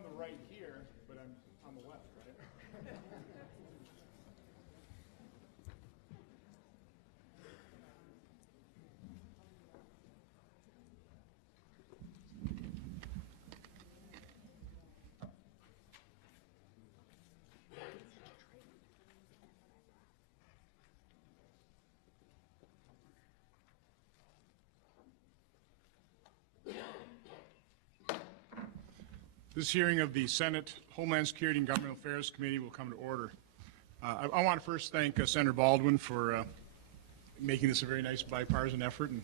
on the right here, but I'm on the left, right? This hearing of the Senate Homeland Security and Governmental Affairs Committee will come to order. I want to first thank Senator Baldwin for making this a very nice bipartisan effort and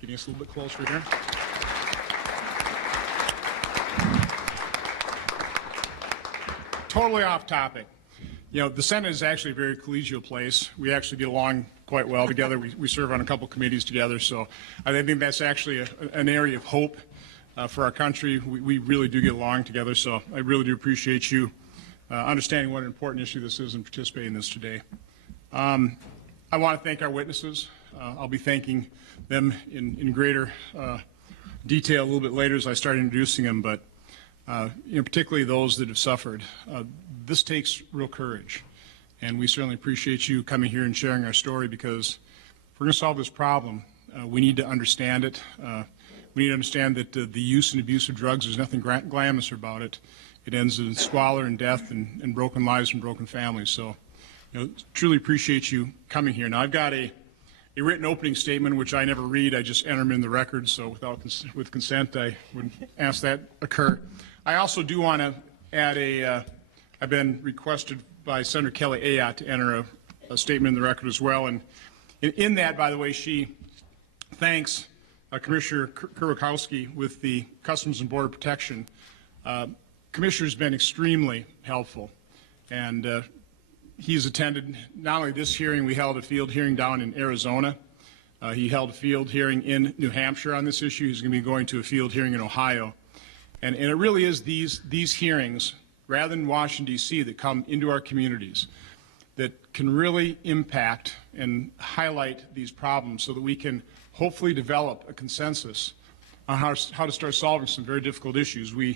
getting us a little bit closer here. Totally off topic. You know, the Senate is actually a very collegial place. We actually get along quite well together. We serve on a couple committees together, so I think that's actually an area of hope for our country. We really do get along together, so I really do appreciate you understanding what an important issue this is and participating in this today. I want to thank our witnesses. I'll be thanking them in greater detail a little bit later as I start introducing them, but you know, particularly those that have suffered. This takes real courage, and we certainly appreciate you coming here and sharing our story, because if we're going to solve this problem, we need to understand it. We need to understand that the use and abuse of drugs, there's nothing glamorous about it. It ends in squalor and death and broken lives and broken families. So, you know, truly appreciate you coming here. Now, I've got a written opening statement, which I never read. I just enter them in the record. So with consent, I would ask that occur. I also do want to add I've been requested by Senator Kelly Ayotte to enter a statement in the record as well. And in that, by the way, she thanks Commissioner Pewaukee with the Customs and Border Protection. Commissioner's been extremely helpful, and he's attended not only this hearing. We held a field hearing down in Arizona. He held a field hearing in New Hampshire on this issue. He's going to be going to a field hearing in Ohio. And it really is these hearings, rather than Washington, D.C., that come into our communities that can really impact and highlight these problems so that we can hopefully develop a consensus on how to start solving some very difficult issues. You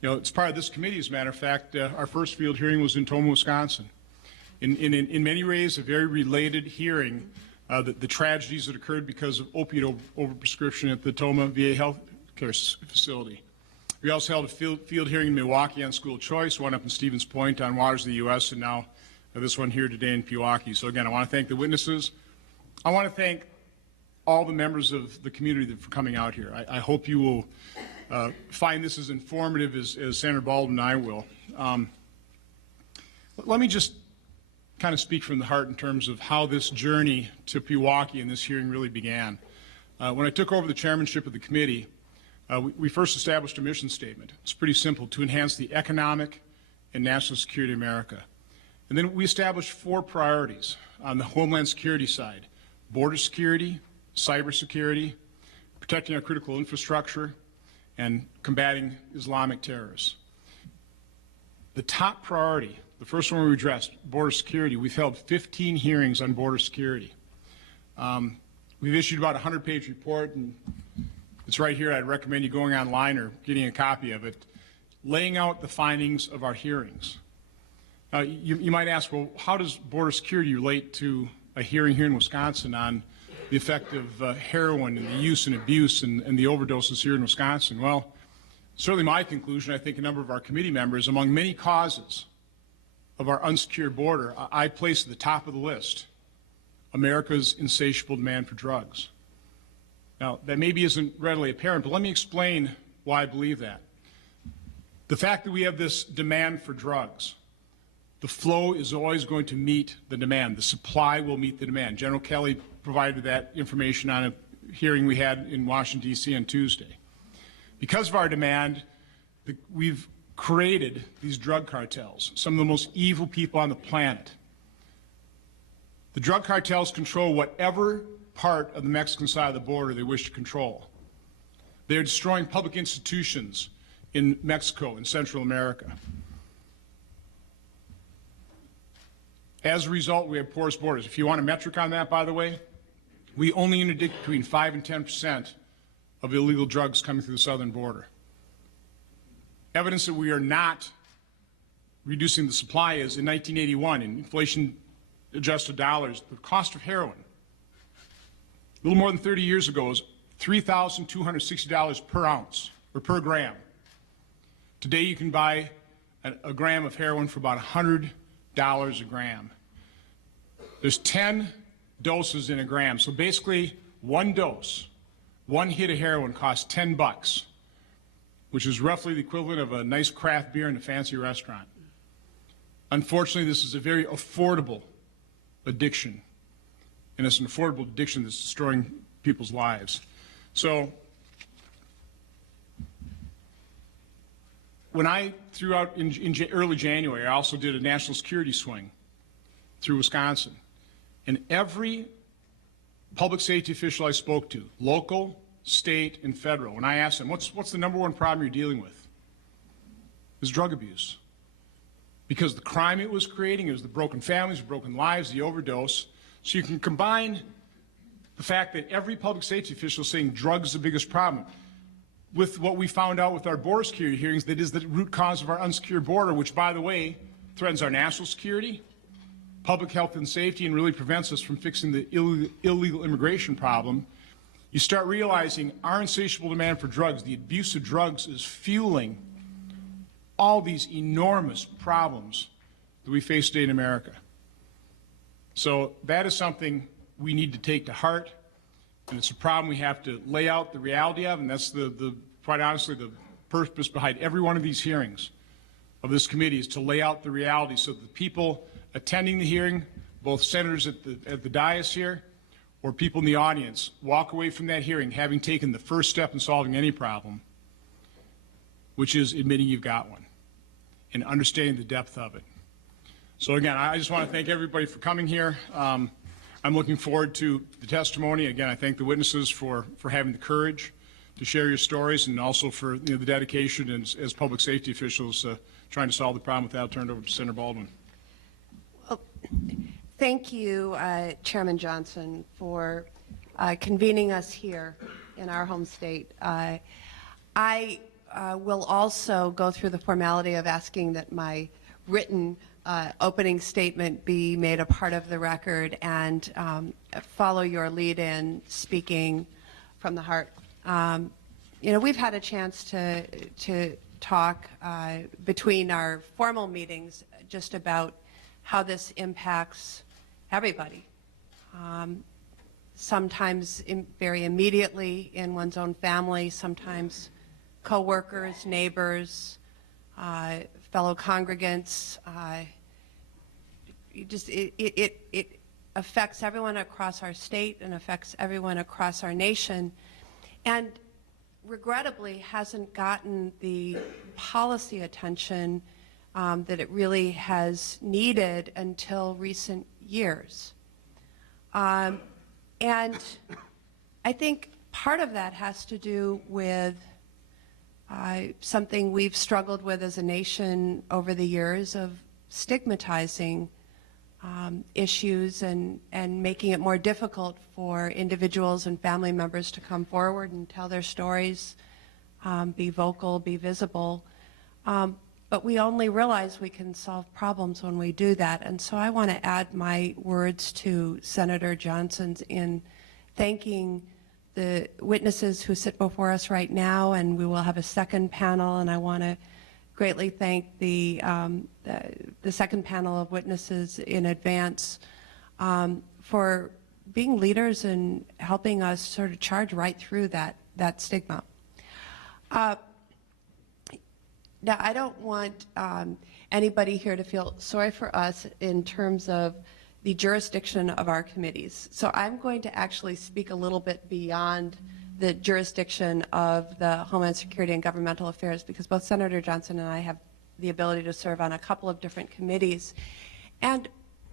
know, it's part of this committee, as a matter of fact. Our first field hearing was in Tomah, Wisconsin. In many ways, a very related hearing, the tragedies that occurred because of opioid overprescription at the Tomah VA Health Care Facility. We also held a field hearing in Milwaukee on school choice, one up in Stevens Point on waters of the U.S., and now this one here today in Pewaukee. So again, I want to thank the witnesses. I want to thank all the members of the community for coming out here. I hope you will find this as informative as Senator Baldwin and I will. Let me just kind of speak from the heart in terms of how this journey to Pewaukee and this hearing really began. When I took over the chairmanship of the committee, we first established a mission statement. It's pretty simple: to enhance the economic and national security of America. And then we established 4 priorities on the Homeland Security side: border security, cybersecurity, protecting our critical infrastructure, and combating Islamic terrorists. The top priority, the first one we addressed, border security. We've held 15 hearings on border security. We've issued about a 100-page report, and it's right here. I'd recommend you going online or getting a copy of it, laying out the findings of our hearings. Now, you might ask, well, how does border security relate to a hearing here in Wisconsin on the effect of heroin and the use and abuse and the overdoses here in Wisconsin? Well, certainly my conclusion, I think a number of our committee members, among many causes of our unsecured border, I place at the top of the list America's insatiable demand for drugs. Now, that maybe isn't readily apparent, but let me explain why I believe that. The fact that we have this demand for drugs, the flow is always going to meet the demand. The supply will meet the demand. General Kelly provided that information on a hearing we had in Washington, D.C. on Tuesday. Because of our demand, we've created these drug cartels, some of the most evil people on the planet. The drug cartels control whatever part of the Mexican side of the border they wish to control. They're destroying public institutions in Mexico and Central America. As a result, we have porous borders. If you want a metric on that, by the way, we only interdict between 5 and 10% of illegal drugs coming through the southern border. Evidence that we are not reducing the supply is in 1981, in inflation-adjusted dollars, the cost of heroin, a little more than 30 years ago, was $3,260 per ounce or per gram. Today you can buy a gram of heroin for about $100 a gram. There's 10 doses in a gram, so basically one dose, one hit of heroin costs 10 bucks, which is roughly the equivalent of a nice craft beer in a fancy restaurant. Unfortunately, this is a very affordable addiction, and it's an affordable addiction that's destroying people's lives. So when I threw out in early January, I also did a national security swing through Wisconsin. And every public safety official I spoke to, local, state, and federal, when I asked them, what's the number one problem you're dealing with? It was drug abuse. Because the crime it was creating, it was the broken families, the broken lives, the overdose. So you can combine the fact that every public safety official is saying drugs is the biggest problem with what we found out with our border security hearings, that is the root cause of our unsecured border, which, by the way, threatens our national security, public health and safety, and really prevents us from fixing the illegal immigration problem. You start realizing our insatiable demand for drugs, the abuse of drugs, is fueling all these enormous problems that we face today in America. So that is something we need to take to heart, and it's a problem we have to lay out the reality of, and that's quite honestly the purpose behind every one of these hearings of this committee, is to lay out the reality so that the people attending the hearing, both senators at the dais here or people in the audience, walk away from that hearing having taken the first step in solving any problem, which is admitting you've got one and understanding the depth of it. So again, I just want to thank everybody for coming here. I'm looking forward to the testimony. Again, I thank the witnesses for having the courage to share your stories, and also for the dedication as public safety officials trying to solve the problem. With that, I'll turn it over to Senator Baldwin. Well, thank you, Chairman Johnson, for convening us here in our home state. I will also go through the formality of asking that my written opening statement be made a part of the record, and follow your lead in speaking from the heart. You know, we've had a chance to talk between our formal meetings just about how this impacts everybody. Sometimes very immediately in one's own family, sometimes co-workers, neighbors, fellow congregants. It affects everyone across our state and affects everyone across our nation, and regrettably hasn't gotten the policy attention that it really has needed until recent years. And I think part of that has to do with something we've struggled with as a nation over the years of stigmatizing issues and making it more difficult for individuals and family members to come forward and tell their stories, be vocal, be visible. But we only realize we can solve problems when we do that. And so I want to add my words to Senator Johnson's in thanking the witnesses who sit before us right now, and we will have a second panel, and I want to greatly thank the second panel of witnesses in advance for being leaders and helping us sort of charge right through that stigma. Now, I don't want anybody here to feel sorry for us in terms of the jurisdiction of our committees. So I'm going to actually speak a little bit beyond the jurisdiction of the Homeland Security and Governmental Affairs, because both Senator Johnson and I have the ability to serve on a couple of different committees. And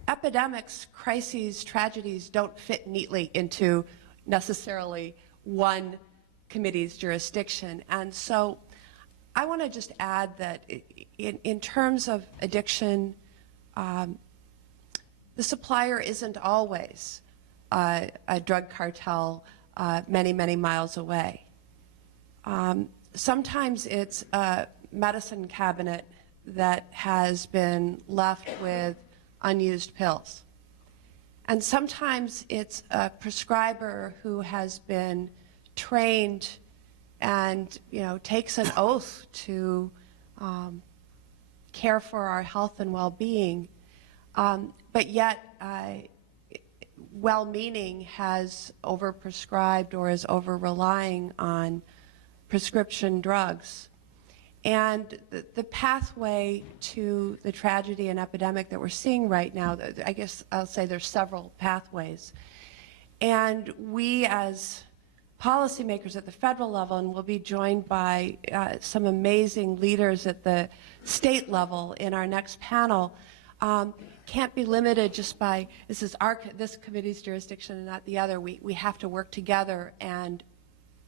epidemics, crises, tragedies don't fit neatly into necessarily one committee's jurisdiction. And so I want to just add that in terms of addiction, the supplier isn't always a drug cartel many, many miles away. Sometimes it's a medicine cabinet that has been left with unused pills. And sometimes it's a prescriber who has been trained and, takes an oath to care for our health and well-being, but yet well-meaning has overprescribed or is over-relying on prescription drugs. And the pathway to the tragedy and epidemic that we're seeing right now, I guess I'll say there's several pathways. And we as policymakers at the federal level, and we'll be joined by some amazing leaders at the state level in our next panel, can't be limited just by this committee's jurisdiction and not the other. We have to work together and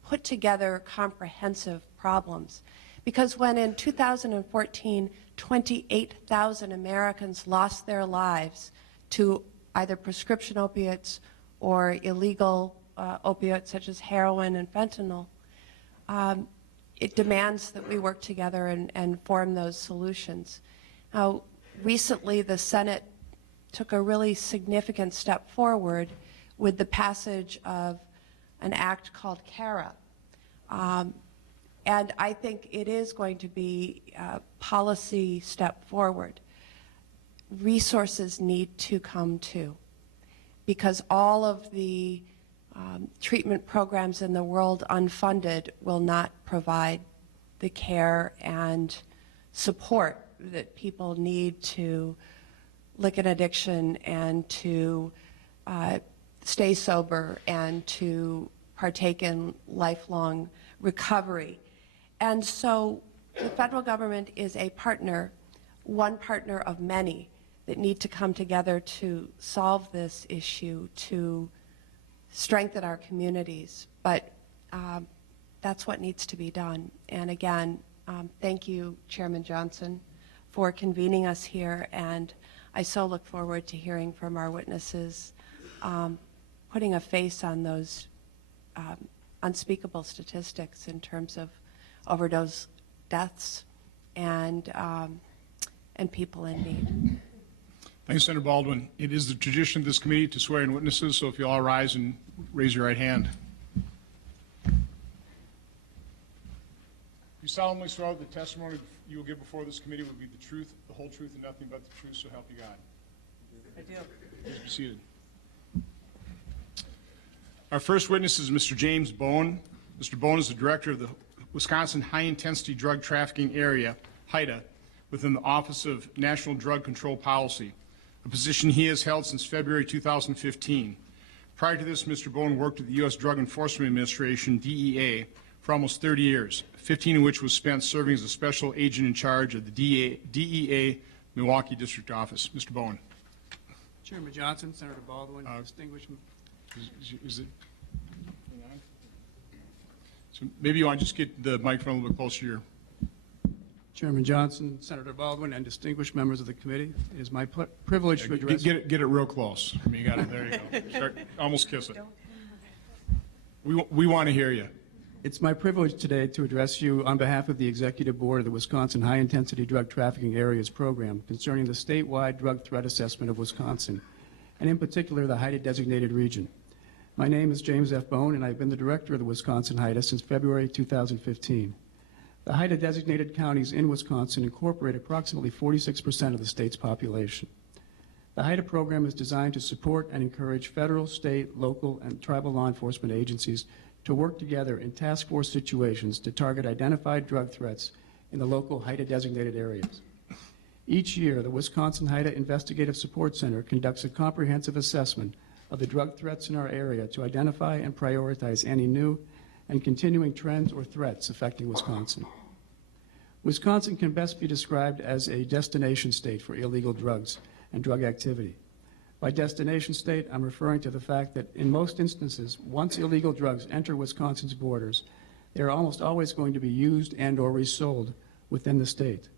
put together comprehensive problems. Because when in 2014, 28,000 Americans lost their lives to either prescription opiates or illegal opioids such as heroin and fentanyl, it demands that we work together and form those solutions. Now, recently the Senate took a really significant step forward with the passage of an act called CARA. And I think it is going to be a policy step forward. Resources need to come too, because all of the treatment programs in the world unfunded will not provide the care and support that people need to lick an addiction and to stay sober and to partake in lifelong recovery. And so the federal government is a partner, one partner of many that need to come together to solve this issue, to strengthen our communities. But that's what needs to be done. And again, thank you, Chairman Johnson, for convening us here. And I so look forward to hearing from our witnesses, putting a face on those unspeakable statistics in terms of overdose deaths and people in need. Thanks, Senator Baldwin. It is the tradition of this committee to swear in witnesses, so if you all rise and raise your right hand. You solemnly swear that the testimony you will give before this committee will be the truth, the whole truth, and nothing but the truth, so help you God. I do. Please be seated. Our first witness is Mr. James Bowen. Mr. Bowen is the director of the Wisconsin High Intensity Drug Trafficking Area, HIDTA, within the Office of National Drug Control Policy, a position he has held since February 2015. Prior to this, Mr. Bowen worked at the U.S. Drug Enforcement Administration, DEA, for almost 30 years, 15 of which was spent serving as a special agent in charge of the DEA Pewaukee District Office. Mr. Bowen. Chairman Johnson, Senator Baldwin, distinguished. Is it? So maybe you want to just get the microphone a little bit closer to your. Chairman Johnson, Senator Baldwin, and distinguished members of the committee, it is my privilege to address. Get it real close. I mean, you got it. There you go. Start, almost kiss it. We want to hear you. It's my privilege today to address you on behalf of the Executive Board of the Wisconsin High Intensity Drug Trafficking Areas Program concerning the statewide drug threat assessment of Wisconsin, and in particular the HIDTA designated region. My name is James F. Bowen, and I've been the director of the Wisconsin HIDTA since February 2015. The HIDTA designated counties in Wisconsin incorporate approximately 46% of the state's population. The HIDTA program is designed to support and encourage federal, state, local, and tribal law enforcement agencies to work together in task force situations to target identified drug threats in the local HIDTA designated areas. Each year, the Wisconsin HIDTA Investigative Support Center conducts a comprehensive assessment of the drug threats in our area to identify and prioritize any new and continuing trends or threats affecting Wisconsin. Wisconsin can best be described as a destination state for illegal drugs and drug activity. By destination state, I'm referring to the fact that in most instances, once illegal drugs enter Wisconsin's borders, they are almost always going to be used and or resold within the state.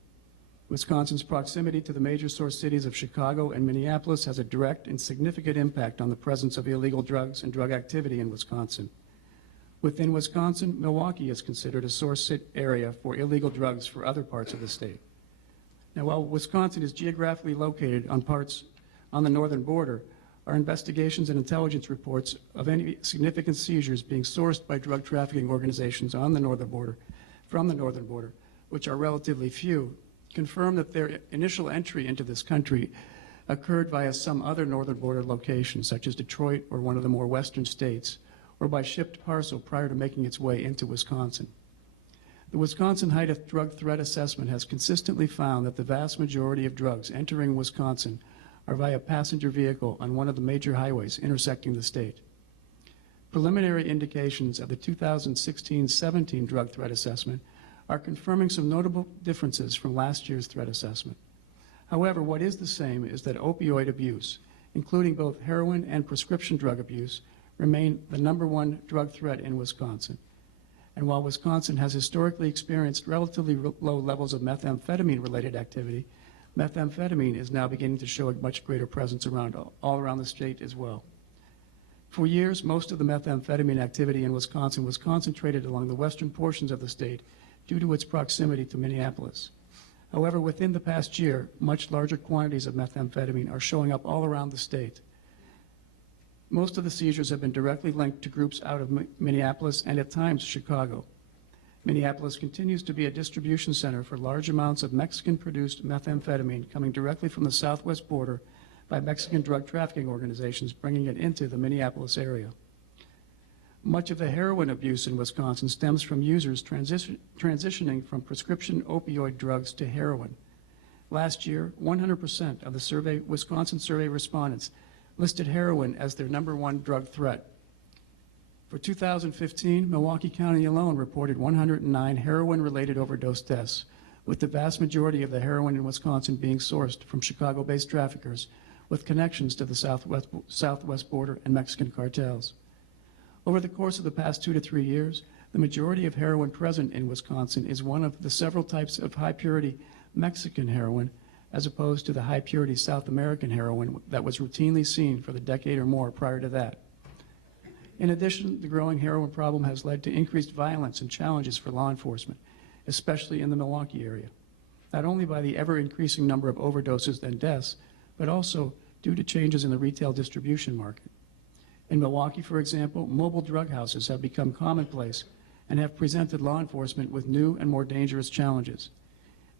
Wisconsin's proximity to the major source cities of Chicago and Minneapolis has a direct and significant impact on the presence of illegal drugs and drug activity in Wisconsin. Within Wisconsin, Milwaukee is considered a source area for illegal drugs for other parts of the state. Now, while Wisconsin is geographically located on parts on the northern border, our investigations and intelligence reports of any significant seizures being sourced by drug trafficking organizations on the northern border, from the northern border, which are relatively few, confirm that their initial entry into this country occurred via some other northern border location, such as Detroit or one of the more western states, or by shipped parcel prior to making its way into Wisconsin. The Wisconsin Height Drug Threat Assessment has consistently found that the vast majority of drugs entering Wisconsin are via passenger vehicle on one of the major highways intersecting the state. Preliminary indications of the 2016-17 Drug Threat Assessment are confirming some notable differences from last year's threat assessment. However, what is the same is that opioid abuse, including both heroin and prescription drug abuse, remain the #1 drug threat in Wisconsin. And while Wisconsin has historically experienced relatively low levels of methamphetamine-related activity, methamphetamine is now beginning to show a much greater presence all around the state as well. For years, most of the methamphetamine activity in Wisconsin was concentrated along the western portions of the state due to its proximity to Minneapolis. However, within the past year, much larger quantities of methamphetamine are showing up all around the state. Most of the seizures have been directly linked to groups out of Minneapolis and at times Chicago. Minneapolis continues to be a distribution center for large amounts of Mexican-produced methamphetamine coming directly from the southwest border by Mexican drug trafficking organizations, bringing it into the Minneapolis area. Much of the heroin abuse in Wisconsin stems from users transitioning from prescription opioid drugs to heroin. Last year, 100% of the Wisconsin survey respondents listed heroin as their #1 drug threat. For 2015, Milwaukee County alone reported 109 heroin-related overdose deaths, with the vast majority of the heroin in Wisconsin being sourced from Chicago-based traffickers with connections to the southwest border and Mexican cartels. Over the course of the past 2 to 3 years, the majority of heroin present in Wisconsin is one of the several types of high-purity Mexican heroin, as opposed to the high-purity South American heroin that was routinely seen for the decade or more prior to that. In addition, the growing heroin problem has led to increased violence and challenges for law enforcement, especially in the Milwaukee area, not only by the ever-increasing number of overdoses and deaths, but also due to changes in the retail distribution market. In Milwaukee, for example, mobile drug houses have become commonplace and have presented law enforcement with new and more dangerous challenges.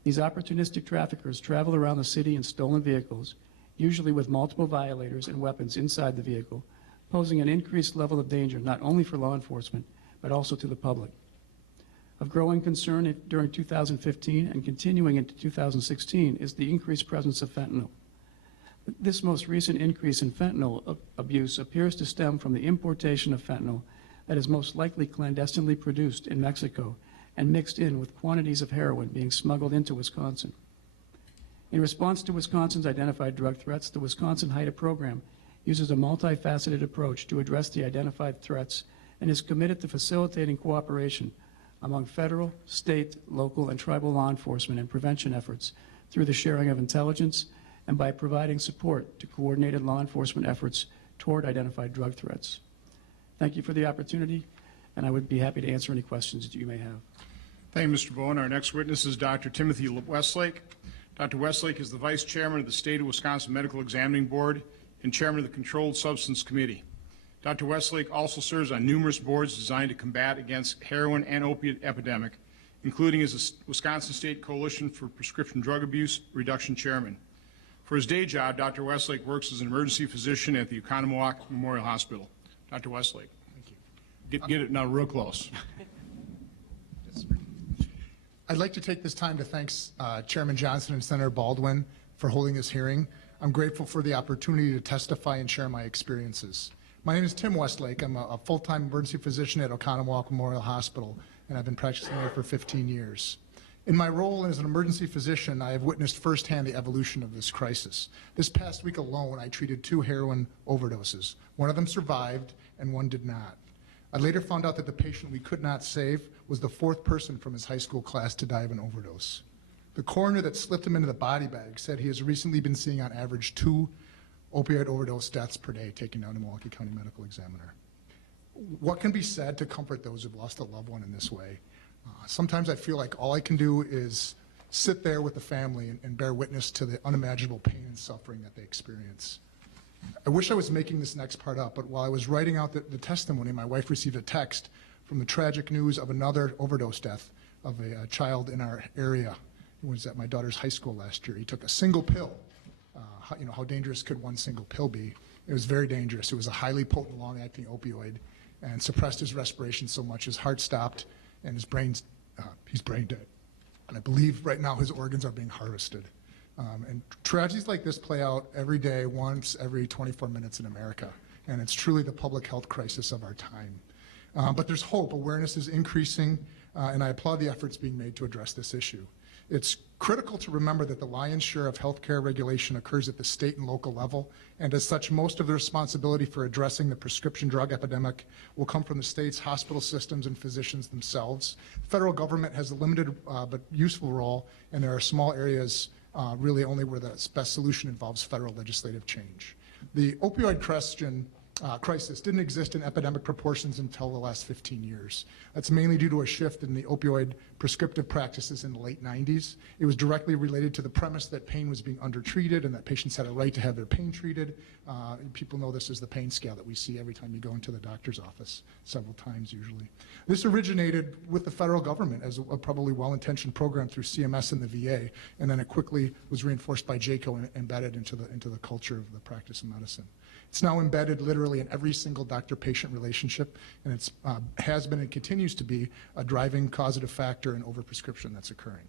These opportunistic traffickers travel around the city in stolen vehicles, usually with multiple violators and weapons inside the vehicle, posing an increased level of danger not only for law enforcement, but also to the public. Of growing concern during 2015 and continuing into 2016 is the increased presence of fentanyl. This most recent increase in fentanyl abuse appears to stem from the importation of fentanyl that is most likely clandestinely produced in Mexico and mixed in with quantities of heroin being smuggled into Wisconsin. In response to Wisconsin's identified drug threats, the Wisconsin HIDTA program uses a multifaceted approach to address the identified threats and is committed to facilitating cooperation among federal, state, local, and tribal law enforcement and prevention efforts through the sharing of intelligence and by providing support to coordinated law enforcement efforts toward identified drug threats. Thank you for the opportunity, and I would be happy to answer any questions that you may have. Thank you, Mr. Bowen. Our next witness is Dr. Timothy Westlake. Dr. Westlake is the Vice Chairman of the State of Wisconsin Medical Examining Board and Chairman of the Controlled Substance Committee. Dr. Westlake also serves on numerous boards designed to combat against heroin and opiate epidemic, including as the Wisconsin State Coalition for Prescription Drug Abuse Reduction Chairman. For his day job, Dr. Westlake works as an emergency physician at the Pewaukee Memorial Hospital. Dr. Westlake. Thank you. Get it now real close. I'd like to take this time to thank Chairman Johnson and Senator Baldwin for holding this hearing. I'm grateful for the opportunity to testify and share my experiences. My name is Tim Westlake. I'm a full-time emergency physician at Pewaukee Memorial Hospital, and I've been practicing there for 15 years. In my role as an emergency physician, I have witnessed firsthand the evolution of this crisis. This past week alone, I treated 2 heroin overdoses. One of them survived, and one did not. I later found out that the patient we could not save was the 4th person from his high school class to die of an overdose. The coroner that slipped him into the body bag said he has recently been seeing on average 2 opioid overdose deaths per day, taken down to Milwaukee County Medical Examiner. What can be said to comfort those who've lost a loved one in this way? Sometimes I feel like all I can do is sit there with the family and bear witness to the unimaginable pain and suffering that they experience. I wish I was making this next part up, but while I was writing out the testimony, my wife received a text from the tragic news of another overdose death of a child in our area. He was at my daughter's high school last year. He took a single pill. How dangerous could one single pill be? It was very dangerous. It was a highly potent, long-acting opioid, and suppressed his respiration so much his heart stopped, and he's brain dead. And I believe right now his organs are being harvested. And tragedies like this play out every day, once every 24 minutes in America, and it's truly the public health crisis of our time. But there's hope. Awareness is increasing, and I applaud the efforts being made to address this issue. It's critical to remember that the lion's share of healthcare regulation occurs at the state and local level, and as such, most of the responsibility for addressing the prescription drug epidemic will come from the state's hospital systems and physicians themselves. The federal government has a limited but useful role, and there are small areas really only where the best solution involves federal legislative change. The opioid crisis didn't exist in epidemic proportions until the last 15 years. That's mainly due to a shift in the opioid prescriptive practices in the late 90s. It was directly related to the premise that pain was being undertreated and that patients had a right to have their pain treated. People know this as the pain scale that we see every time you go into the doctor's office, several times usually. This originated with the federal government as a probably well-intentioned program through CMS and the VA, and then it quickly was reinforced by JCAHO and embedded into the culture of the practice of medicine. It's now embedded literally in every single doctor-patient relationship, and it has been and continues to be a driving causative factor in overprescription that's occurring.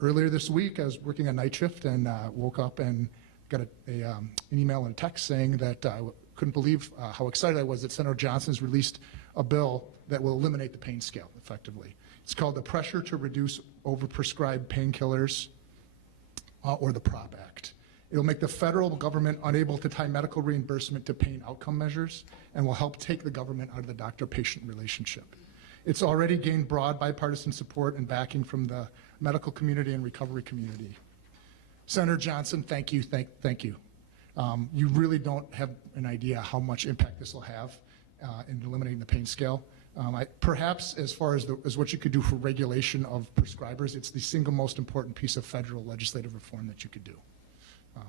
Earlier this week, I was working a night shift and woke up and got an email and a text saying that I couldn't believe how excited I was that Senator Johnson has released a bill that will eliminate the pain scale effectively. It's called the Pressure to Reduce Overprescribed Painkillers, or the PROP Act. It'll make the federal government unable to tie medical reimbursement to pain outcome measures and will help take the government out of the doctor-patient relationship. It's already gained broad bipartisan support and backing from the medical community and recovery community. Senator Johnson, thank you, thank you. You really don't have an idea how much impact this will have in eliminating the pain scale. Perhaps as far as what you could do for regulation of prescribers, it's the single most important piece of federal legislative reform that you could do.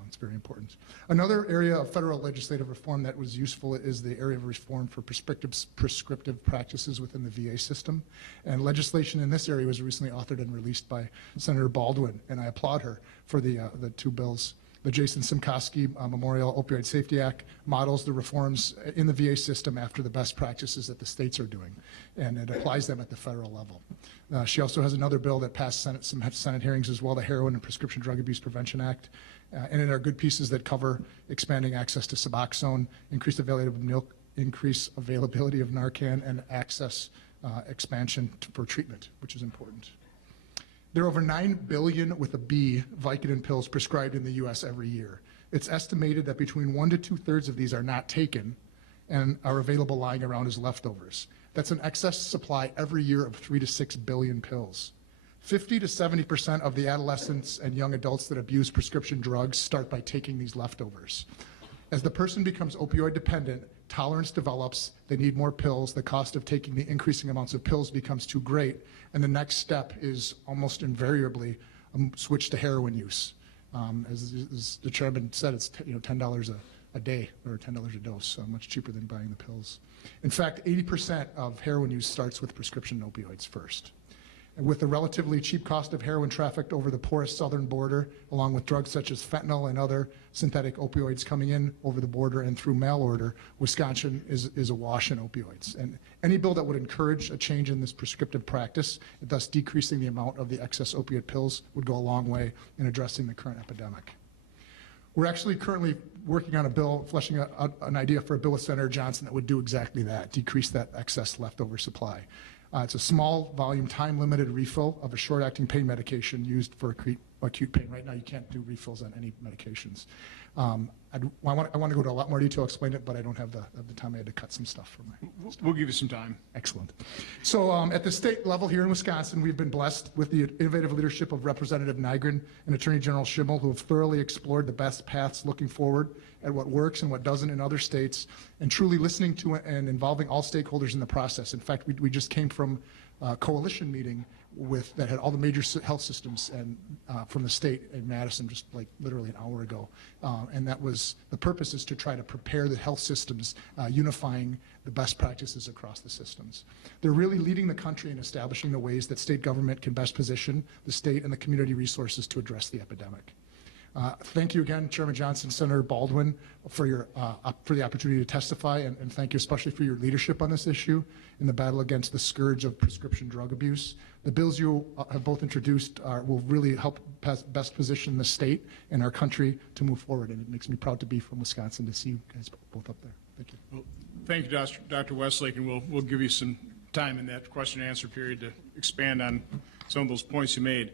It's very important. Another area of federal legislative reform that was useful is the area of reform for prescriptive practices within the VA system. And legislation in this area was recently authored and released by Senator Baldwin, and I applaud her for the two bills. The Jason Simkoski Memorial Opioid Safety Act models the reforms in the VA system after the best practices that the states are doing, and it applies them at the federal level. She also has another bill that passed some Senate hearings as well, the Heroin and Prescription Drug Abuse Prevention Act, and it are good pieces that cover expanding access to Suboxone, increased availability of Narcan, and access expansion for treatment, which is important. There are over 9 billion with a B Vicodin pills prescribed in the U.S. every year. It's estimated that between 1 to 2/3 of these are not taken and are available lying around as leftovers. That's an excess supply every year of 3 to 6 billion pills. 50 to 70% of the adolescents and young adults that abuse prescription drugs start by taking these leftovers. As the person becomes opioid dependent, tolerance develops, they need more pills, the cost of taking the increasing amounts of pills becomes too great, and the next step is almost invariably a switch to heroin use. As the chairman said, it's $10 a day or $10 a dose, so much cheaper than buying the pills. In fact, 80% of heroin use starts with prescription opioids first. And with the relatively cheap cost of heroin trafficked over the porous southern border, along with drugs such as fentanyl and other synthetic opioids coming in over the border and through mail order, Wisconsin is awash in opioids. And any bill that would encourage a change in this prescriptive practice, thus decreasing the amount of the excess opiate pills, would go a long way in addressing the current epidemic. We're actually currently working on a bill, fleshing out an idea for a bill with Senator Johnson that would do exactly that, decrease that excess leftover supply. It's a small volume, time-limited refill of a short-acting pain medication used for acute pain. Right now, you can't do refills on any medications. I want to go to a lot more detail, explain it, but I don't have the time. I had to cut some stuff for my. We'll give you some time. Excellent. So at the state level here in Wisconsin, we've been blessed with the innovative leadership of Representative Nygren and Attorney General Schimmel, who have thoroughly explored the best paths looking forward at what works and what doesn't in other states, and truly listening to and involving all stakeholders in the process. In fact, we just came from a coalition meeting that had all the major health systems and from the state in Madison just like literally an hour ago. And that was, the purpose is to try to prepare the health systems, unifying the best practices across the systems. They're really leading the country in establishing the ways that state government can best position the state and the community resources to address the epidemic. Thank you again, Chairman Johnson, Senator Baldwin, for the opportunity to testify, and thank you especially for your leadership on this issue in the battle against the scourge of prescription drug abuse. The bills you have both introduced will really help best position the state and our country to move forward, and it makes me proud to be from Wisconsin to see you guys both up there. Thank you. Well, thank you, Dr. Westlake, and we'll give you some time in that question and answer period to expand on some of those points you made.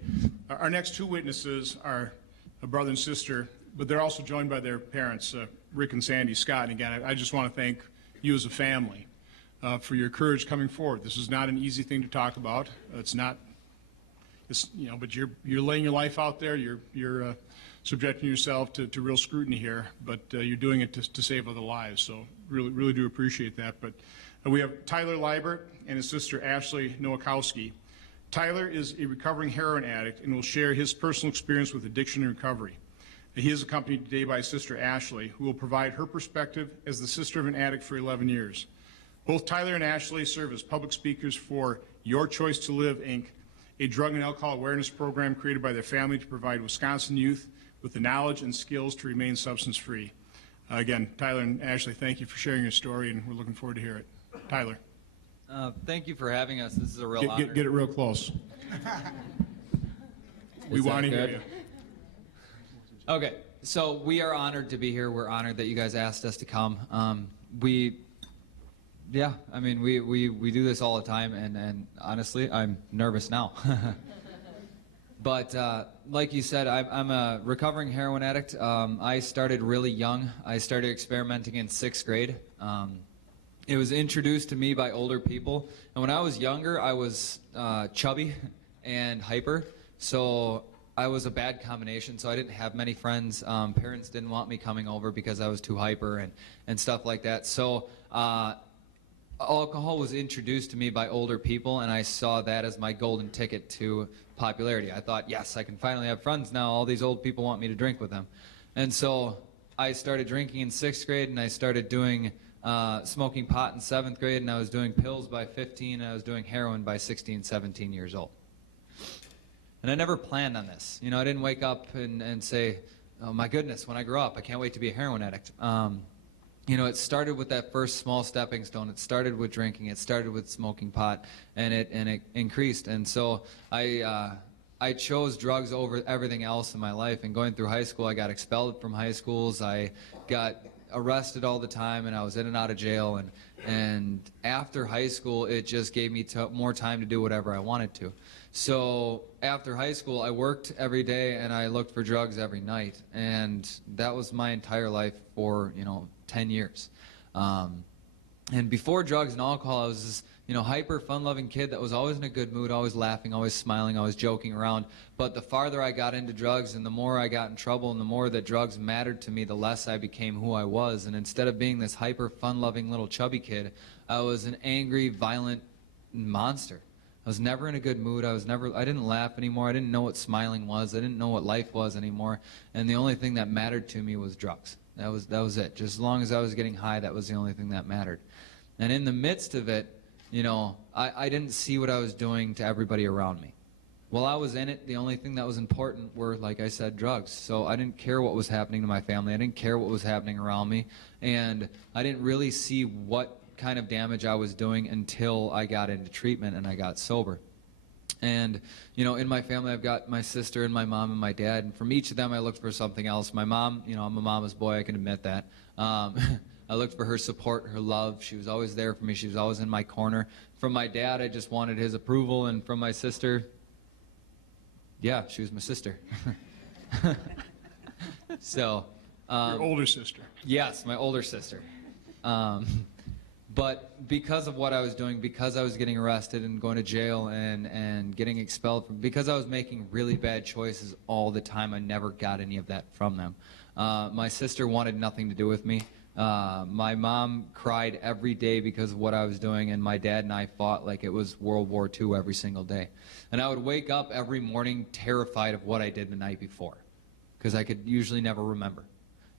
Our next two witnesses are a brother and sister, but they're also joined by their parents, Rick and Sandy Scott. And again, I just want to thank you as a family for your courage coming forward. This is not an easy thing to talk about. It's not, but you're laying your life out there. You're subjecting yourself to real scrutiny here, but you're doing it to save other lives. So really do appreciate that. But we have Tyler Liebert and his sister Ashley Nowakowski. Tyler is a recovering heroin addict and will share his personal experience with addiction and recovery. He is accompanied today by his sister Ashley, who will provide her perspective as the sister of an addict for 11 years. Both Tyler and Ashley serve as public speakers for Your Choice to Live, Inc., a drug and alcohol awareness program created by their family to provide Wisconsin youth with the knowledge and skills to remain substance-free. Again, Tyler and Ashley, thank you for sharing your story, and we're looking forward to hear it. Tyler. Thank you for having us. This is a real honor. Get it real close. We want to hear you. Okay, so we are honored to be here. We're honored that you guys asked us to come. We do this all the time, and honestly, I'm nervous now. But like you said, I'm a recovering heroin addict. I started really young. I started experimenting in 6th grade. It was introduced to me by older people, and when I was younger, I was chubby and hyper, so I was a bad combination, so I didn't have many friends. Parents didn't want me coming over because I was too hyper and stuff like that. So alcohol was introduced to me by older people, and I saw that as my golden ticket to popularity. I thought, yes, I can finally have friends now. All these old people want me to drink with them. And so I started drinking in 6th grade, and I started doing smoking pot in 7th grade, and I was doing pills by 15, and I was doing heroin by 16, 17 years old. And I never planned on this. You know, I didn't wake up and say, oh my goodness, when I grow up, I can't wait to be a heroin addict. You know, it started with that first small stepping stone. It started with drinking. It started with smoking pot, and it increased. And so I chose drugs over everything else in my life. And going through high school, I got expelled from high schools. I got arrested all the time, and I was in and out of jail. And after high school, it just gave me more time to do whatever I wanted to. So after high school, I worked every day, and I looked for drugs every night. And that was my entire life for, 10 years. And before drugs and alcohol, I was this, hyper fun-loving kid that was always in a good mood, always laughing, always smiling, always joking around. But the farther I got into drugs and the more I got in trouble and the more that drugs mattered to me, the less I became who I was. And instead of being this hyper fun-loving little chubby kid, I was an angry, violent monster. I was never in a good mood. I didn't laugh anymore. I didn't know what smiling was. I didn't know what life was anymore. And the only thing that mattered to me was drugs. That was it. Just as long as I was getting high, that was the only thing that mattered. And in the midst of it, I didn't see what I was doing to everybody around me. While I was in it, the only thing that was important were, like I said, drugs. So I didn't care what was happening to my family. I didn't care what was happening around me. And I didn't really see what kind of damage I was doing until I got into treatment and I got sober. And, in my family, I've got my sister and my mom and my dad. And from each of them, I looked for something else. My mom, I'm a mama's boy. I can admit that. I looked for her support, her love. She was always there for me. She was always in my corner. From my dad, I just wanted his approval. And from my sister, Yeah, she was my sister. So, Your older sister. yes, my older sister. But because of what I was doing, because I was getting arrested and going to jail and getting expelled, because I was making really bad choices all the time, I never got any of that from them. My sister wanted nothing to do with me. My mom cried every day because of what I was doing, and my dad and I fought like it was World War II every single day. And I would wake up every morning terrified of what I did the night before, because I could usually never remember.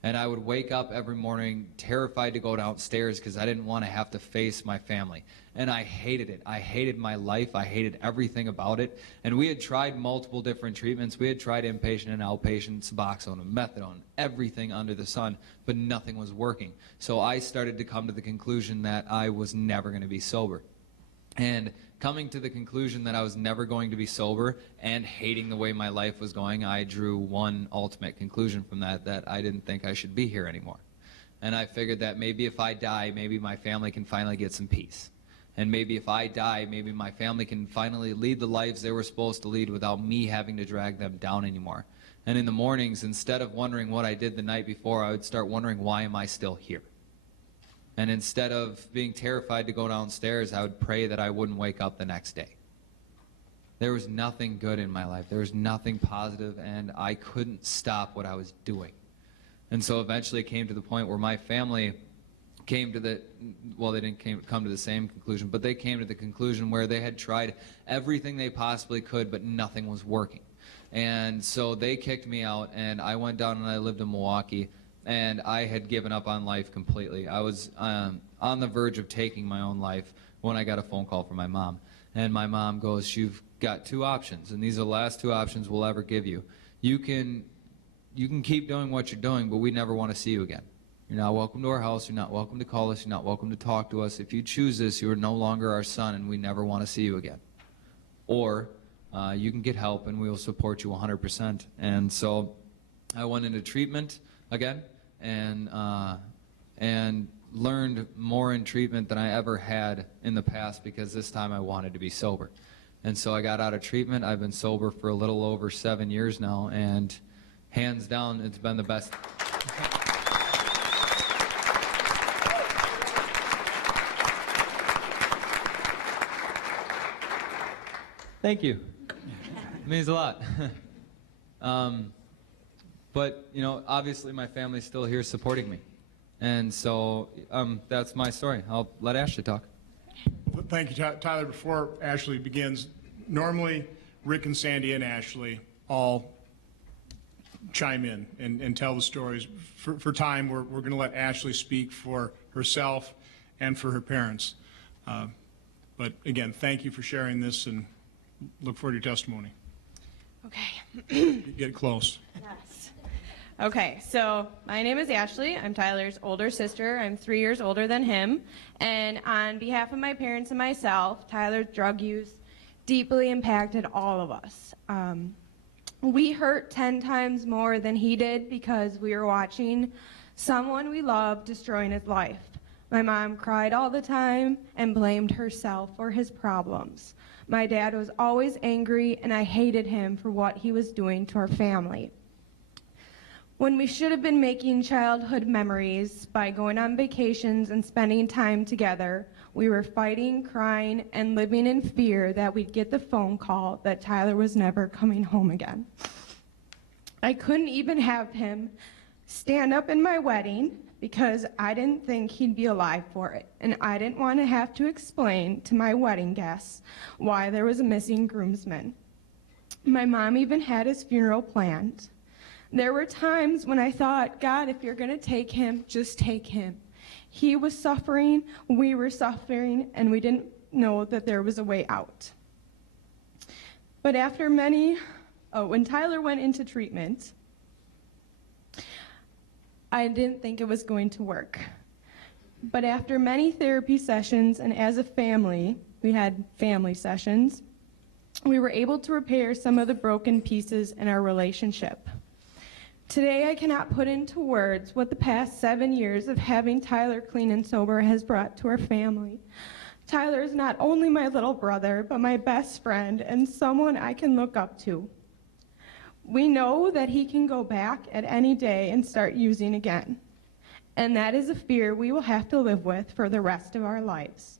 And I would wake up every morning terrified to go downstairs because I didn't want to have to face my family. And I hated it. I hated my life. I hated everything about it. And we had tried multiple different treatments. We had tried inpatient and outpatient, Suboxone and methadone, everything under the sun, but nothing was working. So I started to come to the conclusion that I was never going to be sober. And coming to the conclusion that I was never going to be sober and hating the way my life was going, I drew one ultimate conclusion from that, that I didn't think I should be here anymore. And I figured that maybe if I die, maybe my family can finally get some peace. And maybe if I die, maybe my family can finally lead the lives they were supposed to lead without me having to drag them down anymore. And in the mornings, instead of wondering what I did the night before, I would start wondering, why am I still here? And instead of being terrified to go downstairs, I would pray that I wouldn't wake up the next day. There was nothing good in my life. There was nothing positive, and I couldn't stop what I was doing. And so eventually it came to the point where my family came to the, well, they didn't come to the same conclusion, but they came to the conclusion where they had tried everything they possibly could, but nothing was working. And so they kicked me out, and I went down and I lived in Pewaukee. And I had given up on life completely. I was on the verge of taking my own life when I got a phone call from my mom. And my mom goes, "You've got two options, and these are the last two options we'll ever give you. You can keep doing what you're doing, but we never want to see you again. You're not welcome to our house. You're not welcome to call us. You're not welcome to talk to us. If you choose this, you are no longer our son, and we never want to see you again. Or you can get help, and we will support you 100%. And so I went into treatment again, and learned more in treatment than I ever had in the past, because this time I wanted to be sober. And so I got out of treatment. I've been sober for a little over 7 years now, and hands down, it's been the best. Thank you. It means a lot. But, you know, obviously my family's still here supporting me. And so that's my story. I'll let Ashley talk. Thank you, Tyler. Before Ashley begins, normally Rick and Sandy and Ashley all chime in and tell the stories. For time, we're going to let Ashley speak for herself and for her parents. But again, thank you for sharing this, and look forward to your testimony. Okay. Get close. Yes. Okay, so my name is Ashley. I'm Tyler's older sister. I'm 3 years older than him. And on behalf of my parents and myself, Tyler's drug use deeply impacted all of us. We hurt 10 times more than he did because we were watching someone we loved destroying his life. My mom cried all the time and blamed herself for his problems. My dad was always angry, and I hated him for what he was doing to our family. When we should have been making childhood memories by going on vacations and spending time together, we were fighting, crying, and living in fear that we'd get the phone call that Tyler was never coming home again. I couldn't even have him stand up in my wedding because I didn't think he'd be alive for it, and I didn't want to have to explain to my wedding guests why there was a missing groomsman. My mom even had his funeral planned. There were times when I thought, God, if you're going to take him, just take him. He was suffering, we were suffering, and we didn't know that there was a way out. But after when Tyler went into treatment, I didn't think it was going to work. But after many therapy sessions, and as a family, we had family sessions, we were able to repair some of the broken pieces in our relationship. Today, I cannot put into words what the past 7 years of having Tyler clean and sober has brought to our family. Tyler is not only my little brother, but my best friend and someone I can look up to. We know that he can go back at any day and start using again. And that is a fear we will have to live with for the rest of our lives.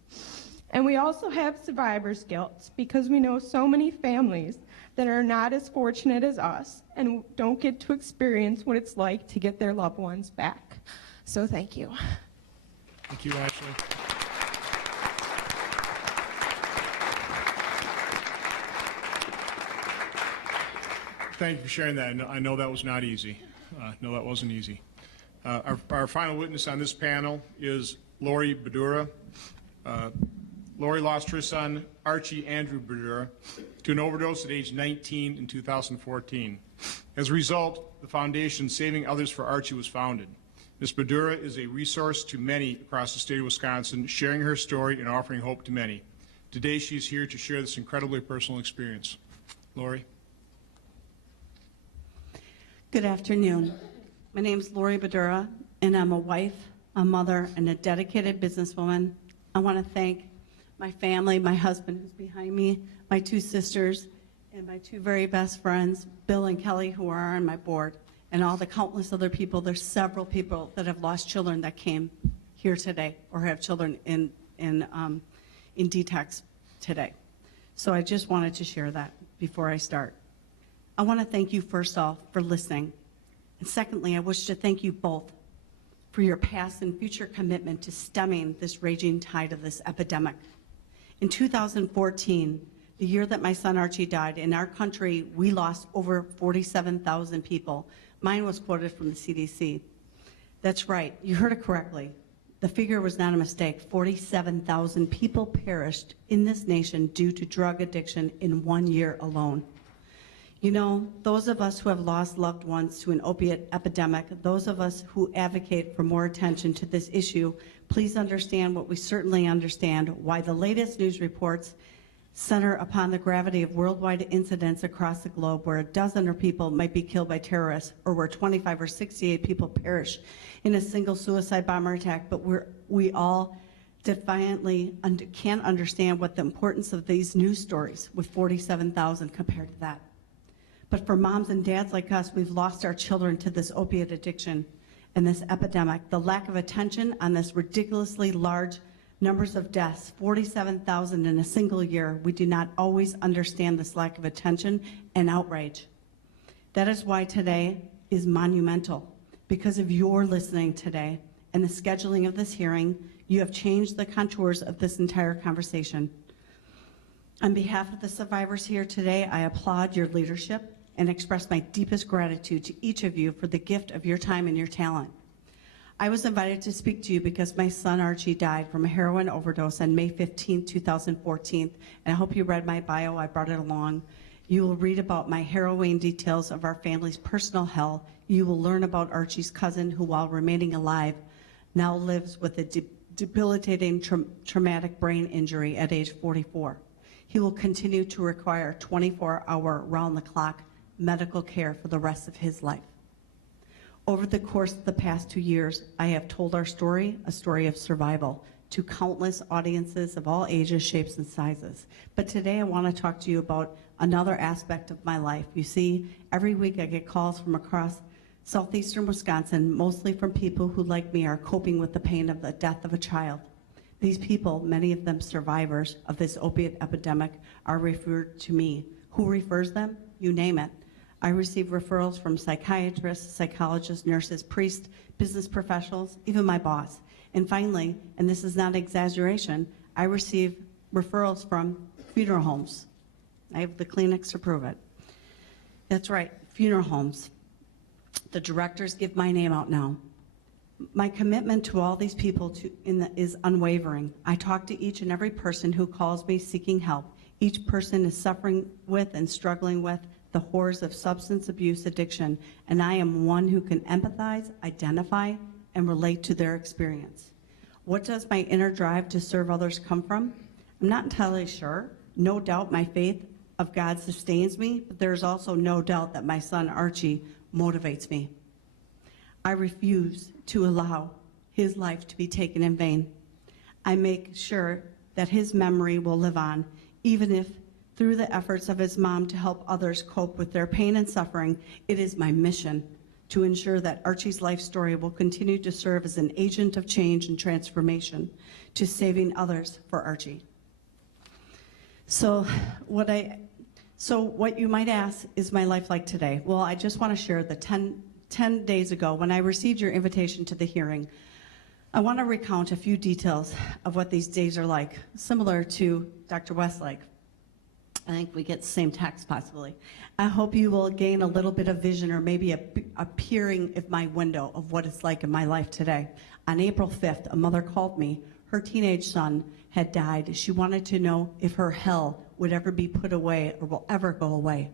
And we also have survivor's guilt because we know so many families that are not as fortunate as us and don't get to experience what it's like to get their loved ones back. So thank you. Thank you, Ashley. Thank you for sharing that. I know that was not easy. No, that wasn't easy. Our final witness on this panel is Lori Badura. Lori lost her son, Archie Andrew Badura, to an overdose at age 19 in 2014. As a result, the foundation Saving Others for Archie was founded. Ms. Badura is a resource to many across the state of Wisconsin, sharing her story and offering hope to many. Today, she's here to share this incredibly personal experience. Lori. Good afternoon. My name is Lori Badura, and I'm a wife, a mother, and a dedicated businesswoman. I want to thank my family, my husband who's behind me, my two sisters, and my two very best friends, Bill and Kelly, who are on my board, and all the countless other people. There's several people that have lost children that came here today or have children in detox today. So I just wanted to share that before I start. I want to thank you first off for listening. And secondly, I wish to thank you both for your past and future commitment to stemming this raging tide of this epidemic. In 2014, the year that my son Archie died, in our country, we lost over 47,000 people. Mine was quoted from the CDC. That's right, you heard it correctly. The figure was not a mistake. 47,000 people perished in this nation due to drug addiction in 1 year alone. You know, those of us who have lost loved ones to an opiate epidemic, those of us who advocate for more attention to this issue, please understand what we certainly understand, why the latest news reports center upon the gravity of worldwide incidents across the globe where a dozen or people might be killed by terrorists, or where 25 or 68 people perish in a single suicide bomber attack, but we all defiantly can't understand what the importance of these news stories with 47,000 compared to that. But for moms and dads like us, we've lost our children to this opiate addiction and this epidemic. The lack of attention on this ridiculously large numbers of deaths, 47,000 in a single year, we do not always understand this lack of attention and outrage. That is why today is monumental. Because of your listening today and the scheduling of this hearing, you have changed the contours of this entire conversation. On behalf of the survivors here today, I applaud your leadership and express my deepest gratitude to each of you for the gift of your time and your talent. I was invited to speak to you because my son Archie died from a heroin overdose on May 15, 2014, and I hope you read my bio. I brought it along. You will read about my harrowing details of our family's personal hell. You will learn about Archie's cousin, who, while remaining alive, now lives with a debilitating traumatic brain injury at age 44. He will continue to require 24-hour, round-the-clock medical care for the rest of his life. Over the course of the past 2 years, I have told our story, a story of survival, to countless audiences of all ages, shapes, and sizes. But today I want to talk to you about another aspect of my life. You see, every week I get calls from across southeastern Wisconsin, mostly from people who, like me, are coping with the pain of the death of a child. These people, many of them survivors of this opiate epidemic, are referred to me. Who refers them? You name it. I receive referrals from psychiatrists, psychologists, nurses, priests, business professionals, even my boss. And finally, and this is not an exaggeration, I receive referrals from funeral homes. I have the Kleenex to prove it. That's right, funeral homes. The directors give my name out now. My commitment to all these people is unwavering. I talk to each and every person who calls me seeking help. Each person is suffering with and struggling with the horrors of substance abuse addiction, and I am one who can empathize, identify, and relate to their experience. What does my inner drive to serve others come from? I'm not entirely sure. No doubt my faith of God sustains me, but there's also no doubt that my son Archie motivates me. I refuse to allow his life to be taken in vain. I make sure that his memory will live on, even if Through the efforts of his mom to help others cope with their pain and suffering, it is my mission to ensure that Archie's life story will continue to serve as an agent of change and transformation to saving others for Archie. So what you might ask, is my life like today? Well, I just want to share the 10 days ago when I received your invitation to the hearing. I want to recount a few details of what these days are like, similar to Dr. Westlake. I think we get the same text possibly. I hope you will gain a little bit of vision or maybe a peering of my window of what it's like in my life today. On April 5th, a mother called me. Her teenage son had died. She wanted to know if her hell would ever be put away or will ever go away.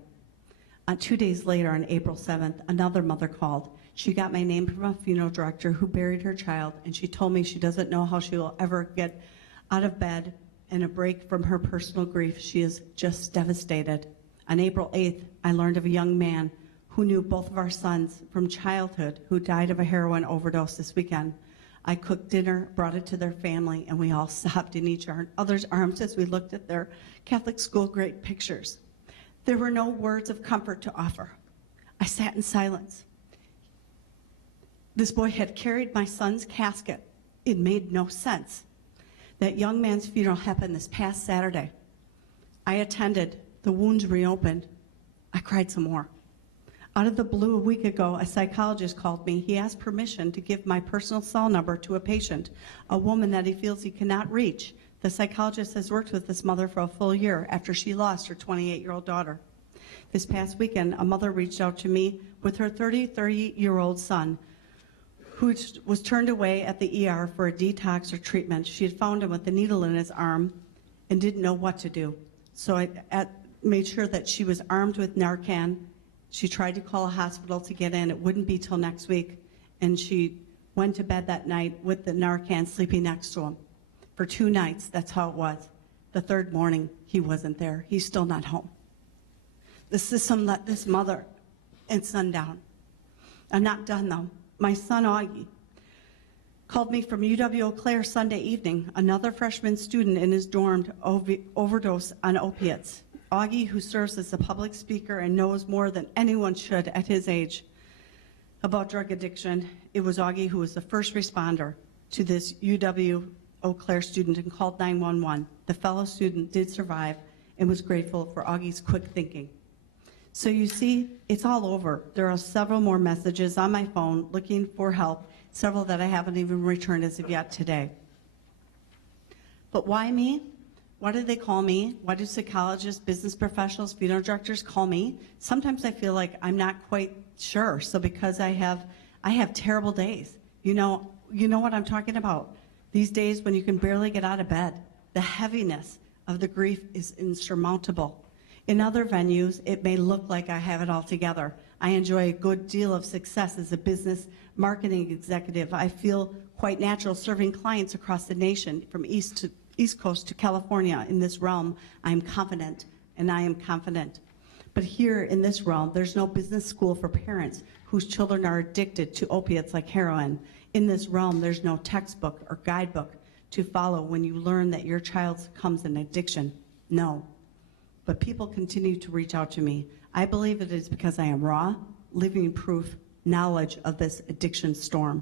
2 days later, on April 7th, another mother called. She got my name from a funeral director who buried her child, and she told me she doesn't know how she will ever get out of bed and a break from her personal grief. She is just devastated. On April 8th, I learned of a young man who knew both of our sons from childhood who died of a heroin overdose this weekend. I cooked dinner, brought it to their family, and we all sobbed in each other's arms as we looked at their Catholic school grade pictures. There were no words of comfort to offer. I sat in silence. This boy had carried my son's casket. It made no sense. That young man's funeral happened this past Saturday. I attended. The wounds reopened. I cried some more. Out of the blue, a week ago, a psychologist called me. He asked permission to give my personal cell number to a patient, a woman that he feels he cannot reach. The psychologist has worked with this mother for a full year after she lost her 28-year-old daughter. This past weekend, a mother reached out to me with her 33-year-old son, who was turned away at the ER for a detox or treatment. She had found him with a needle in his arm and didn't know what to do. So I made sure that she was armed with Narcan. She tried to call a hospital to get in. It wouldn't be till next week. And she went to bed that night with the Narcan sleeping next to him. For 2 nights, that's how it was. The third morning, he wasn't there. He's still not home. The system let this mother and son down. I'm not done though. My son, Augie, called me from UW-Eau Claire Sunday evening. Another freshman student in his dorm overdosed on opiates. Augie, who serves as a public speaker and knows more than anyone should at his age about drug addiction, it was Augie who was the first responder to this UW-Eau Claire student and called 911. The fellow student did survive and was grateful for Augie's quick thinking. So you see, it's all over. There are several more messages on my phone looking for help, several that I haven't even returned as of yet today. But why me? Why do they call me? Why do psychologists, business professionals, funeral directors call me? Sometimes I feel like I'm not quite sure. So because I have terrible days. You know what I'm talking about. These days when you can barely get out of bed, the heaviness of the grief is insurmountable. In other venues, it may look like I have it all together. I enjoy a good deal of success as a business marketing executive. I feel quite natural serving clients across the nation, from East Coast to California. In this realm, I'm confident, and I am confident. But here in this realm, there's no business school for parents whose children are addicted to opiates like heroin. In this realm, there's no textbook or guidebook to follow when you learn that your child succumbs in addiction. No. But people continue to reach out to me. I believe it is because I am raw, living proof, knowledge of this addiction storm.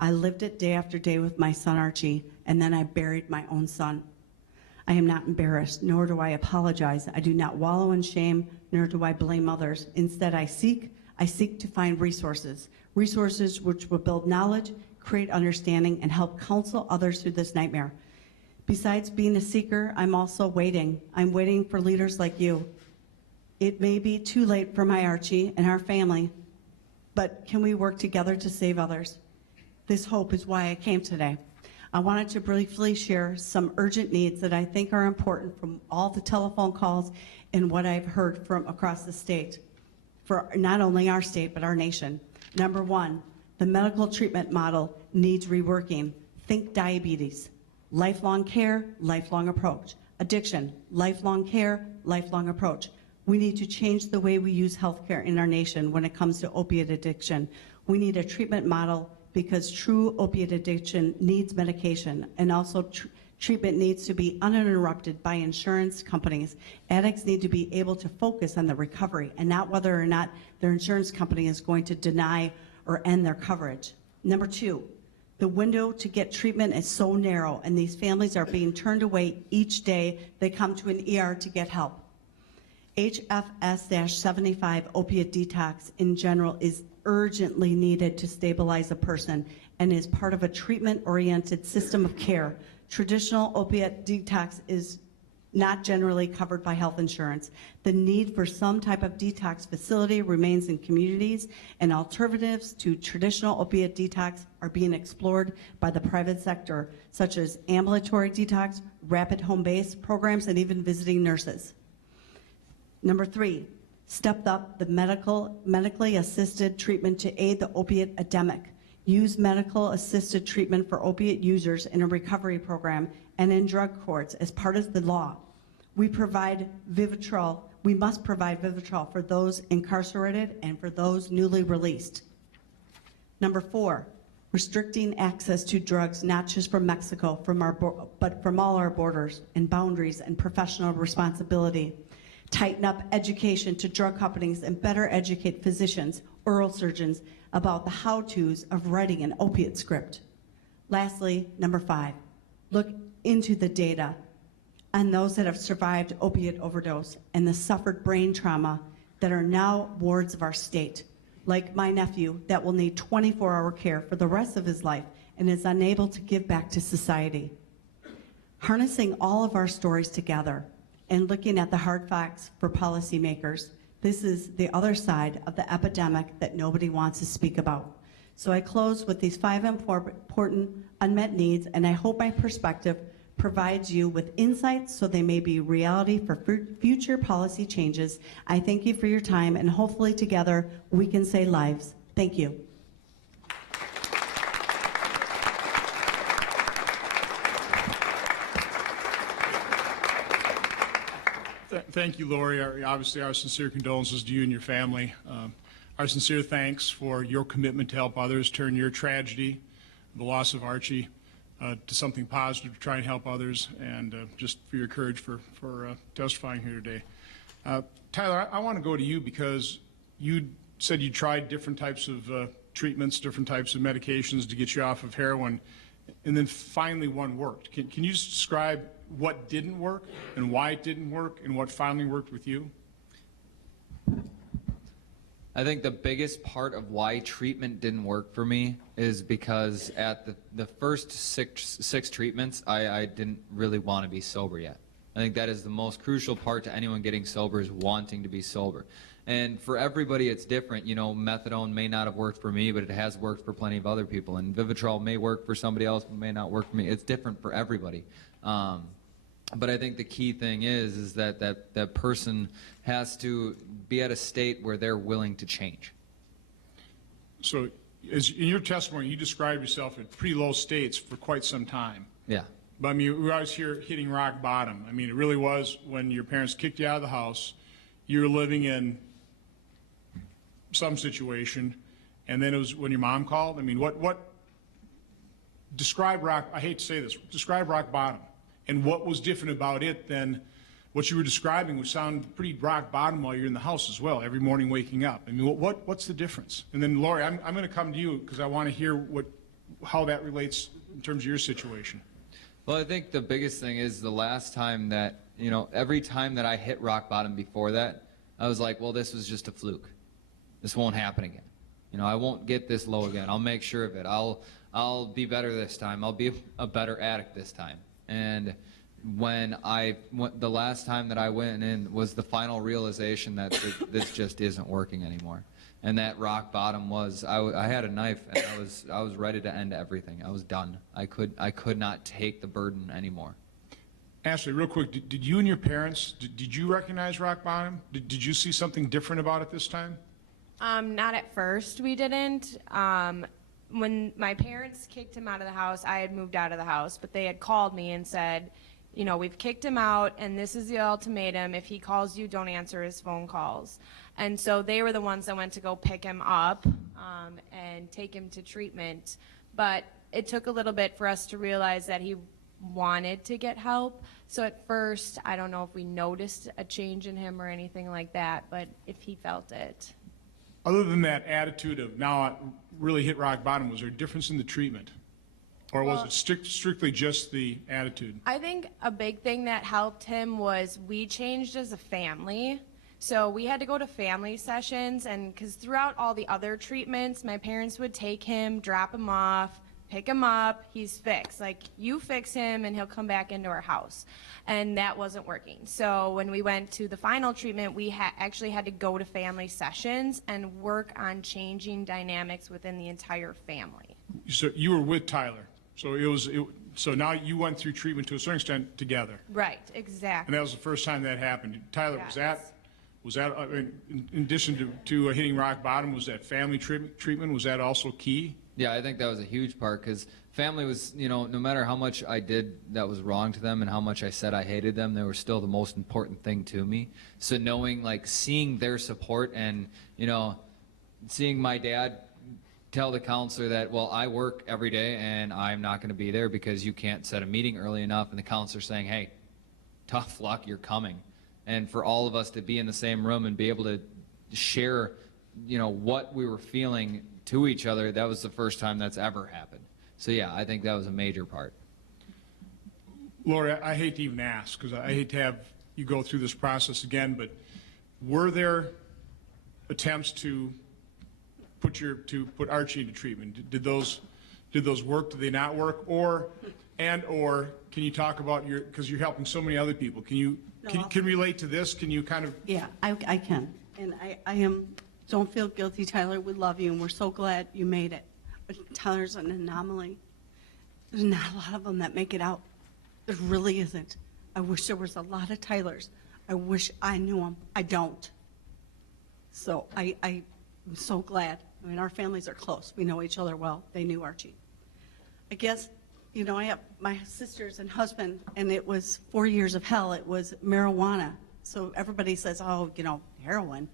I lived it day after day with my son Archie, and then I buried my own son. I am not embarrassed, nor do I apologize. I do not wallow in shame, nor do I blame others. Instead, I seek to find resources which will build knowledge, create understanding, and help counsel others through this nightmare. Besides being a seeker, I'm also waiting. I'm waiting for leaders like you. It may be too late for my Archie and our family, but can we work together to save others? This hope is why I came today. I wanted to briefly share some urgent needs that I think are important from all the telephone calls and what I've heard from across the state, for not only our state, but our nation. Number one, the medical treatment model needs reworking. Think diabetes. Lifelong care, lifelong approach. Addiction, lifelong care, lifelong approach. We need to change the way we use healthcare in our nation when it comes to opiate addiction. We need a treatment model because true opiate addiction needs medication, and also Treatment needs to be uninterrupted by insurance companies. Addicts need to be able to focus on the recovery and not whether or not their insurance company is going to deny or end their coverage. Number two, the window to get treatment is so narrow, and these families are being turned away each day they come to an ER to get help. HFS-75 opiate detox in general is urgently needed to stabilize a person and is part of a treatment-oriented system of care. Traditional opiate detox is not generally covered by health insurance. The need for some type of detox facility remains in communities, and alternatives to traditional opiate detox are being explored by the private sector, such as ambulatory detox, rapid home-based programs, and even visiting nurses. Number three, stepped up the medically assisted treatment to aid the opiate epidemic. Use medical assisted treatment for opiate users in a recovery program and in drug courts as part of the law. We must provide Vivitrol for those incarcerated and for those newly released. Number four, restricting access to drugs, not just from Mexico, but from all our borders and boundaries and professional responsibility. Tighten up education to drug companies and better educate physicians, oral surgeons about the how-tos of writing an opiate script. Lastly, number five, look into the data on those that have survived opiate overdose and the suffered brain trauma that are now wards of our state, like my nephew that will need 24-hour care for the rest of his life and is unable to give back to society. Harnessing all of our stories together and looking at the hard facts for policymakers, this is the other side of the epidemic that nobody wants to speak about. So I close with these 5 important unmet needs, and I hope my perspective provides you with insights so they may be reality for future policy changes. I thank you for your time, and hopefully together we can save lives. Thank you. Thank you, Lori. Obviously, our sincere condolences to you and your family. Our sincere thanks for your commitment to help others, turn your tragedy, the loss of Archie, to something positive to try and help others, and just for your courage for testifying here today. Tyler, I want to go to you because you said you tried different types of treatments, different types of medications to get you off of heroin, and then finally one worked. Can you just describe what didn't work and why it didn't work and what finally worked with you? I think the biggest part of why treatment didn't work for me is because at the first six treatments, I didn't really want to be sober yet. I think that is the most crucial part to anyone getting sober, is wanting to be sober. And for everybody, it's different. You know, methadone may not have worked for me, but it has worked for plenty of other people. And Vivitrol may work for somebody else, but may not work for me. It's different for everybody. But I think the key thing is that person has to be at a state where they're willing to change. So as in your testimony, you described yourself at pretty low states for quite some time. Yeah. But I mean, we always hear hitting rock bottom. I mean, it really was when your parents kicked you out of the house, you were living in some situation, and then it was when your mom called. I mean, describe rock, I hate to say this, describe rock bottom. And what was different about it than what you were describing, which sounded pretty rock bottom while you're in the house as well, every morning waking up. I mean, what's the difference? And then, Lori, I'm going to come to you because I want to hear how that relates in terms of your situation. Well, I think the biggest thing is the last time that, you know, every time that I hit rock bottom before that, I was like, well, this was just a fluke. This won't happen again. You know, I won't get this low again. I'll make sure of it. I'll be better this time. I'll be a better addict this time. And when the last time that I went in was the final realization that this just isn't working anymore. And that rock bottom was, I had a knife and I was ready to end everything. I was done. I could not take the burden anymore. Ashley, real quick, did you and your parents, did you recognize rock bottom? Did you see something different about it this time? Not at first, we didn't. When my parents kicked him out of the house, I had moved out of the house, but they had called me and said, you know, we've kicked him out, and this is the ultimatum. If he calls you, don't answer his phone calls. And so they were the ones that went to go pick him up and take him to treatment. But it took a little bit for us to realize that he wanted to get help. So at first, I don't know if we noticed a change in him or anything like that, but if he felt it. Other than that attitude of now I really hit rock bottom, was there a difference in the treatment? Or was it strictly just the attitude? I think a big thing that helped him was we changed as a family. So we had to go to family sessions, and because throughout all the other treatments, my parents would take him, drop him off, pick him up, he's fixed. Like, you fix him and he'll come back into our house. And that wasn't working. So when we went to the final treatment, we actually had to go to family sessions and work on changing dynamics within the entire family. So you were with Tyler. So so now you went through treatment to a certain extent together. Right, exactly. And that was the first time that happened. Tyler, Yes. was that I mean, in addition to hitting rock bottom, was that family treatment, was that also key? Yeah, I think that was a huge part because family was, no matter how much I did that was wrong to them and how much I said I hated them, they were still the most important thing to me. So knowing, like, seeing their support and, seeing my dad tell the counselor that, well, I work every day and I'm not going to be there because you can't set a meeting early enough, and the counselor saying, hey, tough luck, you're coming. And for all of us to be in the same room and be able to share, what we were feeling to each other, that was the first time that's ever happened. So yeah, I think that was a major part. Lori, I hate to even ask because I hate to have you go through this process again, but were there attempts to put Archie into treatment? Did those work? Did they not work? Or can you talk about because you're helping so many other people. Can you relate to this? Can you kind of? Yeah, I can. And I don't feel guilty, Tyler. We love you, and we're so glad you made it. But Tyler's an anomaly. There's not a lot of them that make it out. There really isn't. I wish there was a lot of Tylers. I wish I knew them. I don't. So I'm so glad. I mean, our families are close. We know each other well. They knew Archie. I guess, I have my sisters and husband, and it was 4 years of hell. It was marijuana. So everybody says, oh, heroin.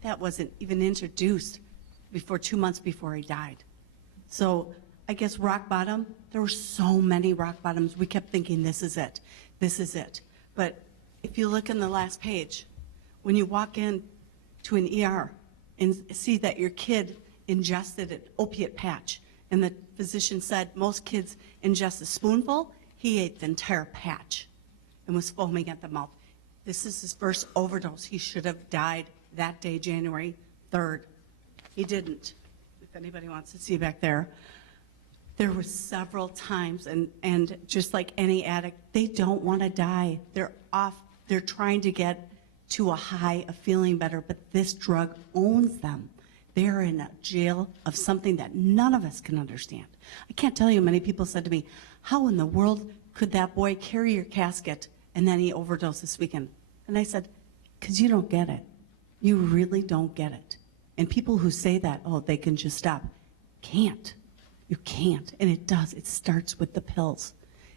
That wasn't even introduced before 2 months before he died. So I guess rock bottom, there were so many rock bottoms. We kept thinking, this is it. This is it. But if you look in the last page, when you walk in to an ER and see that your kid ingested an opiate patch, and the physician said most kids ingest a spoonful, he ate the entire patch and was foaming at the mouth. This is his first overdose. He should have died that day, January 3rd. He didn't. If anybody wants to see back there, there were several times, and just like any addict, they don't want to die. They're trying to get to a high of feeling better, but this drug owns them. They're in a jail of something that none of us can understand. I can't tell you how many people said to me, how in the world could that boy carry your casket and then he overdosed this weekend? And I said, because you don't get it. You really don't get it. And people who say that, oh, they can just stop, can't. You can't. And it does. It starts with the pills.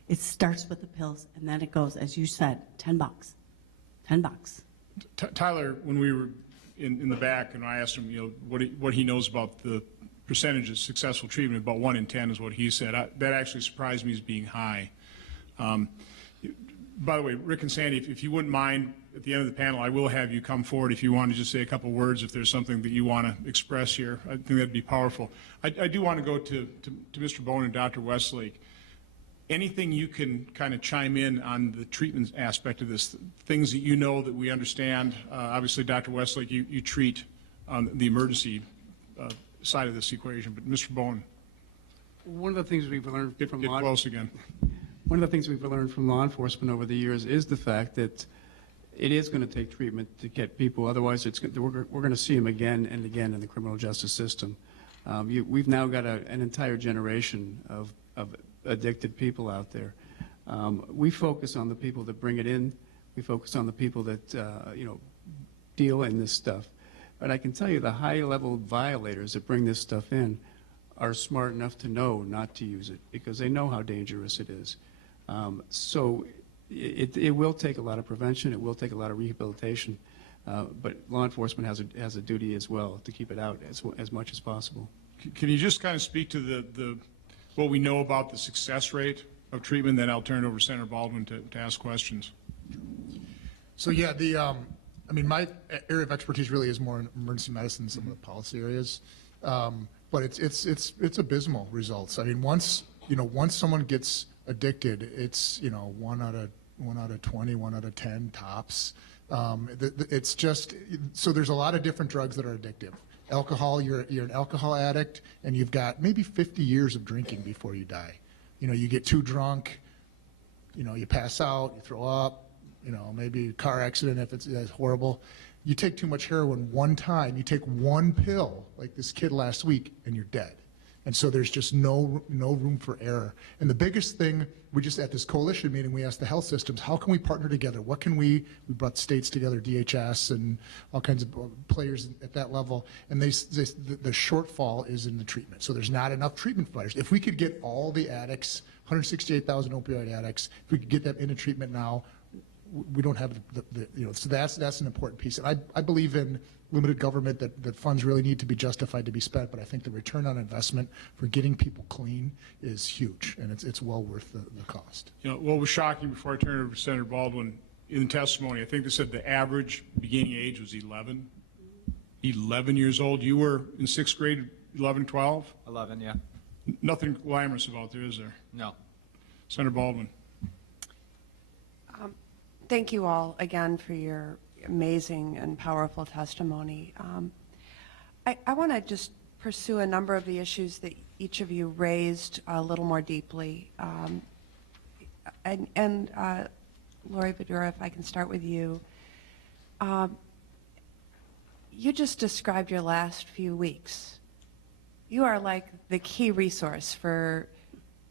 It starts with the pills, and then it goes, as you said, $10. $10. Tyler, when we were in the back, and I asked him, what he knows about the percentage of successful treatment, about 1 in 10 is what he said. That actually surprised me as being high. By the way, Rick and Sandy, if you wouldn't mind, at the end of the panel, I will have you come forward if you want to just say a couple words, if there's something that you want to express here. I think that'd be powerful. I do want to go to Mr. Bone and Dr. Westlake. Anything you can kind of chime in on the treatment aspect of this, things that that we understand. Obviously, Dr. Westlake, you treat on the emergency side of this equation, but Mr. Bone, One of the things we've learned from get close again. One of the things we've learned from law enforcement over the years is the fact that it is going to take treatment to get people. Otherwise, we're going to see them again and again in the criminal justice system. We've now got an entire generation of addicted people out there. We focus on the people that bring it in. We focus on the people that deal in this stuff. But I can tell you the high-level violators that bring this stuff in are smart enough to know not to use it because they know how dangerous it is. So it will take a lot of prevention. It will take a lot of rehabilitation. But law enforcement has a duty as well to keep it out as much as possible. Can you just kind of speak to what we know about the success rate of treatment. Then I'll turn it over to Senator Baldwin to ask questions. So yeah, I mean, my area of expertise really is more in emergency medicine, some of the policy areas, but it's abysmal results. I mean, once someone gets addicted, it's 1 out of 20, 1 out of 10 tops. It's just so there's a lot of different drugs that are addictive. Alcohol, you're an alcohol addict, and you've got maybe 50 years of drinking before you die. You get too drunk, you pass out, you throw up. Maybe a car accident if it's horrible. You take too much heroin one time, you take one pill, like this kid last week, and you're dead. And so there's just no room for error. And the biggest thing, we just at this coalition meeting, we asked the health systems, how can we partner together? What can we brought states together, DHS and all kinds of players at that level, and the shortfall is in the treatment. So there's not enough treatment providers. If we could get all the addicts, 168,000 opioid addicts, if we could get them into treatment now, we don't have so that's an important piece. And I believe in limited government, that funds really need to be justified to be spent, but I think the return on investment for getting people clean is huge, and it's well worth the cost. What was shocking, before I turn it over to Senator Baldwin, in the testimony, I think they said the average beginning age was 11 years old. You were in 6th grade, 11, 12? 11, yeah. Nothing glamorous about there, is there? No. Senator Baldwin. Thank you all again for your amazing and powerful testimony. I want to just pursue a number of the issues that each of you raised a little more deeply. And Lori Badura, if I can start with you. You just described your last few weeks. You are like the key resource for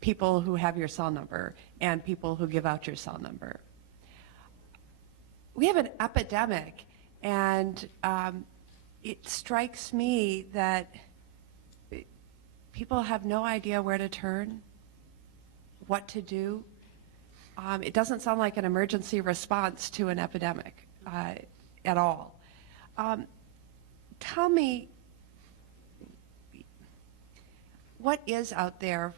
people who have your cell number and people who give out your cell number. We have an epidemic, and it strikes me that people have no idea where to turn, what to do. It doesn't sound like an emergency response to an epidemic at all. Tell me, what is out there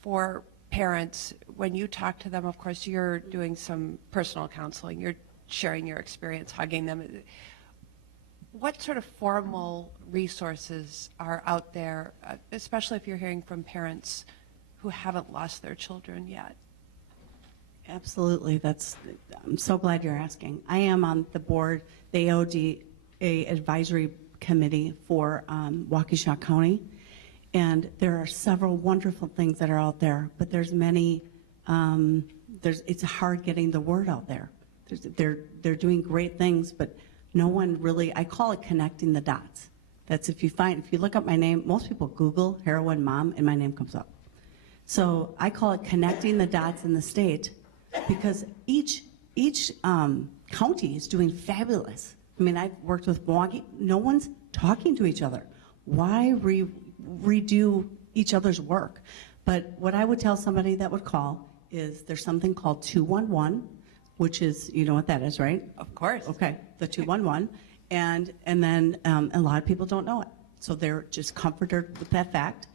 for parents? When you talk to them, of course, you're doing some personal counseling, you're sharing your experience, hugging them. What sort of formal resources are out there, especially if you're hearing from parents who haven't lost their children yet? Absolutely. I'm so glad you're asking. I am on the board, the AODA advisory committee for Waukesha County. And there are several wonderful things that are out there, but there's many, it's hard getting the word out there. They're doing great things, but no one really, I call it connecting the dots. That's if you look up my name, most people Google heroin mom and my name comes up. So I call it connecting the dots in the state, because each county is doing fabulous. I mean, I've worked with Pewaukee, no one's talking to each other. Why redo each other's work? But what I would tell somebody that would call is there's something called 211, which is, you know what that is, right? Of course. Okay, the 211. And then a lot of people don't know it. So they're just comforted with that fact.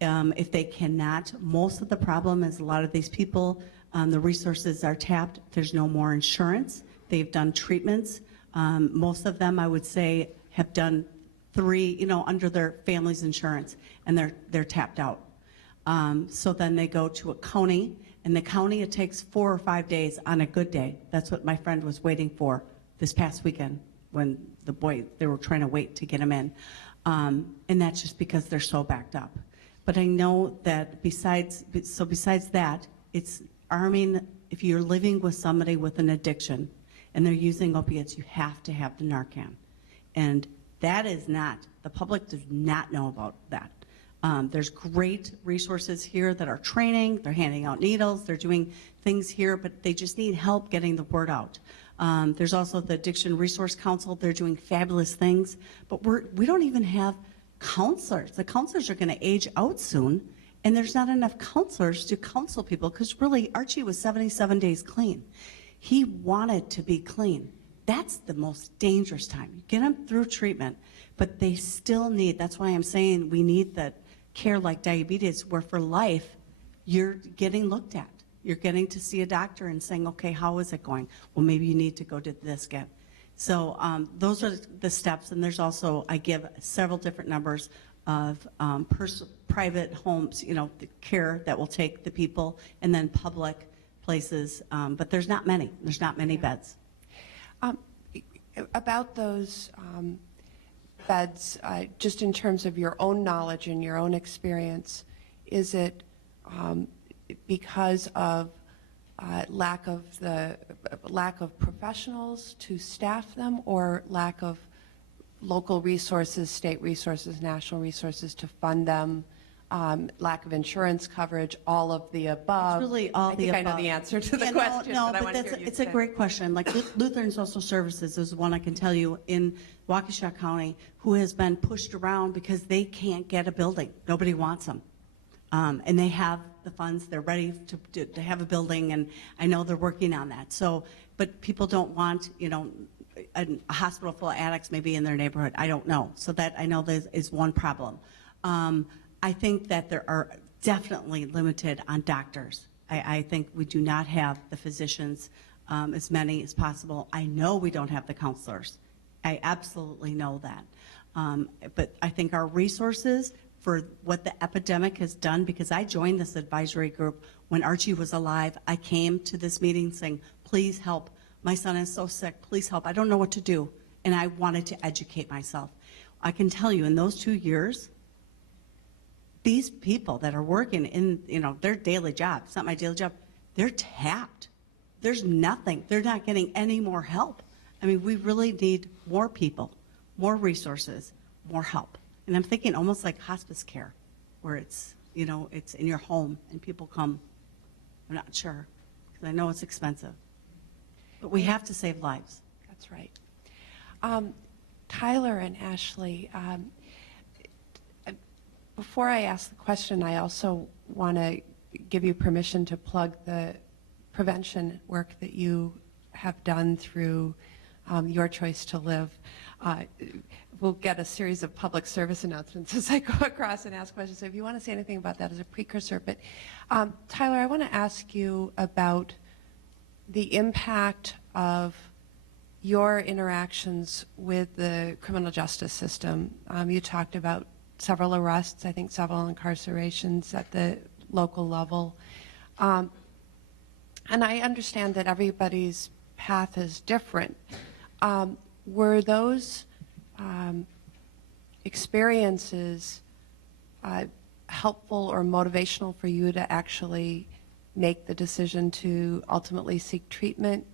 If they cannot, most of the problem is a lot of these people, the resources are tapped. There's no more insurance. They've done treatments. Most of them, I would say, have done 3, under their family's insurance, and they're tapped out. So then they go to a county, and the county, it takes 4 or 5 days on a good day. That's what my friend was waiting for this past weekend when they were trying to wait to get him in. And that's just because they're so backed up. But I know that besides that, it's arming, if you're living with somebody with an addiction and they're using opiates, you have to have the Narcan. And that is not, the public does not know about that. There's great resources here that are training, they're handing out needles, they're doing things here, but they just need help getting the word out. There's also the Addiction Resource Council, they're doing fabulous things, but we don't even have counselors. The counselors are gonna age out soon, and there's not enough counselors to counsel people, because really, Archie was 77 days clean. He wanted to be clean. That's the most dangerous time. You get them through treatment, but they still need, that's why I'm saying we need that care like diabetes, where for life, you're getting looked at. You're getting to see a doctor and saying, okay, how is it going? Well, maybe you need to go to this again. So those are the steps, and there's also, I give several different numbers of private homes, the care that will take the people, and then public places, but there's not many. There's not many beds. About those beds, just in terms of your own knowledge and your own experience, is it because of lack of professionals to staff them, or lack of local resources, state resources, national resources to fund them, lack of insurance coverage, all of the above? It's really all the above. I think I know the answer to the Yeah, question, no, but I but want to hear you it's a say. great question. Like Lutheran Social Services is one I can tell you in Waukesha County who has been pushed around because they can't get a building. Nobody wants them. And they have the funds, they're ready to have a building, and I know they're working on that. So, but people don't want, a hospital full of addicts maybe in their neighborhood. I don't know. So that I know that is one problem. I think that there are definitely limited on doctors. I think we do not have the physicians, as many as possible. I know we don't have the counselors. I absolutely know that. But I think our resources for what the epidemic has done, because I joined this advisory group when Archie was alive. I came to this meeting saying, please help. My son is so sick. Please help. I don't know what to do. And I wanted to educate myself. I can tell you in those 2 years, these people that are working in their daily job, it's not my daily job, they're tapped. There's nothing. They're not getting any more help. I mean, we really need more people, more resources, more help. And I'm thinking almost like hospice care, where it's, it's in your home and people come. I'm not sure, because I know it's expensive. But we have to save lives. That's right. Tyler and Ashley, before I ask the question, I also want to give you permission to plug the prevention work that you have done through Your Choice to Live. We'll get a series of public service announcements as I go across and ask questions. So if you want to say anything about that as a precursor. But Tyler, I want to ask you about the impact of your interactions with the criminal justice system. You talked about several arrests, I think several incarcerations at the local level. And I understand that everybody's path is different. Were those experiences helpful or motivational for you to actually make the decision to ultimately seek treatment?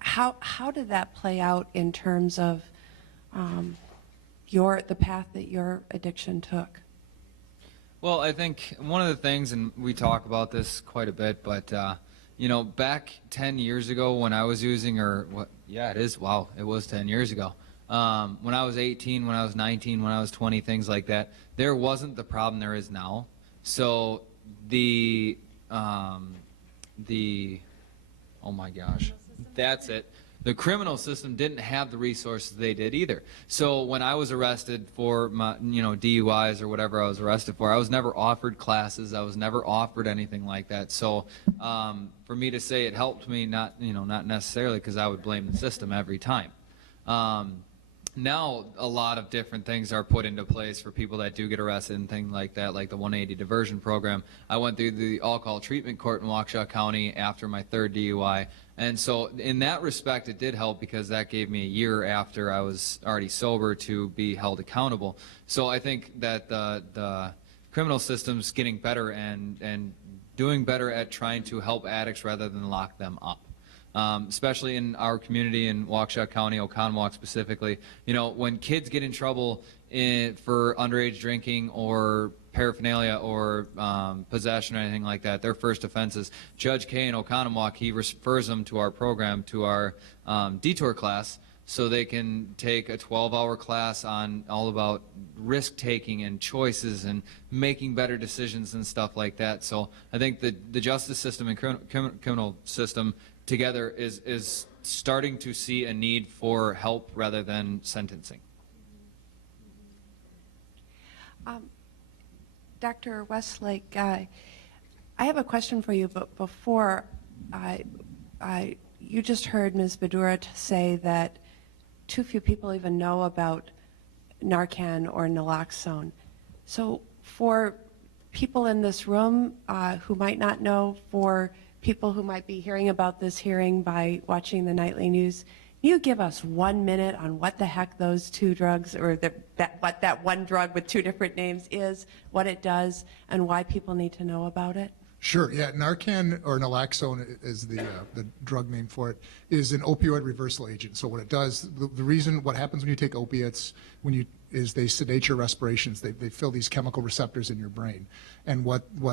How did that play out in terms of the path that your addiction took? Well, I think one of the things, and we talk about this quite a bit, but back 10 years ago when I was using, it was 10 years ago. When I was 18, when I was 19, when I was 20, things like that, there wasn't the problem there is now. So oh my gosh, that's it. The criminal system didn't have the resources they did either. So when I was arrested for my, DUIs or whatever I was arrested for, I was never offered classes. I was never offered anything like that. So for me to say it helped me, not necessarily, because I would blame the system every time. Now a lot of different things are put into place for people that do get arrested and things like that, like the 180 diversion program. I went through the alcohol treatment court in Waukesha County after my third DUI. And so in that respect, it did help because that gave me a year after I was already sober to be held accountable. So I think that the criminal system's getting better and doing better at trying to help addicts rather than lock them up. Especially in our community in Waukesha County, Oconomowoc specifically, when kids get in trouble for underage drinking or paraphernalia or possession or anything like that, their first offenses, Judge Kay in Oconomowoc, he refers them to our program, to our detour class, so they can take a 12-hour class on all about risk-taking and choices and making better decisions and stuff like that. So I think the justice system and criminal system together is starting to see a need for help rather than sentencing. Dr. Westlake, I I have a question for you, but before, you just heard Ms. Badura say that too few people even know about Narcan or naloxone. So for people in this room who might not know, for people who might be hearing about this hearing by watching the nightly news, can you give us 1 minute on what the heck those two drugs, or what that one drug with two different names is, what it does, and why people need to know about it? Sure, yeah, Narcan, or naloxone is the drug name for it, is an opioid reversal agent. So what it does, the reason, what happens when you take opiates, is they sedate your respirations. They fill these chemical receptors in your brain. And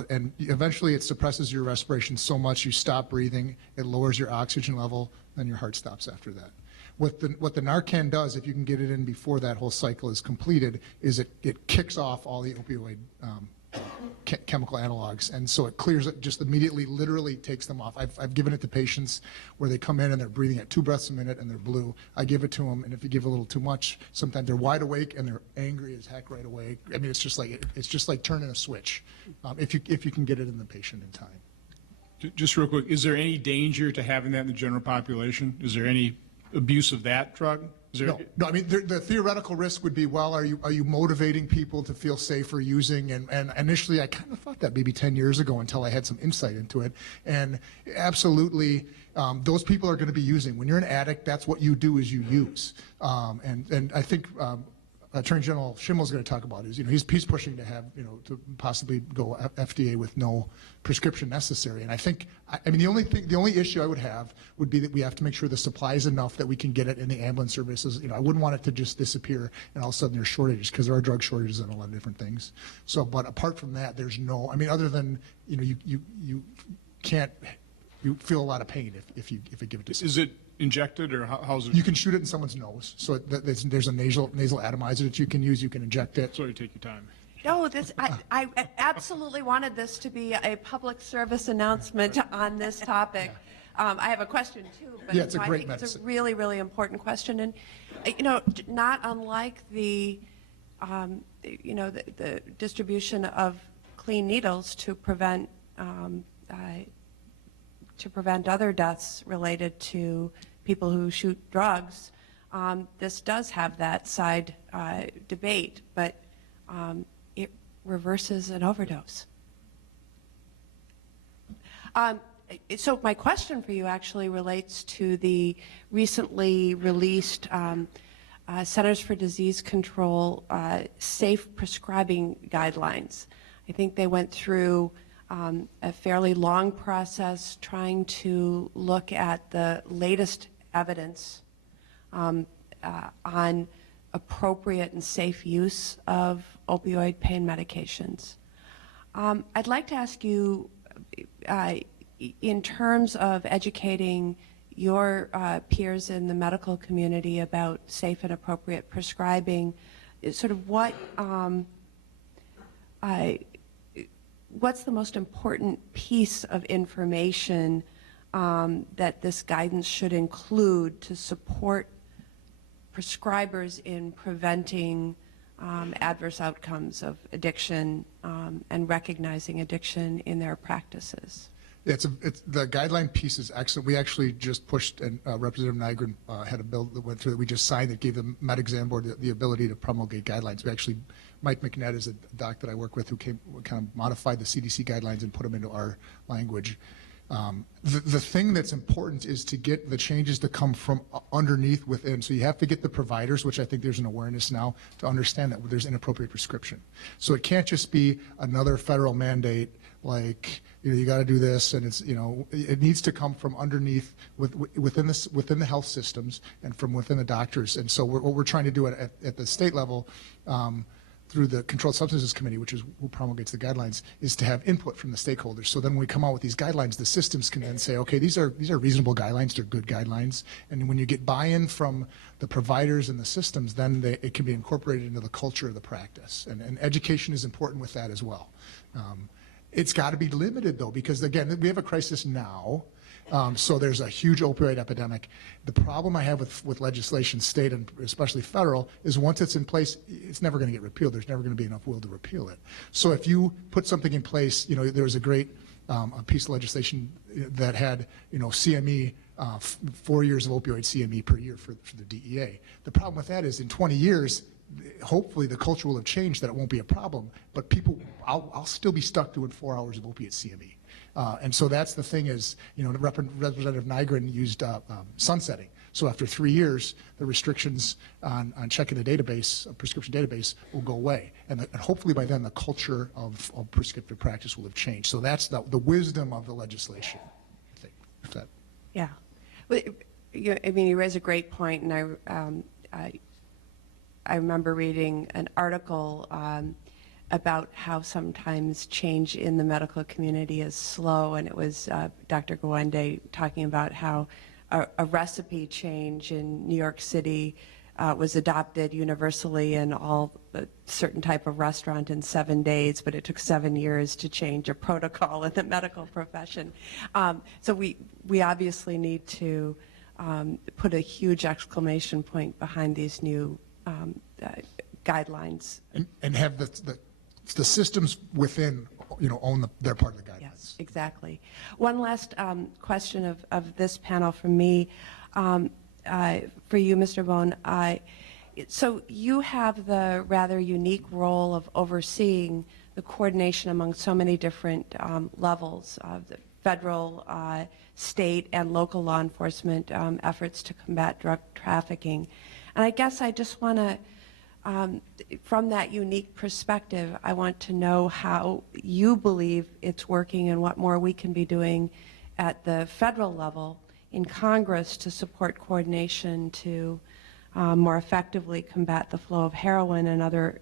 and eventually it suppresses your respiration so much you stop breathing, it lowers your oxygen level, then your heart stops after that. What the Narcan does, if you can get it in before that whole cycle is completed, is it kicks off all the opioid chemical analogs, and so it clears it just immediately, literally takes them off. I've given it to patients where they come in and they're breathing at 2 breaths a minute and they're blue. I give it to them, and if you give a little too much, sometimes they're wide awake and they're angry as heck right away. I mean, it's just like turning a switch, if you can get it in the patient in time. Just real quick, is there any danger to having that in the general population? Is there any abuse of that drug? No. I mean, the theoretical risk would be, well, are you motivating people to feel safer using? And initially, I kind of thought that maybe 10 years ago until I had some insight into it. And absolutely, those people are going to be using. When you're an addict, that's what you do, is you use. And I think Attorney General Schimmel's going to talk about is, he's pushing to have, to possibly go FDA with no prescription necessary. And I think, I mean, the only issue I would have would be that we have to make sure the supply is enough that we can get it in the ambulance services. I wouldn't want it to just disappear and all of a sudden there's shortages, because there are drug shortages and a lot of different things. So, but apart from that, there's no, I mean, other than, you can't, you feel a lot of pain if you give it to someone. Is it injected, or how's it? You can shoot it in someone's nose. So there's a nasal atomizer that you can use. You can inject it. So you take your time. No, I absolutely wanted this to be a public service announcement on this topic. I have a question too, but yeah, it's a great I think medicine. It's a really, really important question, and not unlike the the distribution of clean needles to prevent other deaths related to people who shoot drugs. This does have that side debate, but it reverses an overdose. So my question for you actually relates to the recently released Centers for Disease Control safe prescribing guidelines. I think they went through a fairly long process trying to look at the latest evidence on appropriate and safe use of opioid pain medications. I'd like to ask you, in terms of educating your peers in the medical community about safe and appropriate prescribing, sort of what's the most important piece of information that this guidance should include to support prescribers in preventing adverse outcomes of addiction and recognizing addiction in their practices? The guideline piece is excellent. We actually just pushed, and Representative Nygren had a bill that went through that we just signed that gave the Med Exam Board the ability to promulgate guidelines. We actually, Mike McNett is a doc that I work with who kind of modified the CDC guidelines and put them into our language. The thing that's important is to get the changes to come from underneath within. So you have to get the providers, which I think there's an awareness now, to understand that there's inappropriate prescription. So it can't just be another federal mandate like, you got to do this, and it's, it needs to come from underneath within the health systems and from within the doctors. And so what we're trying to do at the state level, through the Controlled Substances Committee, which is who promulgates the guidelines, is to have input from the stakeholders. So then when we come out with these guidelines, the systems can then say, okay, these are reasonable guidelines, they're good guidelines. And when you get buy-in from the providers and the systems, then it can be incorporated into the culture of the practice. And education is important with that as well. It's got to be limited though, because again, we have a crisis now. So there's a huge opioid epidemic. The problem I have with legislation, state and especially federal, is once it's in place, it's never going to get repealed. There's never going to be enough will to repeal it. So if you put something in place, there was a great a piece of legislation that had, CME, 4 years of opioid CME per year for the DEA. The problem with that is in 20 years, hopefully the culture will have changed that it won't be a problem, but I'll still be stuck doing 4 hours of opiate CME. And so that's the thing is, Representative Nygren used sunsetting. So after 3 years, the restrictions on checking the database, a prescription database, will go away. And hopefully by then the culture of prescriptive practice will have changed. So that's the wisdom of the legislation, I think. If that. Yeah. Well, you raise a great point, and I remember reading an article about how sometimes change in the medical community is slow, and it was Dr. Gwende talking about how a recipe change in New York City was adopted universally in a certain type of restaurant in 7 days, but it took 7 years to change a protocol in the medical profession. So we obviously need to put a huge exclamation point behind these new guidelines. And have the systems within, own their part of the guidelines. Yes, exactly. One last question of this panel from me, for you, Mr. Bone. So you have the rather unique role of overseeing the coordination among so many different levels of the federal, state, and local law enforcement efforts to combat drug trafficking. And I guess I just want to, from that unique perspective, I want to know how you believe it's working and what more we can be doing at the federal level in Congress to support coordination to more effectively combat the flow of heroin and other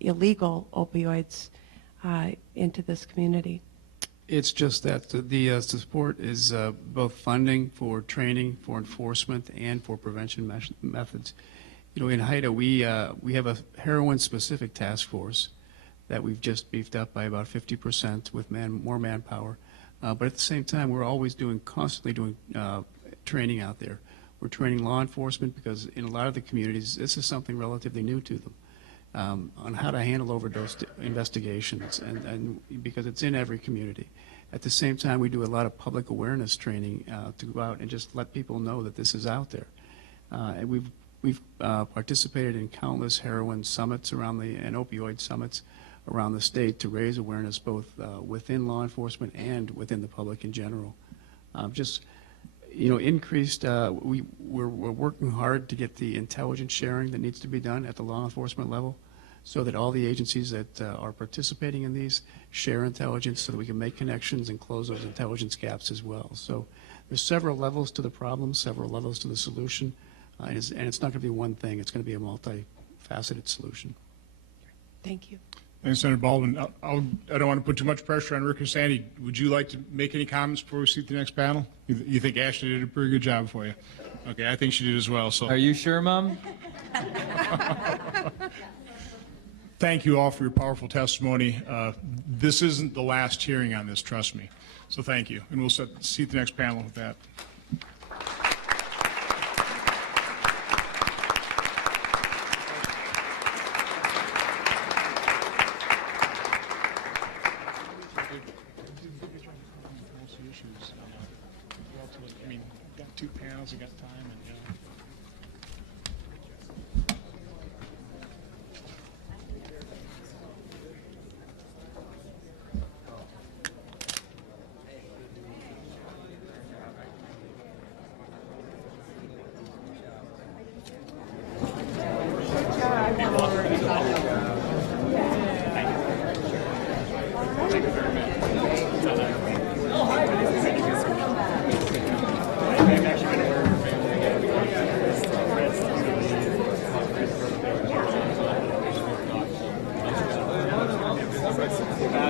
illegal opioids into this community. It's just that the support is both funding for training, for enforcement, and for prevention methods. In HIDA, we have a heroin-specific task force that we've just beefed up by about 50% with more manpower. But at the same time, we're always constantly doing training out there. We're training law enforcement because in a lot of the communities, this is something relatively new to them, on how to handle overdose investigations, and because it's in every community. At the same time, we do a lot of public awareness training to go out and just let people know that this is out there. And we've participated in countless heroin summits and opioid summits around the state to raise awareness both within law enforcement and within the public in general. Increased, we're working hard to get the intelligence sharing that needs to be done at the law enforcement level so that all the agencies that are participating in these share intelligence so that we can make connections and close those intelligence gaps as well. So there's several levels to the problem, several levels to the solution, and it's not going to be one thing. It's going to be a multifaceted solution. Thank you. Thanks, Senator Baldwin. I don't want to put too much pressure on Rick or Sandy. Would you like to make any comments before we see the next panel? You think Ashley did a pretty good job for you? Okay, I think she did as well. So. Are you sure, Mom? Thank you all for your powerful testimony. This isn't the last hearing on this, trust me. So thank you. And we'll see the next panel with that. Got 2 panels, we got time, and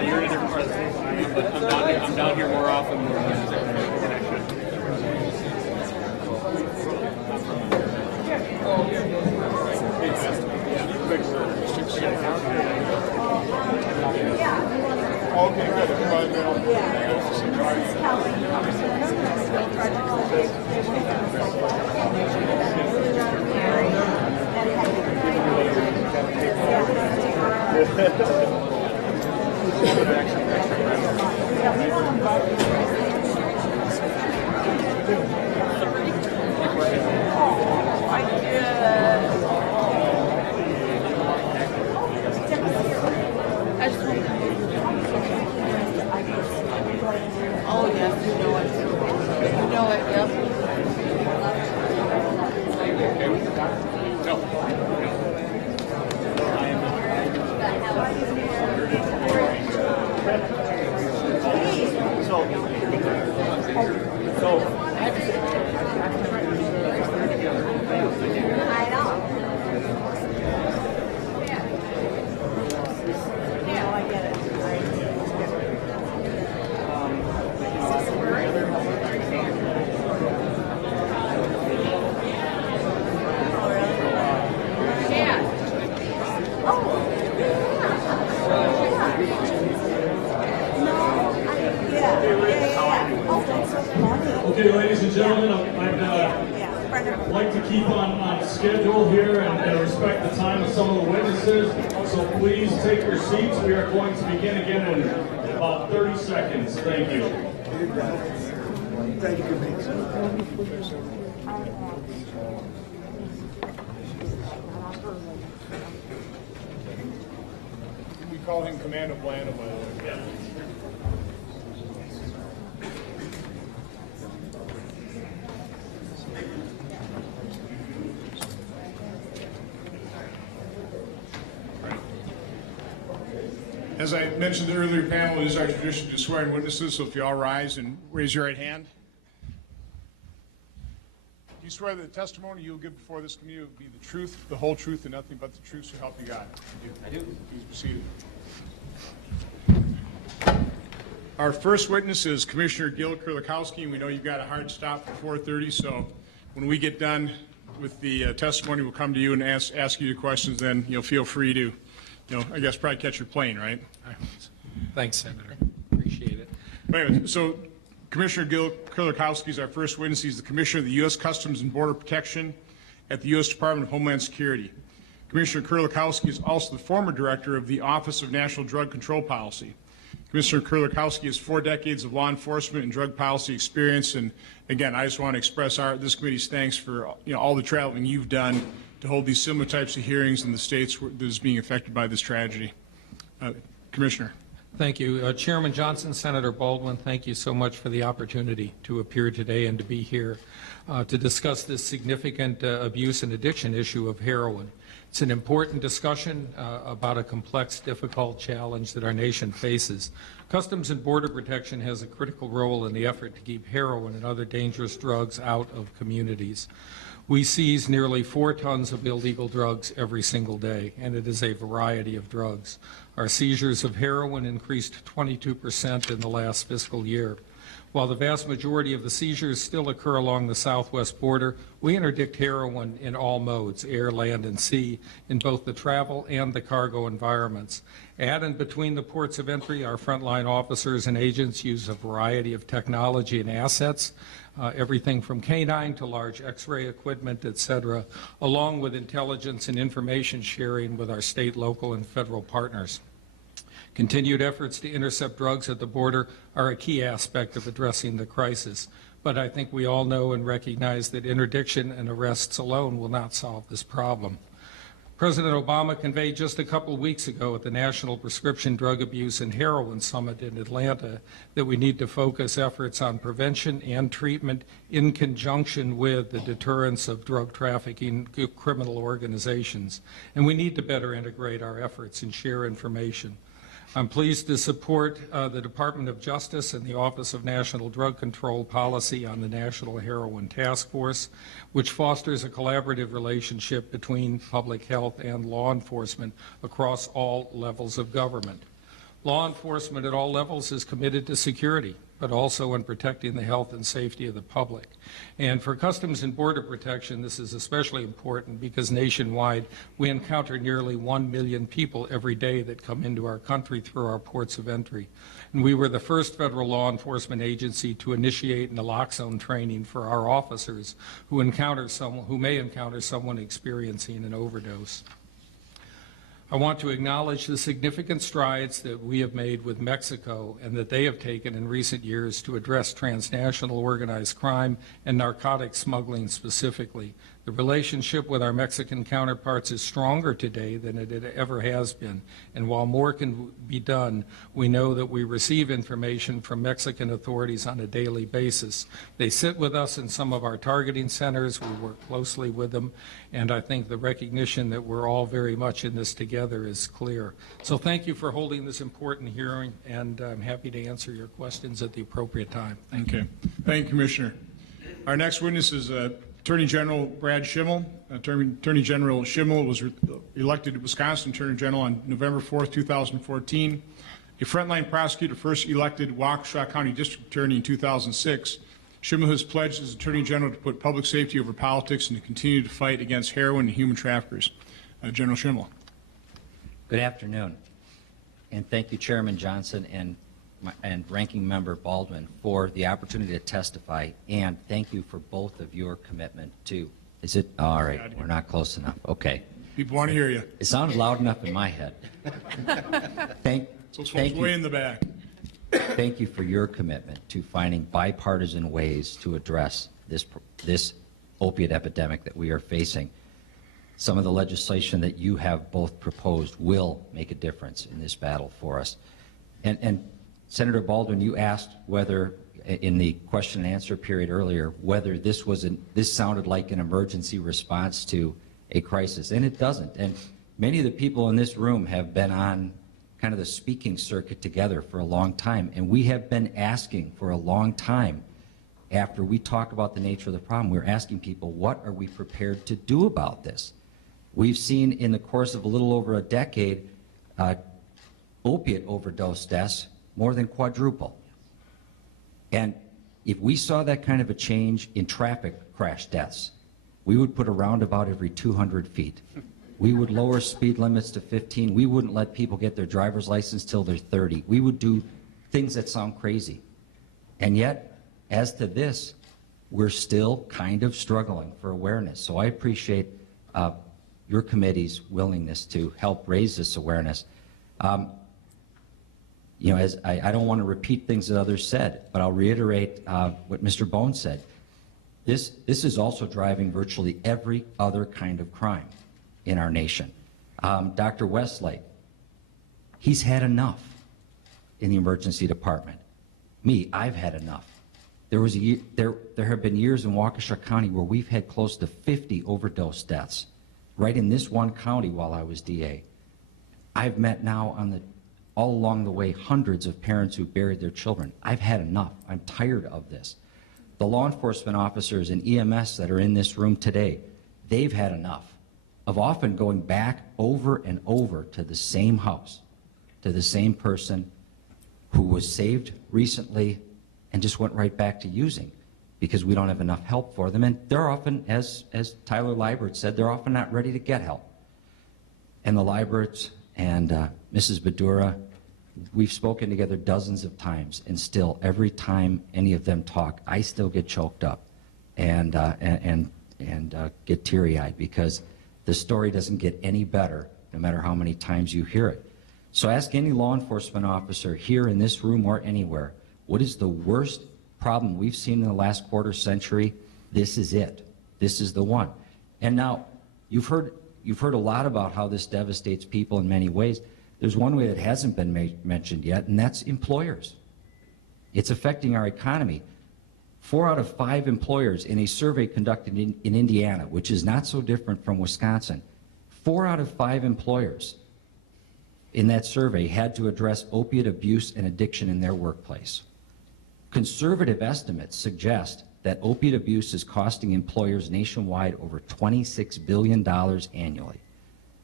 You're in a different part of the state than I am, but I'm down here more often than I should. Okay, good. like to keep on schedule here and respect the time of some of the witnesses. So please take your seats. We are going to begin again in about 30 seconds. Thank you. Thank you. We call him Commando Blando, by the way. Yeah. As I mentioned in the earlier panel, it is our tradition to swear in witnesses, so if you all rise and raise your right hand. Do you swear that the testimony you will give before this committee will be the truth, the whole truth, and nothing but the truth, so help you God? I do. Please proceed. Our first witness is Commissioner Gil Kurlikowski, and we know you've got a hard stop for 4:30, so when we get done with the testimony, we'll come to you and ask you the questions, then you'll feel free to, I guess probably catch your plane, right? Thanks, Senator. Appreciate it. Anyway, so Commissioner Gil Kurlikowski is our first witness. He's the Commissioner of the U.S. Customs and Border Protection at the U.S. Department of Homeland Security. Commissioner Kurlikowski is also the former director of the Office of National Drug Control Policy. Commissioner Kurlikowski has 4 decades of law enforcement and drug policy experience, and again, I just want to express this committee's thanks for all the traveling you've done to hold these similar types of hearings in the states that is being affected by this tragedy. Commissioner. Thank you. Chairman Johnson, Senator Baldwin, thank you so much for the opportunity to appear today and to be here to discuss this significant abuse and addiction issue of heroin. It's an important discussion about a complex, difficult challenge that our nation faces. Customs and Border Protection has a critical role in the effort to keep heroin and other dangerous drugs out of communities. We seize nearly 4 tons of illegal drugs every single day, and it is a variety of drugs. Our seizures of heroin increased 22% in the last fiscal year. While the vast majority of the seizures still occur along the southwest border, we interdict heroin in all modes, air, land, and sea, in both the travel and the cargo environments. At and between the ports of entry, our frontline officers and agents use a variety of technology and assets, everything from canine to large X-ray equipment, etc., along with intelligence and information sharing with our state, local, and federal partners. Continued efforts to intercept drugs at the border are a key aspect of addressing the crisis, but I think we all know and recognize that interdiction and arrests alone will not solve this problem. President Obama conveyed just a couple of weeks ago at the National Prescription Drug Abuse and Heroin Summit in Atlanta that we need to focus efforts on prevention and treatment in conjunction with the deterrence of drug trafficking criminal organizations, and we need to better integrate our efforts and share information. I'm pleased to support the Department of Justice and the Office of National Drug Control Policy on the National Heroin Task Force, which fosters a collaborative relationship between public health and law enforcement across all levels of government. Law enforcement at all levels is committed to security, but also in protecting the health and safety of the public. And for Customs and Border Protection, this is especially important because nationwide we encounter nearly 1 million people every day that come into our country through our ports of entry. And we were the first federal law enforcement agency to initiate naloxone training for our officers who may encounter someone experiencing an overdose. I want to acknowledge the significant strides that we have made with Mexico and that they have taken in recent years to address transnational organized crime and narcotics smuggling specifically. The relationship with our Mexican counterparts is stronger today than it ever has been, and while more can be done, we know that we receive information from Mexican authorities on a daily basis. They sit with us in some of our targeting centers, we work closely with them, and I think the recognition that we're all very much in this together is clear. So thank you for holding this important hearing, and I'm happy to answer your questions at the appropriate time. Thank you. Thank you, Commissioner. Our next witness is Attorney General Brad Schimmel. Attorney General Schimmel was elected Wisconsin Attorney General on November 4th, 2014. A frontline prosecutor first elected Waukesha County District Attorney in 2006. Schimmel has pledged as Attorney General to put public safety over politics and to continue to fight against heroin and human traffickers. General Schimmel. Good afternoon, and thank you, Chairman Johnson and Ranking Member Baldwin for the opportunity to testify, and thank you for both of your commitment to Is it? All right, we're not close enough. Okay. People want to hear you. It sounded loud enough in my head. Thank So it's way you. in the back. Thank you for your commitment to finding bipartisan ways to address this opiate epidemic that we are facing. Some of the legislation that you have both proposed will make a difference in this battle for us. And Senator Baldwin, you asked whether, in the question and answer period earlier, whether this sounded like an emergency response to a crisis, and it doesn't. And many of the people in this room have been on kind of the speaking circuit together for a long time, and we have been asking for a long time, after we talk about the nature of the problem, we're asking people, what are we prepared to do about this? We've seen in the course of a little over a decade, opiate overdose deaths more than quadruple. And if we saw that kind of a change in traffic crash deaths, we would put a roundabout every 200 feet. We would lower speed limits to 15. We wouldn't let people get their driver's license till they're 30. We would do things that sound crazy. And yet, as to this, we're still kind of struggling for awareness. So I appreciate your committee's willingness to help raise this awareness. You know, as I don't want to repeat things that others said, but I'll reiterate what Mr. Bone said. This is also driving virtually every other kind of crime in our nation. Dr. Westlake, he's had enough in the emergency department. Me, I've had enough. There have been years in Waukesha County where we've had close to 50 overdose deaths, right in this one county while I was DA. I've met now all along the way hundreds of parents who buried their children. I've had enough. I'm tired of this. The law enforcement officers and EMS that are in this room today, they've had enough of often going back over and over to the same house, to the same person who was saved recently and just went right back to using because we don't have enough help for them. And they're often, as Tyler Liebert said, they're often not ready to get help. And the Lieberts and Mrs. Badura, we've spoken together dozens of times, and still, every time any of them talk, I still get choked up and get teary-eyed because the story doesn't get any better no matter how many times you hear it. So ask any law enforcement officer here in this room or anywhere, what is the worst problem we've seen in the last quarter century? This is it. This is the one. And now, you've heard a lot about how this devastates people in many ways. There's one way that hasn't been mentioned yet, and that's employers. It's affecting our economy. 4 out of 5 employers in a survey conducted in Indiana, which is not so different from Wisconsin, 4 out of 5 employers in that survey had to address opiate abuse and addiction in their workplace. Conservative estimates suggest that opiate abuse is costing employers nationwide over $26 billion annually.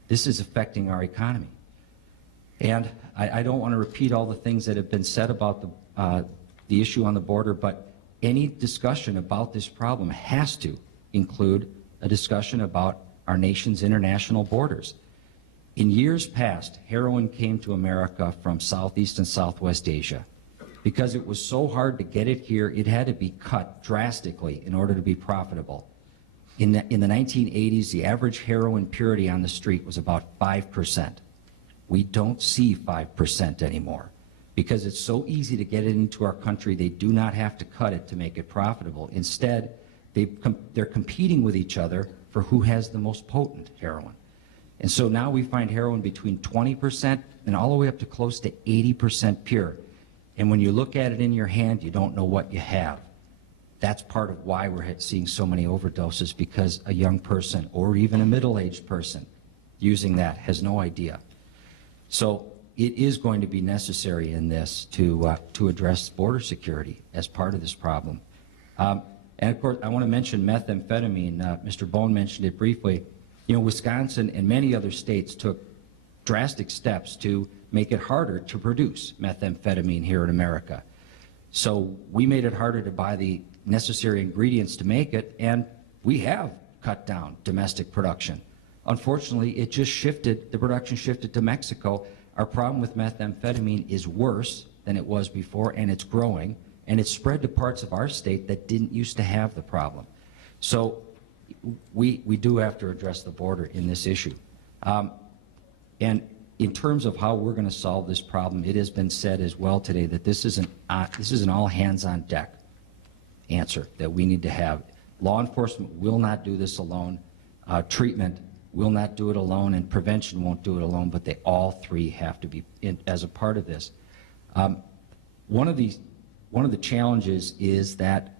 This is affecting our economy. And I don't want to repeat all the things that have been said about the issue on the border, but any discussion about this problem has to include a discussion about our nation's international borders. In years past, heroin came to America from Southeast and Southwest Asia. Because it was so hard to get it here, it had to be cut drastically in order to be profitable. In the 1980s, the average heroin purity on the street was about 5%. We don't see 5% anymore. Because it's so easy to get it into our country, they do not have to cut it to make it profitable. Instead, they're competing with each other for who has the most potent heroin. And so now we find heroin between 20% and all the way up to close to 80% pure. And when you look at it in your hand, you don't know what you have. That's part of why we're seeing so many overdoses, because a young person or even a middle-aged person using that has no idea. So it is going to be necessary in this to address border security as part of this problem. And of course, I want to mention methamphetamine. Mr. Bone mentioned it briefly. You know, Wisconsin and many other states took drastic steps to make it harder to produce methamphetamine here in America. So we made it harder to buy the necessary ingredients to make it, and we have cut down domestic production. Unfortunately, it just shifted, the production shifted to Mexico. Our problem with methamphetamine is worse than it was before, and it's growing, and it's spread to parts of our state that didn't used to have the problem. So we do have to address the border in this issue. And in terms of how we're going to solve this problem, it has been said as well today that this is an all hands on deck answer that we need to have. Law enforcement will not do this alone. Treatment will not do it alone, and prevention won't do it alone, but they all three have to be as a part of this. One of the challenges is that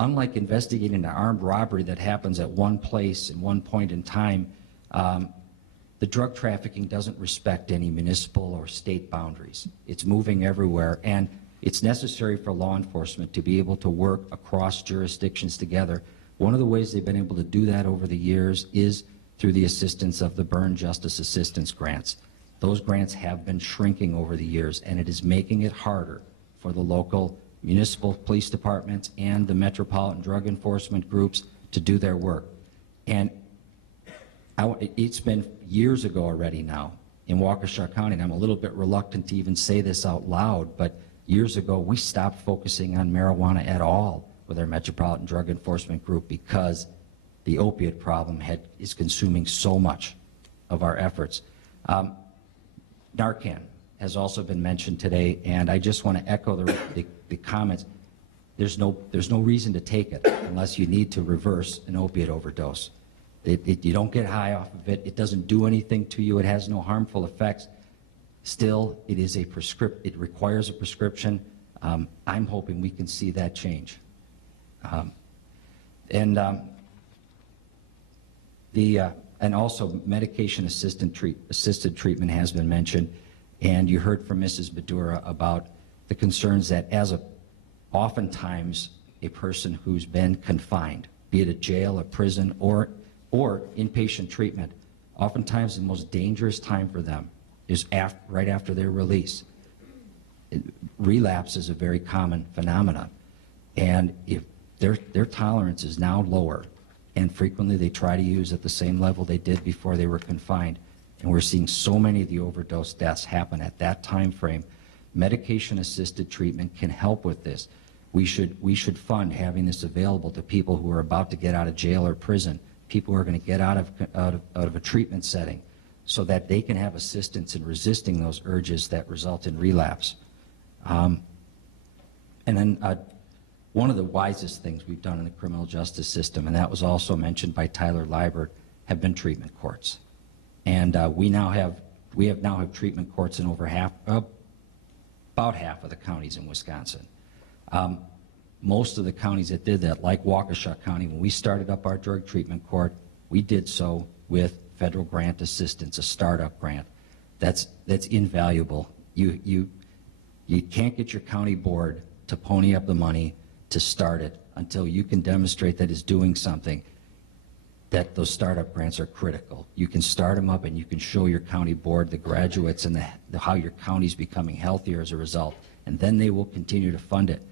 unlike investigating an armed robbery that happens at one place and one point in time, the drug trafficking doesn't respect any municipal or state boundaries. It's moving everywhere, and it's necessary for law enforcement to be able to work across jurisdictions together. One of the ways they've been able to do that over the years is through the assistance of the Burn Justice Assistance Grants. Those grants have been shrinking over the years, and it is making it harder for the local municipal police departments and the metropolitan drug enforcement groups to do their work. And it's been years ago already now in Waukesha County, and I'm a little bit reluctant to even say this out loud, but years ago we stopped focusing on marijuana at all with our Metropolitan Drug Enforcement Group because the opiate problem is consuming so much of our efforts. Narcan has also been mentioned today, and I just want to echo the comments. There's no reason to take it unless you need to reverse an opiate overdose. You don't get high off of it. It doesn't do anything to you. It has no harmful effects. Still, it requires a prescription. I'm hoping we can see that change. And also medication-assisted treatment has been mentioned, and you heard from Mrs. Badura about the concerns that oftentimes a person who's been confined, be it a jail, a prison, or inpatient treatment, oftentimes the most dangerous time for them is right after their release. Relapse is a very common phenomenon, and if their tolerance is now lower, and frequently they try to use at the same level they did before they were confined, and we're seeing so many of the overdose deaths happen at that time frame. Medication-assisted treatment can help with this. We should fund having this available to people who are about to get out of jail or prison, people who are going to get out of a treatment setting, so that they can have assistance in resisting those urges that result in relapse. And then one of the wisest things we've done in the criminal justice system, and that was also mentioned by Tyler Liebert, have been treatment courts. And we now have treatment courts in about half of the counties in Wisconsin. Most of the counties that did that, like Waukesha County, when we started up our drug treatment court, we did so with federal grant assistance, a startup grant. That's invaluable. You can't get your county board to pony up the money to start it until you can demonstrate that it's doing something. That those startup grants are critical. You can start them up and you can show your county board the graduates and how your county's becoming healthier as a result, and then they will continue to fund it.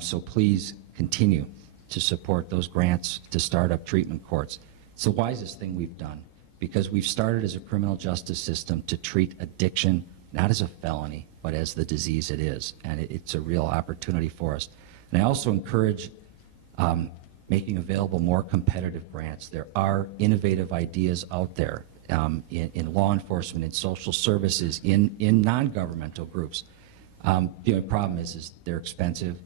So please continue to support those grants to start up treatment courts. It's the wisest thing we've done because we've started as a criminal justice system to treat addiction not as a felony, but as the disease it is, and it's a real opportunity for us. And I also encourage making available more competitive grants. There are innovative ideas out there in law enforcement, in social services, in non-governmental groups. The only problem is they're expensive,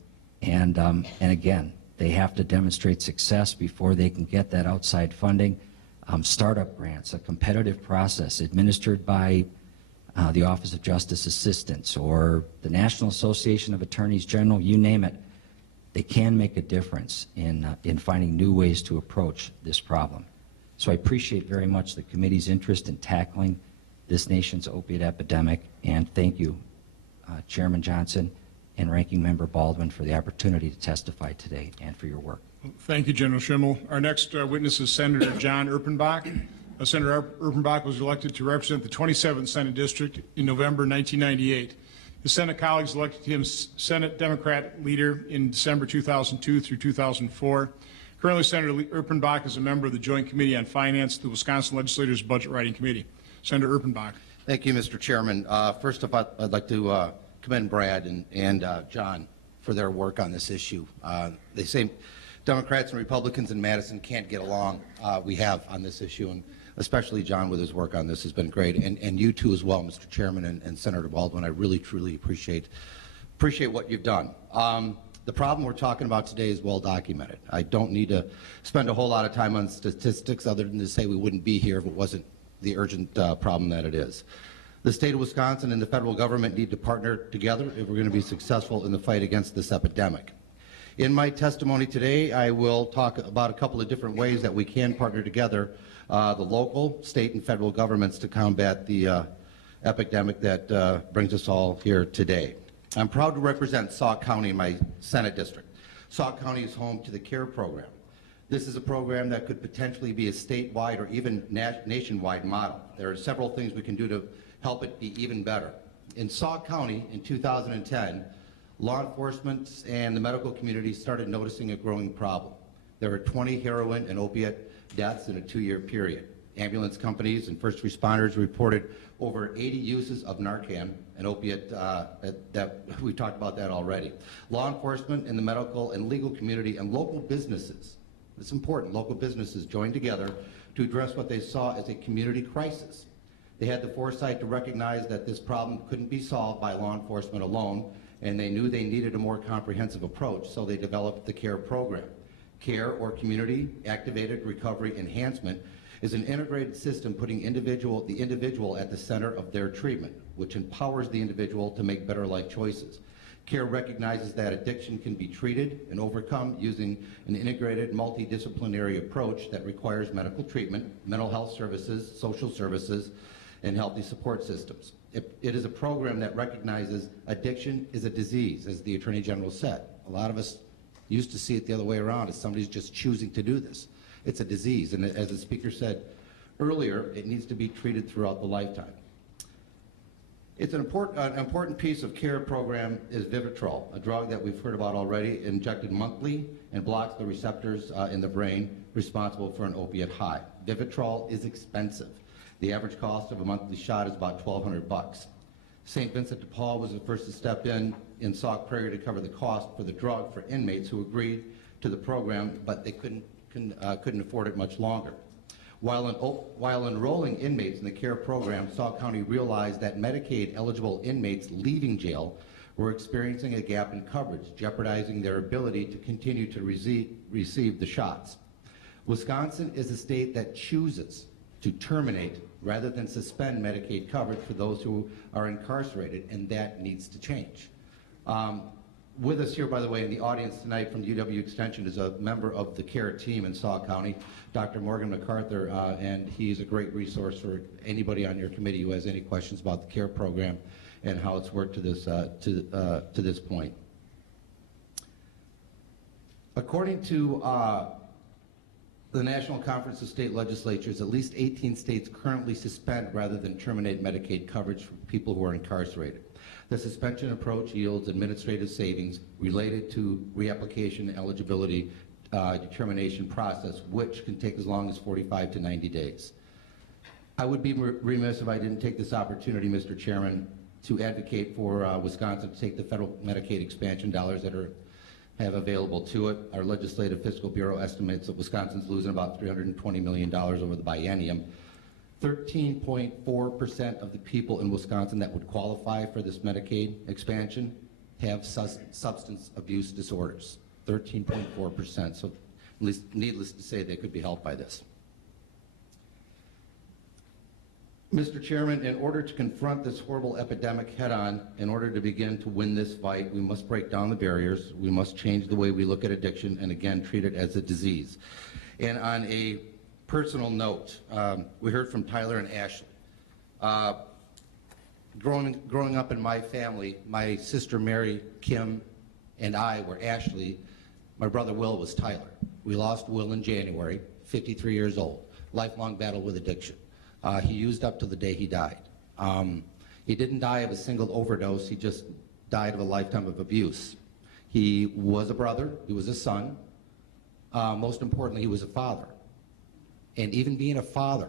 and again, they have to demonstrate success before they can get that outside funding. Startup grants, a competitive process administered by the Office of Justice Assistance or the National Association of Attorneys General, you name it. They can make a difference in finding new ways to approach this problem. So I appreciate very much the committee's interest in tackling this nation's opiate epidemic, and thank you, Chairman Johnson and Ranking Member Baldwin, for the opportunity to testify today and for your work. Thank you, General Schimmel. Our next witness is Senator John Erpenbach. Senator Erpenbach was elected to represent the 27th Senate District in November 1998. His Senate colleagues elected him Senate Democrat leader in December 2002 through 2004. Currently, Senator Erpenbach is a member of the Joint Committee on Finance, the Wisconsin Legislators' Budget Writing Committee. Senator Erpenbach. Thank you, Mr. Chairman. First of all, I'd like to commend Brad and John for their work on this issue. They say Democrats and Republicans in Madison can't get along. We have on this issue, and especially John with his work on this has been great, and you too as well, Mr. Chairman and Senator Baldwin. I really, truly appreciate what you've done. The problem we're talking about today is well documented. I don't need to spend a whole lot of time on statistics other than to say we wouldn't be here if it wasn't the urgent problem that it is. The state of Wisconsin and the federal government need to partner together if we're going to be successful in the fight against this epidemic. In my testimony today, I will talk about a couple of different ways that we can partner together, the local, state, and federal governments to combat the epidemic that brings us all here today. I'm proud to represent Sauk County in my Senate district. Sauk County is home to the CARE program. This is a program that could potentially be a statewide or even nationwide model. There are several things we can do to help it be even better. In Sauk County in 2010, law enforcement and the medical community started noticing a growing problem. There were 20 heroin and opiate deaths in a 2-year period. Ambulance companies and first responders reported over 80 uses of Narcan, an opiate that we talked about that already. Law enforcement and the medical and legal community and local businesses, it's important, local businesses joined together to address what they saw as a community crisis. They had the foresight to recognize that this problem couldn't be solved by law enforcement alone, and they knew they needed a more comprehensive approach, so they developed the CARE program. CARE, or Community Activated Recovery Enhancement, is an integrated system putting the individual at the center of their treatment, which empowers the individual to make better life choices. CARE recognizes that addiction can be treated and overcome using an integrated multidisciplinary approach that requires medical treatment, mental health services, social services, and healthy support systems. It is a program that recognizes addiction is a disease, as the Attorney General said. A lot of us used to see it the other way around, as somebody's just choosing to do this. It's a disease, and as the speaker said earlier, it needs to be treated throughout the lifetime. It's an important piece of CARE program is Vivitrol, a drug that we've heard about already, injected monthly and blocks the receptors in the brain responsible for an opiate high. Vivitrol is expensive. The average cost of a monthly shot is about $1,200. St. Vincent de Paul was the first to step in Sauk Prairie to cover the cost for the drug for inmates who agreed to the program, but they couldn't afford it much longer. While enrolling inmates in the CARE program, Sauk County realized that Medicaid-eligible inmates leaving jail were experiencing a gap in coverage, jeopardizing their ability to continue to receive the shots. Wisconsin is a state that chooses to terminate rather than suspend Medicaid coverage for those who are incarcerated, and that needs to change. With us here, by the way, in the audience tonight from UW Extension is a member of the CARE team in Sauk County, Dr. Morgan MacArthur, and he's a great resource for anybody on your committee who has any questions about the CARE program and how it's worked to this point. According to the National Conference of State Legislatures, at least 18 states currently suspend rather than terminate Medicaid coverage for people who are incarcerated. The suspension approach yields administrative savings related to reapplication eligibility determination process, which can take as long as 45 to 90 days. I would be remiss if I didn't take this opportunity, Mr. Chairman, to advocate for Wisconsin to take the federal Medicaid expansion dollars that have available to it. Our Legislative Fiscal Bureau estimates that Wisconsin's losing about $320 million over the biennium. 13.4% of the people in Wisconsin that would qualify for this Medicaid expansion have substance abuse disorders. 13.4%. So, at least needless to say, they could be helped by this. Mr. Chairman, in order to confront this horrible epidemic head-on, in order to begin to win this fight, we must break down the barriers. We must change the way we look at addiction and, again, treat it as a disease. And on a personal note, we heard from Tyler and Ashley. Growing up in my family, my sister Mary, Kim, and I were Ashley. My brother Will was Tyler. We lost Will in January, 53 years old, lifelong battle with addiction. He used up to the day he died. He didn't die of a single overdose, he just died of a lifetime of abuse. He was a brother, he was a son. Most importantly, he was a father. And even being a father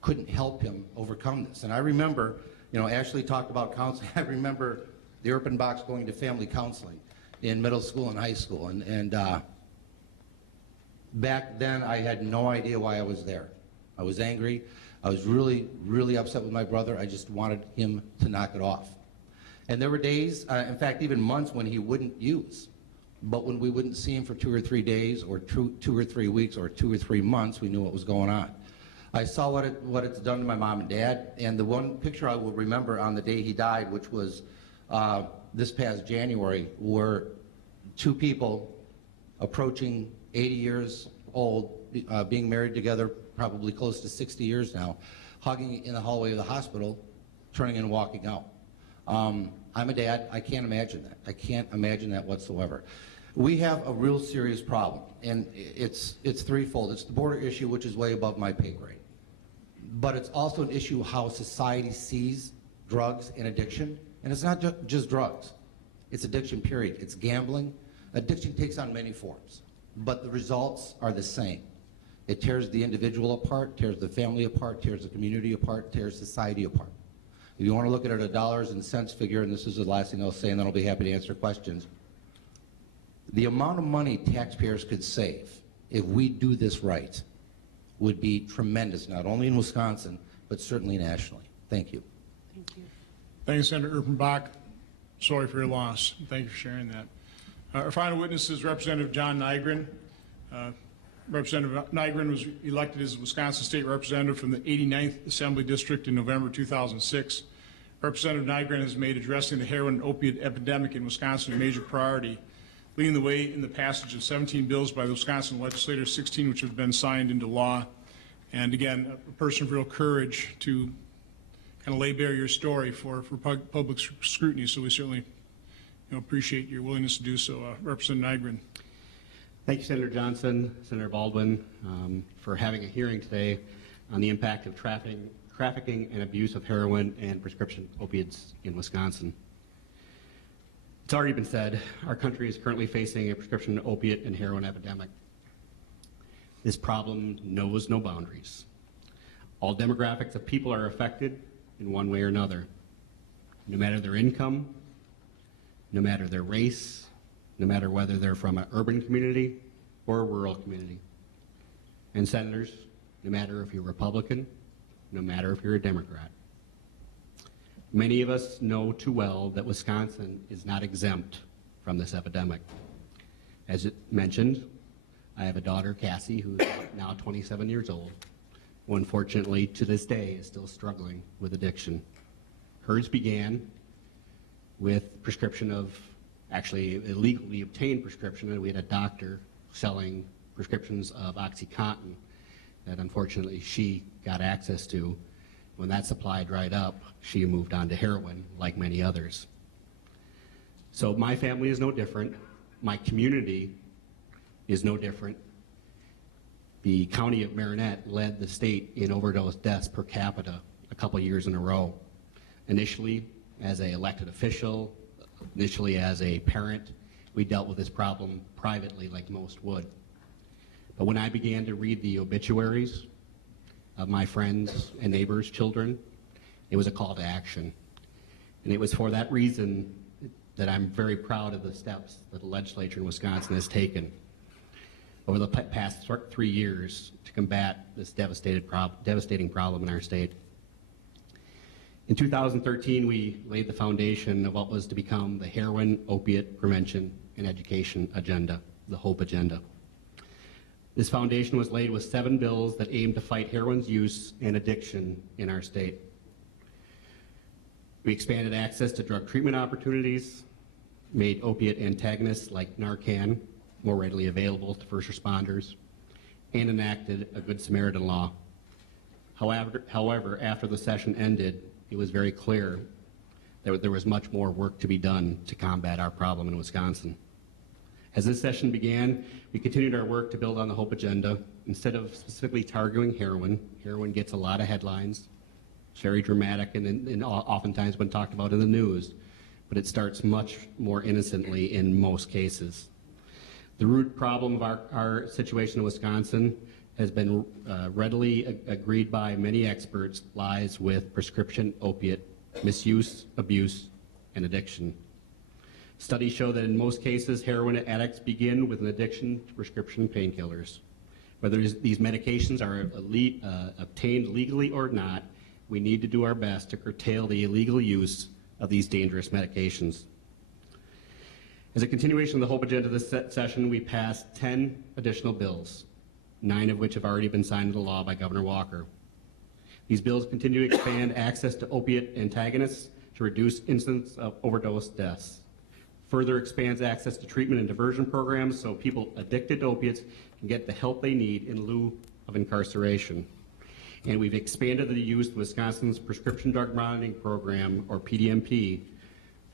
couldn't help him overcome this. And I remember, Ashley talked about counseling. I remember the Urban Box going to family counseling. in middle school and high school. And back then, I had no idea why I was there. I was angry. I was really, really upset with my brother. I just wanted him to knock it off. And there were days, in fact, even months when he wouldn't use. But when we wouldn't see him for 2 or 3 days, or 2 or 3 weeks, or 2 or 3 months, we knew what was going on. I saw what it's done to my mom and dad, and the one picture I will remember on the day he died, which was this past January, were 2 people approaching 80 years old, being married together, probably close to 60 years now, hugging in the hallway of the hospital, turning and walking out. I'm a dad. I can't imagine that. I can't imagine that whatsoever. We have a real serious problem, and it's threefold. It's the border issue, which is way above my pay grade. But it's also an issue of how society sees drugs and addiction. And it's not just drugs. It's addiction, period. It's gambling. Addiction takes on many forms, but the results are the same. It tears the individual apart, tears the family apart, tears the community apart, tears society apart. If you want to look at it at a dollars and cents figure, and this is the last thing I'll say, and then I'll be happy to answer questions, the amount of money taxpayers could save if we do this right would be tremendous, not only in Wisconsin, but certainly nationally. Thank you. Thank you. Thank you, Senator Urbanbach. Sorry for your loss. Thank you for sharing that. Our final witness is Representative John Nygren. Representative Nygren was elected as Wisconsin State Representative from the 89th Assembly District in November 2006. Representative Nygren has made addressing the heroin and opiate epidemic in Wisconsin a major priority, leading the way in the passage of 17 bills by the Wisconsin legislators, 16 which have been signed into law. And again, a person of real courage to kind of lay bare your story for public scrutiny. So we certainly appreciate your willingness to do so. Representative Nygren. Thank you, Senator Johnson, Senator Baldwin, for having a hearing today on the impact of trafficking and abuse of heroin and prescription opiates in Wisconsin. It's already been said, our country is currently facing a prescription opiate and heroin epidemic. This problem knows no boundaries. All demographics of people are affected in one way or another, no matter their income, no matter their race, no matter whether they're from an urban community or a rural community. And senators, no matter if you're Republican, no matter if you're a Democrat. Many of us know too well that Wisconsin is not exempt from this epidemic. As it mentioned, I have a daughter, Cassie, who's now 27 years old, who unfortunately to this day is still struggling with addiction. Hers began with prescription of, actually illegally obtained prescription, and we had a doctor selling prescriptions of OxyContin that unfortunately she got access to. When that supply dried up, she moved on to heroin, like many others. So my family is no different. My community is no different. The county of Marinette led the state in overdose deaths per capita a couple years in a row. Initially, as an elected official, initially as a parent, we dealt with this problem privately like most would. But when I began to read the obituaries of my friends and neighbors' children, it was a call to action. And it was for that reason that I'm very proud of the steps that the legislature in Wisconsin has taken over the past 3 years to combat this devastating problem in our state. In 2013, we laid the foundation of what was to become the Heroin, Opiate Prevention and Education Agenda, the HOPE Agenda. This foundation was laid with 7 bills that aimed to fight heroin's use and addiction in our state. We expanded access to drug treatment opportunities, made opiate antagonists like Narcan more readily available to first responders, and enacted a Good Samaritan law. However, after the session ended, it was very clear that there was much more work to be done to combat our problem in Wisconsin. As this session began, we continued our work to build on the HOPE agenda. Instead of specifically targeting heroin, heroin gets a lot of headlines. It's very dramatic and oftentimes been talked about in the news, but it starts much more innocently in most cases. The root problem of our situation in Wisconsin has been readily agreed by many experts, lies with prescription opiate misuse, abuse, and addiction. Studies show that in most cases, heroin addicts begin with an addiction to prescription painkillers. Whether these medications are obtained legally or not, we need to do our best to curtail the illegal use of these dangerous medications. As a continuation of the HOPE agenda this session, we passed 10 additional bills, 9 of which have already been signed into law by Governor Walker. These bills continue to expand access to opiate antagonists to reduce incidents of overdose deaths. Further expands access to treatment and diversion programs so people addicted to opiates can get the help they need in lieu of incarceration. And we've expanded the use of Wisconsin's Prescription Drug Monitoring Program, or PDMP,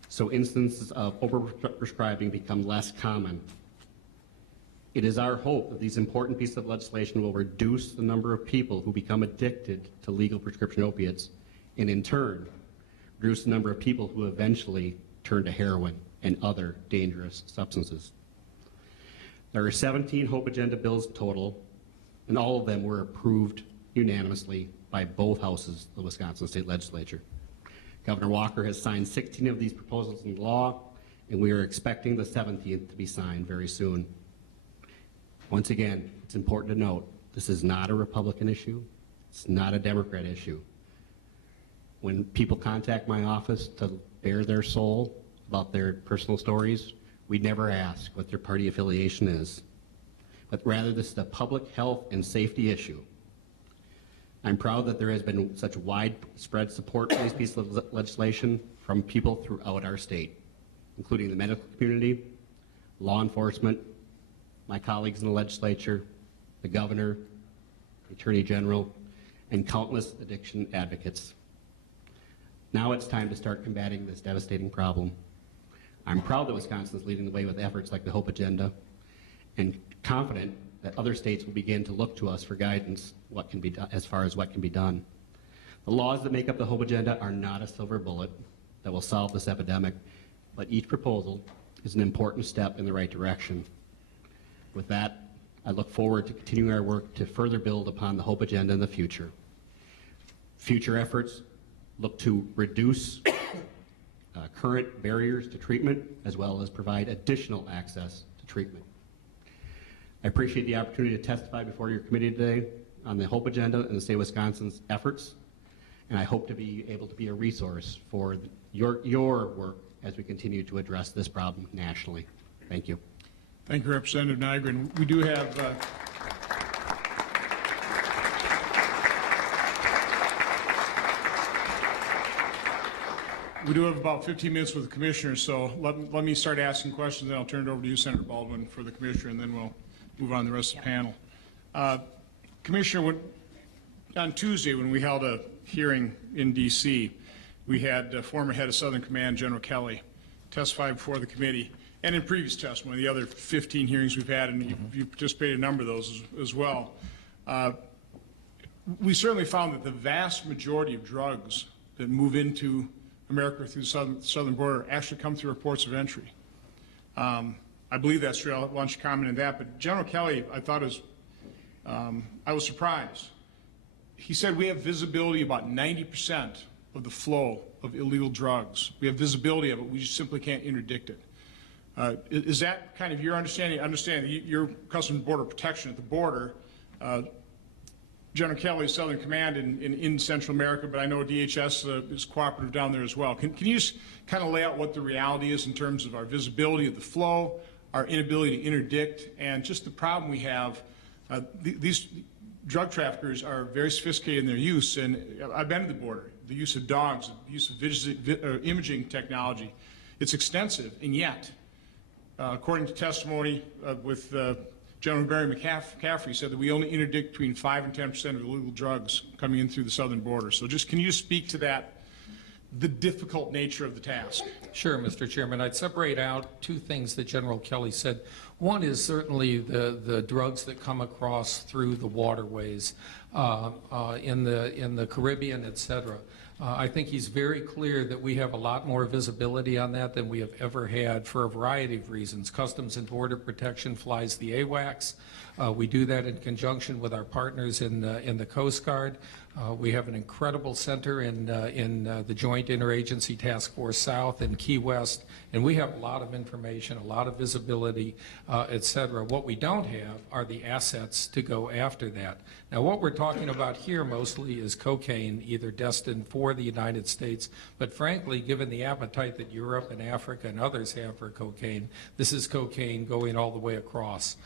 so instances of overprescribing become less common. It is our hope that these important pieces of legislation will reduce the number of people who become addicted to legal prescription opiates, and in turn, reduce the number of people who eventually turn to heroin and other dangerous substances. There are 17 HOPE agenda bills total, and all of them were approved unanimously by both houses of the Wisconsin State Legislature. Governor Walker has signed 16 of these proposals into law, and we are expecting the 17th to be signed very soon. Once again, it's important to note, this is not a Republican issue. It's not a Democrat issue. When people contact my office to bare their soul about their personal stories, we never ask what their party affiliation is, but rather this is a public health and safety issue. I'm proud that there has been such widespread support for these pieces of legislation from people throughout our state, including the medical community, law enforcement, my colleagues in the legislature, the governor, the attorney general, and countless addiction advocates. Now it's time to start combating this devastating problem. I'm proud that Wisconsin is leading the way with efforts like the HOPE agenda, and confident that other states will begin to look to us for guidance what can be done, as far as what can be done. The laws that make up the HOPE agenda are not a silver bullet that will solve this epidemic, but each proposal is an important step in the right direction. With that, I look forward to continuing our work to further build upon the HOPE agenda in the future. Future efforts look to reduce current barriers to treatment, as well as provide additional access to treatment. I appreciate the opportunity to testify before your committee today on the HOPE agenda and the state of Wisconsin's efforts, and I hope to be able to be a resource for your work as we continue to address this problem nationally. Thank you. Thank you, Representative Nygren. We do have about 15 minutes with the commissioner, so let me start asking questions, then I'll turn it over to you, Senator Baldwin, for the commissioner, and then we'll move on to the rest of the panel. Commissioner, on Tuesday when we held a hearing in D.C., we had former head of Southern Command, General Kelly, testify before the committee, and in previous testimony, the other 15 hearings we've had, and you participated in a number of those as well. We certainly found that the vast majority of drugs that move into America through the southern border actually come through our ports of entry. I believe that's true. I'll want you to comment on that. But General Kelly, I thought I was surprised. He said we have visibility about 90% of the flow of illegal drugs. We have visibility of it. We just simply can't interdict it. Is that kind of your understanding? Understand your Customs and Border Protection at the border. General Kelly, Southern Command in Central America, but I know DHS is cooperative down there as well. Can you just kind of lay out what the reality is in terms of our visibility of the flow, our inability to interdict, and just the problem we have? These drug traffickers are very sophisticated in their use, and I've been to the border. The use of dogs, the use of imaging technology, it's extensive, and yet, according to testimony with General Barry McCaffrey, said that we only interdict between 5 and 10% of illegal drugs coming in through the southern border. So just can you speak to that, the difficult nature of the task? Sure, Mr. Chairman. I'd separate out two things that General Kelly said. One is certainly the drugs that come across through the waterways in the Caribbean, et cetera. I think he's very clear that we have a lot more visibility on that than we have ever had for a variety of reasons. Customs and Border Protection flies the AWACS. We do that in conjunction with our partners in the Coast Guard. We have an incredible center in the Joint Interagency Task Force South in Key West, and we have a lot of information, a lot of visibility, et cetera. What we don't have are the assets to go after that. Now, what we're talking about here mostly is cocaine, either destined for the United States, but frankly, given the appetite that Europe and Africa and others have for cocaine, this is cocaine going all the way across.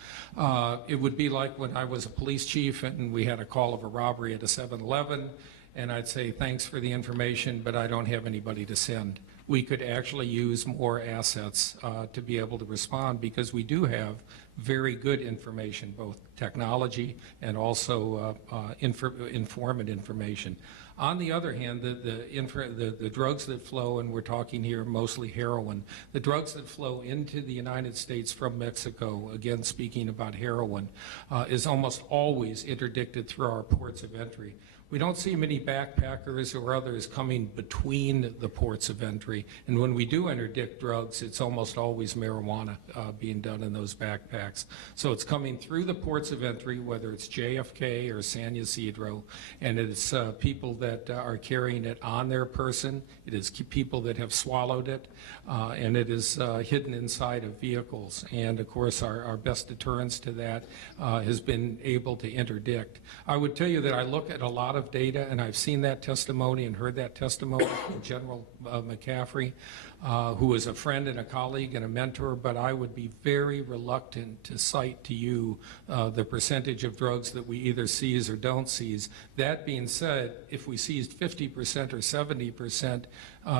It would be like when I was a police chief and we had a call of a robbery at a 7-Eleven, and I'd say, thanks for the information, but I don't have anybody to send. We could actually use more assets to be able to respond, because we do have very good information, both technology and also informant information. On the other hand, the drugs that flow, and we're talking here mostly heroin, the drugs that flow into the United States from Mexico, again speaking about heroin, is almost always interdicted through our ports of entry. We don't see many backpackers or others coming between the ports of entry, and when we do interdict drugs, it's almost always marijuana being done in those backpacks. So it's coming through the ports of entry, whether it's JFK or San Ysidro, and it's people that are carrying it on their person, it is people that have swallowed it, and it is hidden inside of vehicles. And of course, our best deterrence to that has been able to interdict. I would tell you that I look at a lot of data, and I've seen that testimony and heard that testimony from General McCaffrey, who is a friend and a colleague and a mentor, but I would be very reluctant to cite to you the percentage of drugs that we either seize or don't seize. That being said, if we seized 50% or 70%,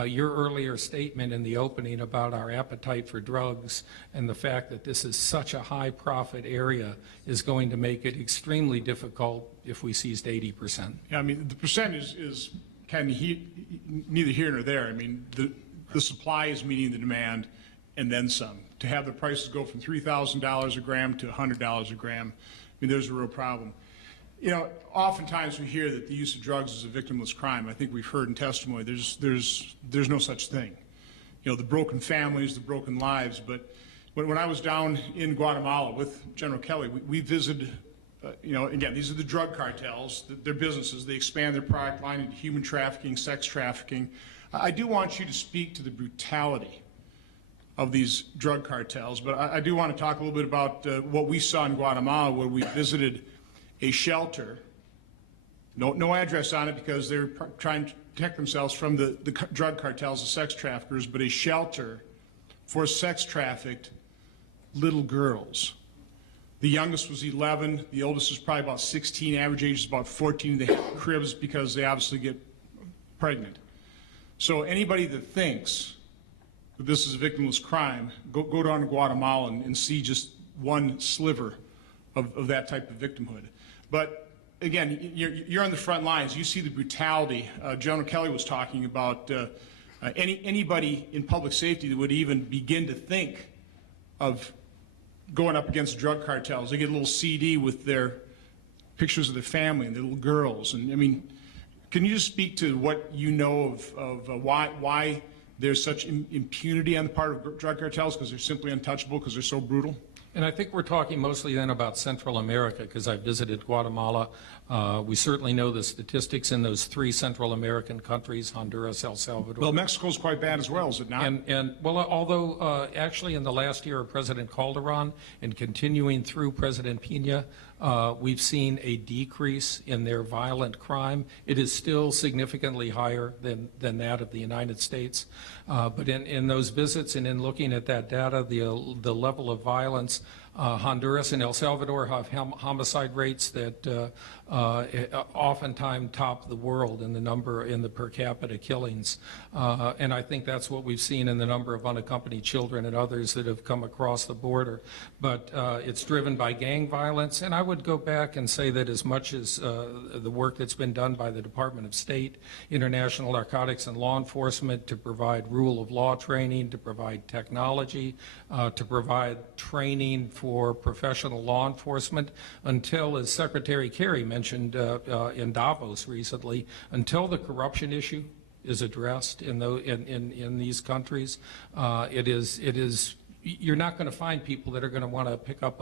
your earlier statement in the opening about our appetite for drugs and the fact that this is such a high profit area is going to make it extremely difficult if we seized 80%. Yeah, I mean, the percent is kind of neither here nor there. I mean, the supply is meeting the demand and then some. To have the prices go from $3,000 a gram to $100 a gram, I mean, there's a real problem. You know, oftentimes we hear that the use of drugs is a victimless crime. I think we've heard in testimony there's no such thing. You know, the broken families, the broken lives. But when I was down in Guatemala with General Kelly, we visited, you know, again, these are the drug cartels, their businesses. They expand their product line into human trafficking, sex trafficking. I do want you to speak to the brutality of these drug cartels, but I do want to talk a little bit about what we saw in Guatemala, where we visited a shelter, no address on it because they're trying to protect themselves from the drug cartels, the sex traffickers, but a shelter for sex trafficked little girls. The youngest was 11, the oldest is probably about 16, average age is about 14. They have cribs because they obviously get pregnant. So anybody that thinks that this is a victimless crime, go down to Guatemala and see just one sliver of that type of victimhood. But again, you're on the front lines. You see the brutality. General Kelly was talking about anybody in public safety that would even begin to think of going up against drug cartels. They get a little CD with their pictures of their family and their little girls. And I mean, can you just speak to what you know of why there's such impunity on the part of drug cartels, because they're simply untouchable, because they're so brutal? And I think we're talking mostly then about Central America, because I visited Guatemala. We certainly know the statistics in those 3 Central American countries, Honduras, El Salvador. Well, Mexico's quite bad as well, is it not? And well, although actually in the last year of President Calderon and continuing through President Pena, we've seen a decrease in their violent crime. It is still significantly higher than that of the United States. But in those visits and in looking at that data, the level of violence, Honduras and El Salvador have homicide rates that oftentimes top the world in the per capita killings. And I think that's what we've seen in the number of unaccompanied children and others that have come across the border. But it's driven by gang violence. And I would go back and say that as much as the work that's been done by the Department of State, International Narcotics and Law Enforcement to provide rule of law training, to provide technology, to provide training for professional law enforcement, until, as Secretary Kerry mentioned in Davos recently, until the corruption issue is addressed in these countries. It is you're not going to find people that are going to want to pick up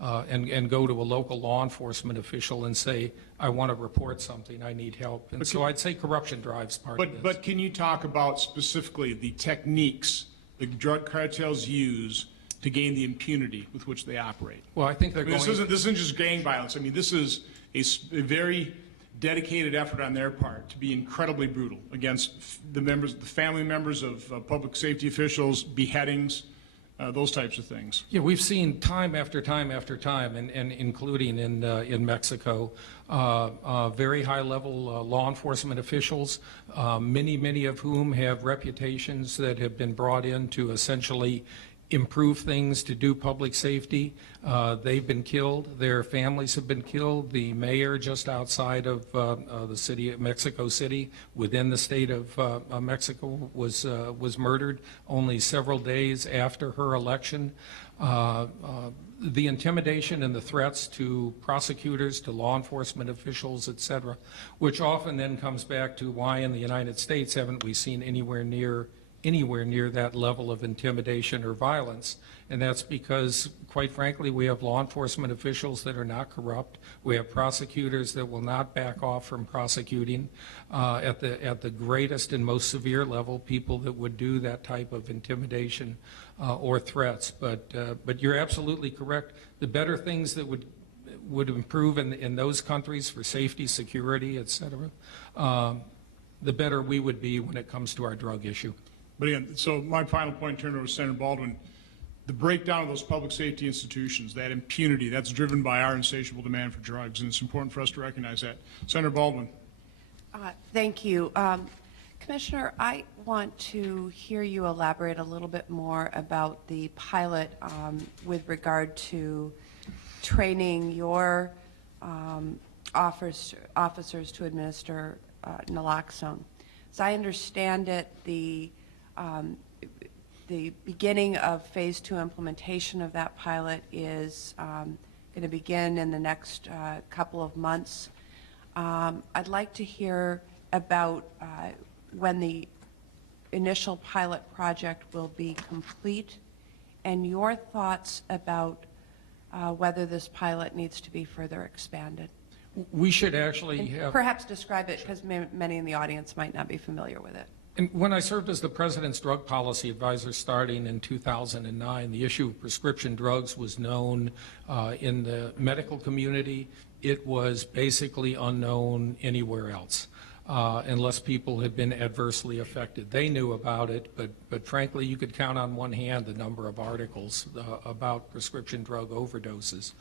and go to a local law enforcement official and say, I want to report something, I need help. And so I'd say corruption drives part of this. But can you talk about specifically the techniques the drug cartels use to gain the impunity with which they operate? Well, I think they're This isn't just gang violence. I mean, this is a very dedicated effort on their part to be incredibly brutal against the family members of public safety officials, beheadings, those types of things. Yeah, we've seen time after time after time, and including in Mexico, very high-level law enforcement officials, many of whom have reputations that have been brought in to essentially improve things, to do public safety. They've been killed. Their families have been killed. The mayor just outside of the city of Mexico City, within the state of Mexico, was murdered only several days after her election. The intimidation and the threats to prosecutors, to law enforcement officials, et cetera, which often then comes back to why in the United States haven't we seen anywhere near that level of intimidation or violence. And that's because, quite frankly, we have law enforcement officials that are not corrupt. We have prosecutors that will not back off from prosecuting at the greatest and most severe level, people that would do that type of intimidation or threats. But you're absolutely correct. The better things that would improve in those countries for safety, security, et cetera, the better we would be when it comes to our drug issue. But again, so my final point, turn it over to Senator Baldwin. The breakdown of those public safety institutions, that impunity, that's driven by our insatiable demand for drugs, and it's important for us to recognize that. Senator Baldwin. Thank you. Commissioner, I want to hear you elaborate a little bit more about the pilot with regard to training your officers to administer naloxone. As I understand it, the beginning of phase 2 implementation of that pilot is going to begin in the next couple of months. I'd like to hear about when the initial pilot project will be complete and your thoughts about whether this pilot needs to be further expanded. We should actually have... Perhaps describe it, because many in the audience might not be familiar with it. And when I served as the President's drug policy advisor starting in 2009, the issue of prescription drugs was known in the medical community. It was basically unknown anywhere else, unless people had been adversely affected. They knew about it, but frankly, you could count on one hand the number of articles about prescription drug overdoses.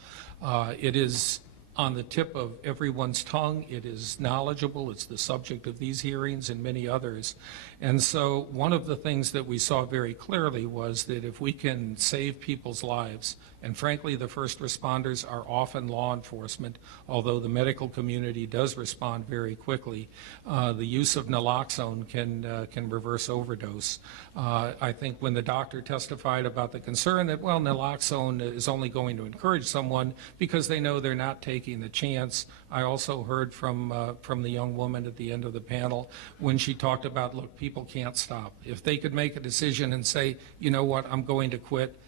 It is on the tip of everyone's tongue. It is knowledgeable. It's the subject of these hearings and many others. And so one of the things that we saw very clearly was that if we can save people's lives, and frankly, the first responders are often law enforcement, although the medical community does respond very quickly, the use of naloxone can reverse overdose. I think when the doctor testified about the concern that, well, naloxone is only going to encourage someone because they know they're not taking the chance. I also heard from the young woman at the end of the panel when she talked about, look, people can't stop. If they could make a decision and say, you know what, I'm going to quit,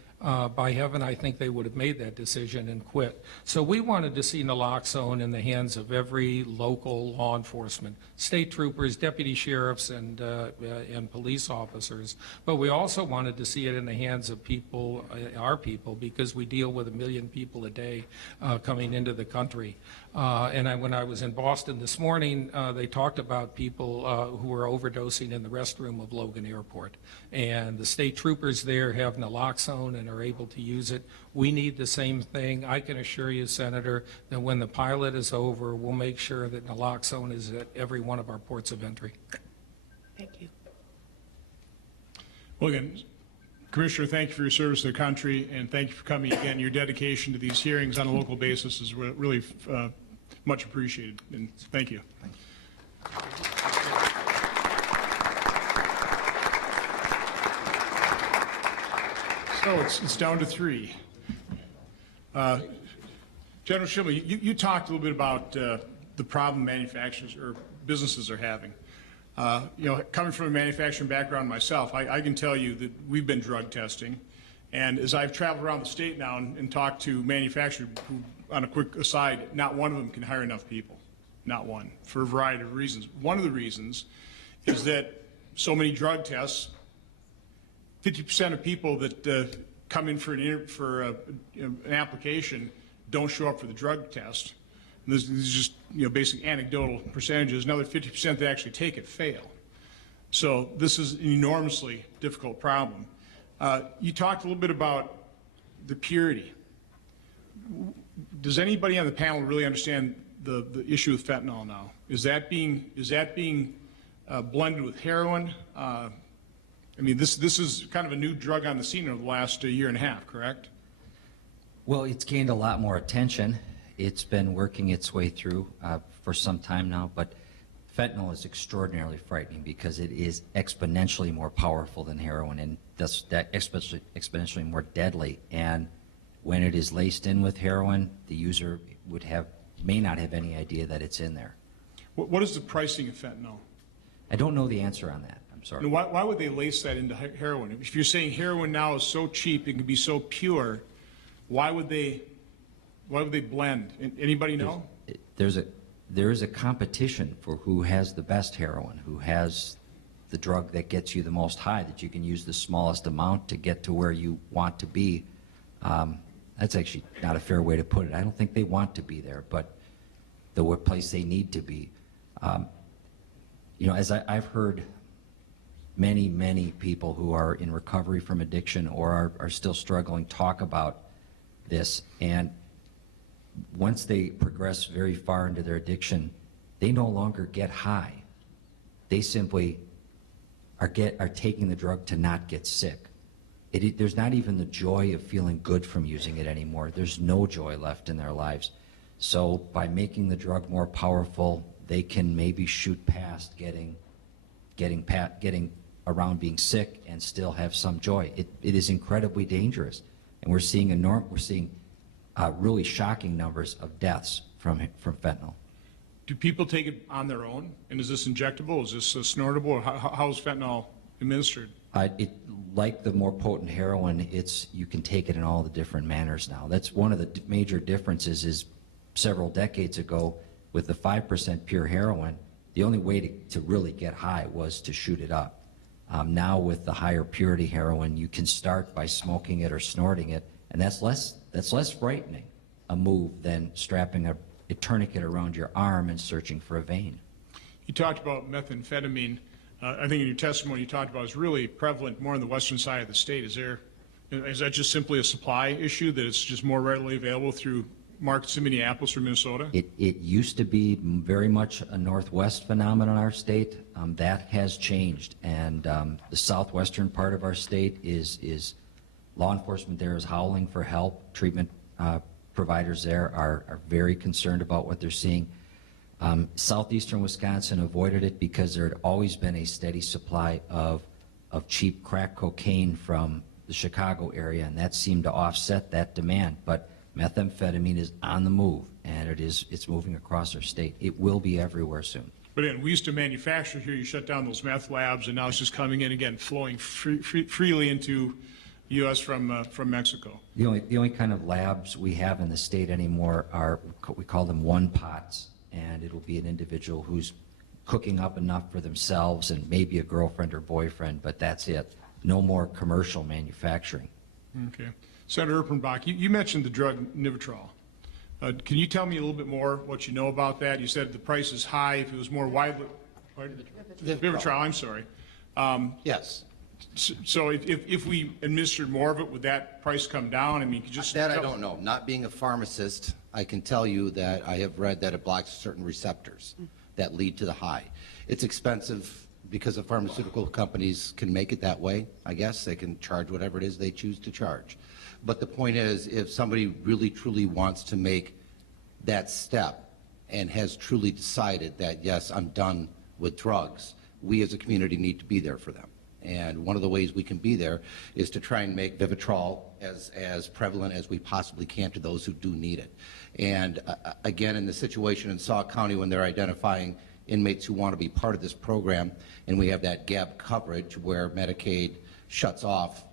by heaven, I think they would have made that decision and quit. So we wanted to see naloxone in the hands of every local law enforcement, state troopers, deputy sheriffs, and police officers. But we also wanted to see it in the hands of people, our people, because we deal with 1 million people a day coming into the country. When I was in Boston this morning, they talked about people who were overdosing in the restroom of Logan Airport. And the state troopers there have naloxone and are able to use it. We need the same thing. I can assure you, Senator, that when the pilot is over, we'll make sure that naloxone is at every one of our ports of entry. Thank you. Well, again, Commissioner, thank you for your service to the country, and thank you for coming again. Your dedication to these hearings on a local basis is really much appreciated, and thank you. So it's down to 3. General Schimel, you talked a little bit about the problem manufacturers or businesses are having. Coming from a manufacturing background myself, I can tell you that we've been drug testing. And as I've traveled around the state now and talked to manufacturers who, on a quick aside, not one of them can hire enough people. Not one, for a variety of reasons. One of the reasons is that so many drug tests, 50% of people that come in for an application don't show up for the drug test. And this is just basic anecdotal percentages. Another 50% that actually take it fail. So this is an enormously difficult problem. You talked a little bit about the purity. Does anybody on the panel really understand the issue with fentanyl now? Is that being blended with heroin? I mean, this is kind of a new drug on the scene over the last year and a half, correct? Well, it's gained a lot more attention. It's been working its way through for some time now, but fentanyl is extraordinarily frightening because it is exponentially more powerful than heroin, and thus that exponentially more deadly. And when it is laced in with heroin, the user may not have any idea that it's in there. What is the pricing of fentanyl? I don't know the answer on that. I'm sorry. Why would they lace that into heroin? If you're saying heroin now is so cheap, it can be so pure, why would they blend? Anybody know? There is a competition for who has the best heroin, who has the drug that gets you the most high, that you can use the smallest amount to get to where you want to be. That's actually not a fair way to put it. I don't think they want to be there, but the place they need to be. As I've heard many people who are in recovery from addiction or are still struggling talk about this, and once they progress very far into their addiction, they no longer get high. They simply are taking the drug to not get sick. There's not even the joy of feeling good from using it anymore. There's no joy left in their lives. So by making the drug more powerful, they can maybe shoot past getting around being sick and still have some joy. It is incredibly dangerous, and we're seeing really shocking numbers of deaths from fentanyl. Do people take it on their own? And is this injectable? Is this snortable? Or how is fentanyl administered? Like the more potent heroin, you can take it in all the different manners now. That's one of the major differences is several decades ago with the 5% pure heroin, the only way to really get high was to shoot it up. Now with the higher purity heroin, you can start by smoking it or snorting it, and that's less frightening a move than strapping a tourniquet around your arm and searching for a vein. You talked about methamphetamine. I think in your testimony you talked about it's really prevalent more on the western side of the state. Is that just simply a supply issue, that it's just more readily available through markets in Minneapolis or Minnesota? It used to be very much a Northwest phenomenon in our state. That has changed, and the southwestern part of our state is law enforcement there is howling for help. Treatment providers there are very concerned about what they're seeing. Southeastern Wisconsin avoided it because there had always been a steady supply of cheap crack cocaine from the Chicago area, and that seemed to offset that demand. But methamphetamine is on the move, and it's moving across our state. It will be everywhere soon. But again, we used to manufacture here. You shut down those meth labs, and now it's just coming in again, flowing freely into the U.S. from Mexico. The only kind of labs we have in the state anymore are, we call them one pots, and it'll be an individual who's cooking up enough for themselves and maybe a girlfriend or boyfriend, but that's it. No more commercial manufacturing. Okay. Senator Erpenbach, you mentioned the drug Nivitrol. Can you tell me a little bit more what you know about that? You said the price is high. If it was more widely... Nivitrol, I'm sorry. Yes. So if we administered more of it, would that price come down? I mean, just... That I don't know. Not being a pharmacist, I can tell you that I have read that it blocks certain receptors that lead to the high. It's expensive because the pharmaceutical companies can make it that way, I guess. They can charge whatever it is they choose to charge. But the point is, if somebody really truly wants to make that step and has truly decided that, yes, I'm done with drugs, we as a community need to be there for them. And one of the ways we can be there is to try and make Vivitrol as prevalent as we possibly can to those who do need it. And again, in the situation in Sauk County when they're identifying inmates who want to be part of this program, and we have that gap coverage where Medicaid shuts off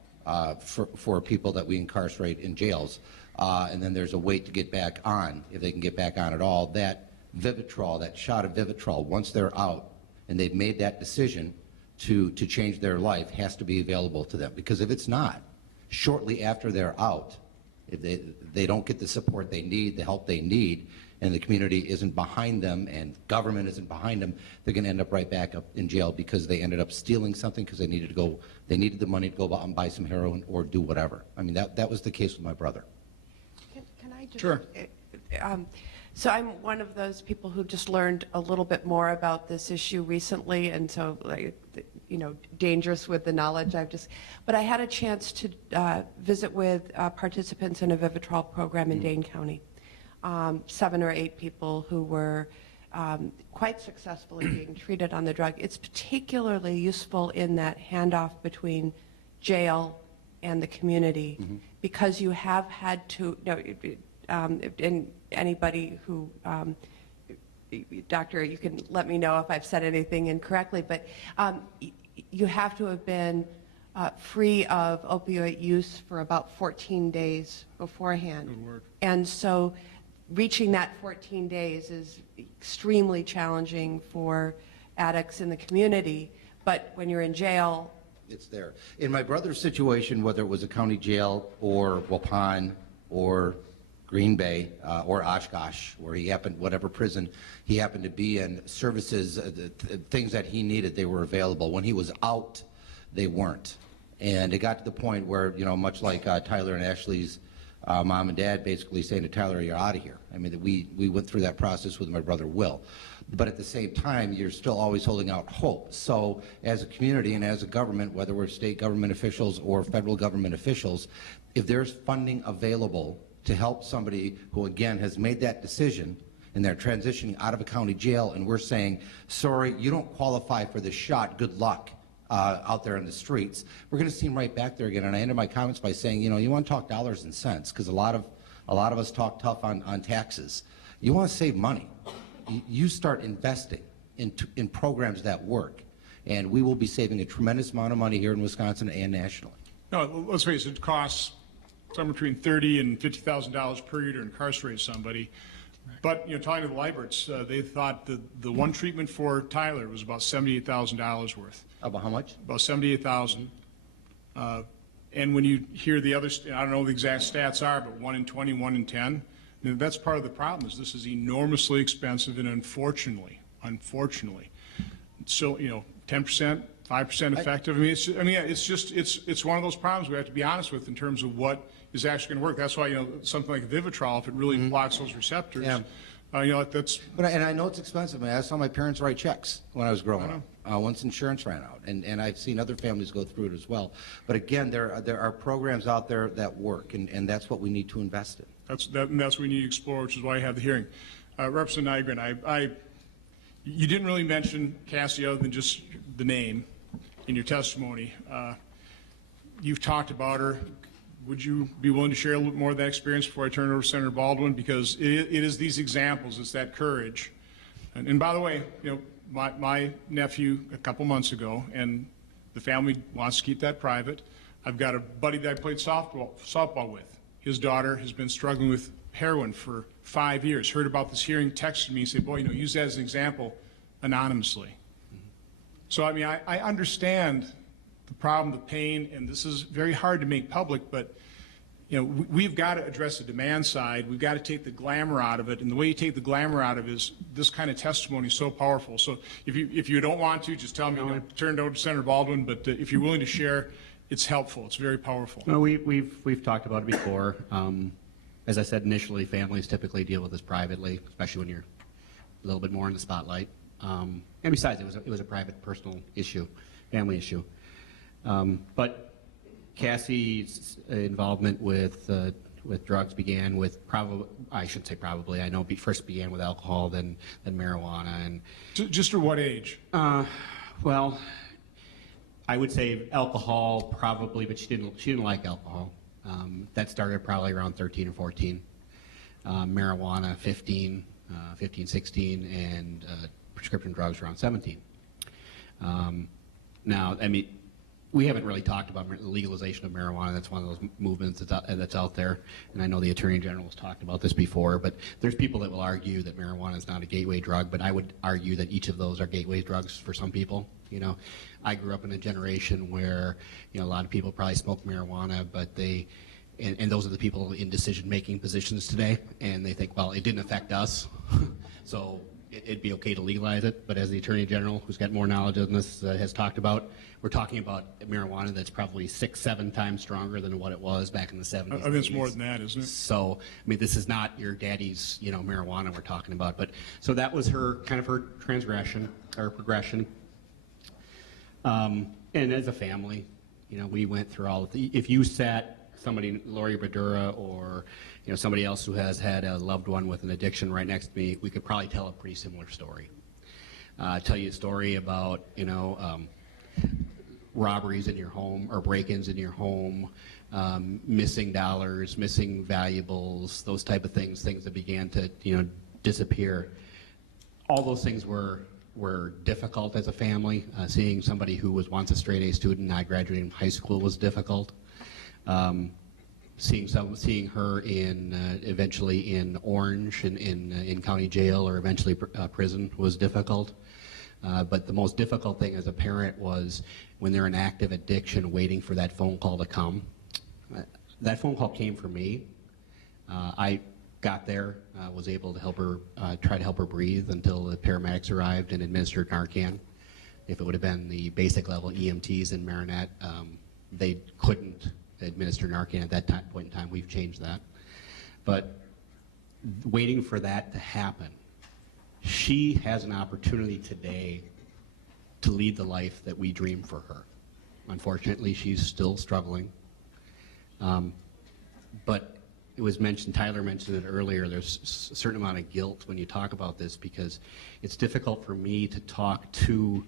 for people that we incarcerate in jails. And then there's a wait to get back on, if they can get back on at all. That Vivitrol, that shot of Vivitrol, once they're out and they've made that decision to change their life, has to be available to them. Because if it's not, shortly after they're out, if they don't get the support they need, the help they need, and the community isn't behind them and government isn't behind them, they're going to end up right back up in jail because they ended up stealing something because they needed the money to go out and buy some heroin or do whatever. I mean, that was the case with my brother. Can I just? Sure. So I'm one of those people who just learned a little bit more about this issue recently, and so, like, dangerous with the knowledge but I had a chance to visit with participants in a Vivitrol program in Dane County. 7 or 8 people who were quite successfully being treated on the drug. It's particularly useful in that handoff between jail and the community, because you have had to, and anybody who, doctor, you can let me know if I've said anything incorrectly, but you have to have been free of opioid use for about 14 days beforehand. Good work. And so reaching that 14 days is extremely challenging for addicts in the community, but when you're in jail, It's there. In my brother's situation, whether it was a county jail or Waupun or Green Bay or Oshkosh, where he happened, whatever prison he happened to be in, services, things that he needed, they were available. When he was out, they weren't. And it got to the point where, much like Tyler and Ashley's mom and dad basically saying to Tyler, you're out of here. I mean, we went through that process with my brother Will. But at the same time, you're still always holding out hope. So as a community and as a government, whether we're state government officials or federal government officials, if there's funding available to help somebody who, again, has made that decision and they're transitioning out of a county jail, and we're saying, sorry, you don't qualify for this shot, good luck out there in the streets, we're going to see them right back there again. And I ended my comments by saying, you want to talk dollars and cents, because a lot of us talk tough on taxes. You want to save money. You start investing in programs that work, and we will be saving a tremendous amount of money here in Wisconsin and nationally. No, let's face it, it costs somewhere between $30,000 and $50,000 per year to incarcerate somebody. But, talking to the Leiberts, they thought the one treatment for Tyler was about $78,000 worth. About how much? About $78,000. And when you hear the other, I don't know what the exact stats are, but 1 in 20, 1 in 10, that's part of the problem. Is this is enormously expensive, and unfortunately, so 10%, 5% effective. It's one of those problems we have to be honest with in terms of what is actually going to work. That's why something like Vivitrol, if it really blocks those receptors, that's. But I know it's expensive. I saw my parents write checks when I was growing up. Once insurance ran out, and I've seen other families go through it as well. But again, there are programs out there that work, and that's what we need to invest in. That's what we need to explore, which is why I have the hearing. Representative Nygren, you didn't really mention Cassie other than just the name in your testimony. You've talked about her. Would you be willing to share a little bit more of that experience before I turn it over to Senator Baldwin? Because it is these examples, it's that courage. And by the way, my nephew a couple months ago, and the family wants to keep that private. I've got a buddy that I played softball with. His daughter has been struggling with heroin for 5 years. Heard about this hearing, texted me and said, boy, use that as an example anonymously. So, I understand the problem, the pain, and this is very hard to make public, but we've got to address the demand side. We've got to take the glamour out of it, and the way you take the glamour out of it is this kind of testimony is so powerful. So if you don't want to, just tell me. Turn it over to Senator Baldwin. But if you're willing to share, it's helpful. It's very powerful. No, we've talked about it before. As I said initially, families typically deal with this privately, especially when you're a little bit more in the spotlight. And besides, it was a private, personal issue, family issue. But Cassie's involvement with drugs began with I shouldn't say probably. I know first began with alcohol, then marijuana, and just at what age? Well, I would say alcohol probably, but she didn't like alcohol. That started probably around 13 or 14. Marijuana, 15, 16, and prescription drugs around 17. Now, I mean, we haven't really talked about legalization of marijuana. That's one of those movements that's out there. And I know the Attorney General has talked about this before, but there's people that will argue that marijuana is not a gateway drug, but I would argue that each of those are gateway drugs for some people. You know, I grew up in a generation where, you know, a lot of people probably smoke marijuana, but and those are the people in decision-making positions today, and they think, well, it didn't affect us, so it'd be okay to legalize it. But as the Attorney General, who's got more knowledge on this, has talked about, we're talking about marijuana that's probably 6-7 times stronger than what it was back in the 70s. I think it's more than that, isn't it? So, I mean, this is not your daddy's, you know, marijuana we're talking about. But so that was her kind of her transgression or progression. And as a family, you know, we went through all of the. If you sat somebody, Lori Badura, or you know somebody else who has had a loved one with an addiction right next to me, we could probably tell a pretty similar story. Tell you a story about, you know, robberies in your home or break-ins in your home, missing dollars, missing valuables, those type of things that began to, you know, disappear. All those things were difficult as a family. Seeing somebody who was once a straight A student, not graduating from high school, was difficult. Seeing her eventually in Orange in county jail or eventually prison was difficult. But the most difficult thing as a parent was when they're in active addiction, waiting for that phone call to come. That phone call came for me. I got there, was able to help her, try to help her breathe until the paramedics arrived and administered Narcan. If it would have been the basic level EMTs in Marinette, they couldn't administer Narcan at that point in time. We've changed that. But waiting for that to happen, she has an opportunity today to lead the life that we dream for her. Unfortunately, she's still struggling. But it was mentioned, Tyler mentioned it earlier, there's a certain amount of guilt when you talk about this because it's difficult for me to talk too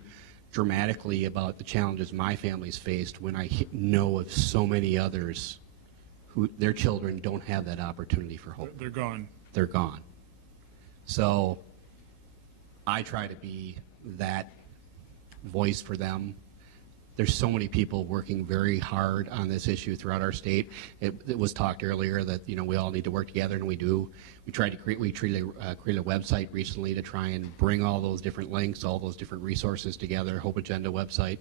dramatically about the challenges my family's faced when I know of so many others who their children don't have that opportunity for hope. They're gone. They're gone. So I try to be that voice for them. There's so many people working very hard on this issue throughout our state. It was talked earlier that, you know, we all need to work together, and we do. We tried to create a website recently to try and bring all those different links, all those different resources together, Hope Agenda website.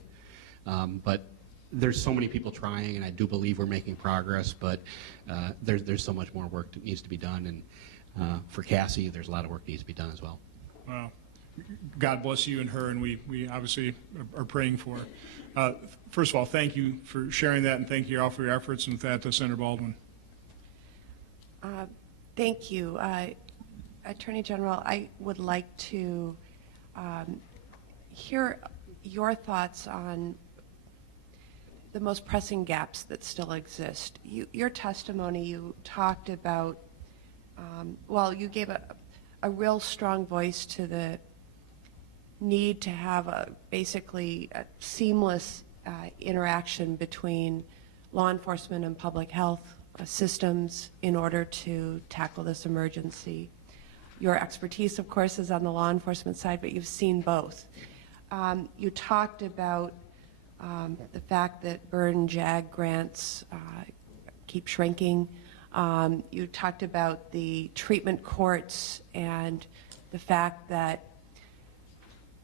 But there's so many people trying, and I do believe we're making progress, but there's so much more work that needs to be done. And for Cassie, there's a lot of work that needs to be done as well. Wow. God bless you and her, and we obviously are praying for her. First of all, thank you for sharing that, and thank you all for your efforts, and with that, Senator Baldwin. Thank you. Attorney General, I would like to hear your thoughts on the most pressing gaps that still exist. Your testimony, you talked about, well, you gave a real strong voice to the need to have basically a seamless interaction between law enforcement and public health systems in order to tackle this emergency. Your expertise, of course, is on the law enforcement side, but you've seen both. You talked about the fact that burn JAG grants keep shrinking. You talked about the treatment courts and the fact that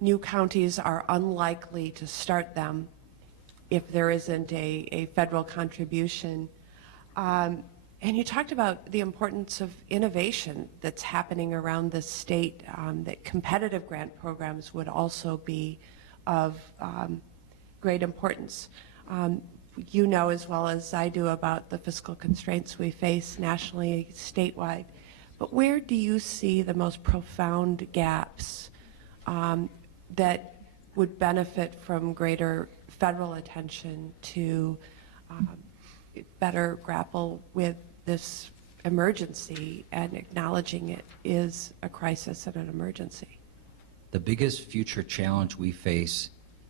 new counties are unlikely to start them if there isn't a federal contribution. And you talked about the importance of innovation that's happening around the state, that competitive grant programs would also be of great importance. You know as well as I do about the fiscal constraints we face nationally, statewide. But where do you see the most profound gaps that would benefit from greater federal attention to better grapple with this emergency and acknowledging it is a crisis and an emergency? The biggest future challenge we face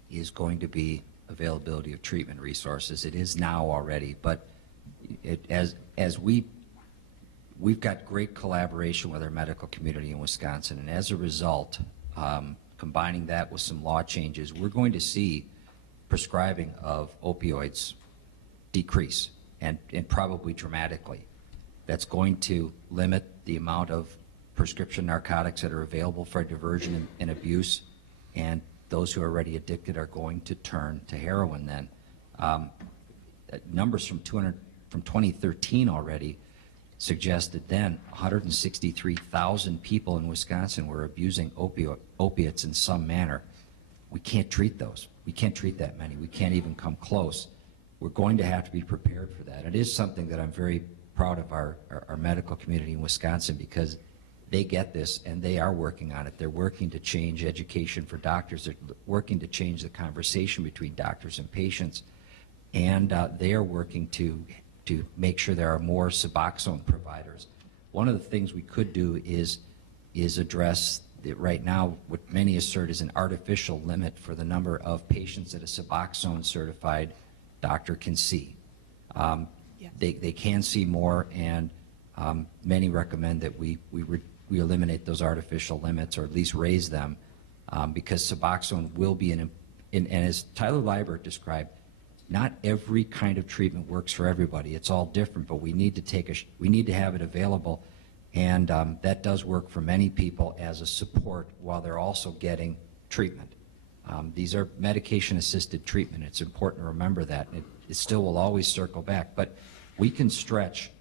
is going to be availability of treatment resources. It is now already, but we've got great collaboration with our medical community in Wisconsin, and as a result, combining that with some law changes, we're going to see prescribing of opioids decrease, and probably dramatically. That's going to limit the amount of prescription narcotics that are available for diversion and abuse, and those who are already addicted are going to turn to heroin then. Numbers from 2013 already suggest that then 163,000 people in Wisconsin were abusing opiates in some manner. We can't treat those. We can't treat that many. We can't even come close. We're going to have to be prepared for that. It is something that I'm very proud of our medical community in Wisconsin, because they get this and they are working on it. They're working to change education for doctors. They're working to change the conversation between doctors and patients. And they are working to make sure there are more Suboxone providers. One of the things we could do is address that right now what many assert is an artificial limit for the number of patients that a Suboxone certified doctor can see. They can see more, and many recommend that we eliminate those artificial limits, or at least raise them, because Suboxone will be and as Tyler Liebert described, not every kind of treatment works for everybody. It's all different, but we need to have it available, and that does work for many people as a support while they're also getting treatment. These are medication-assisted treatment. It's important to remember that. It still will always circle back, but we can stretch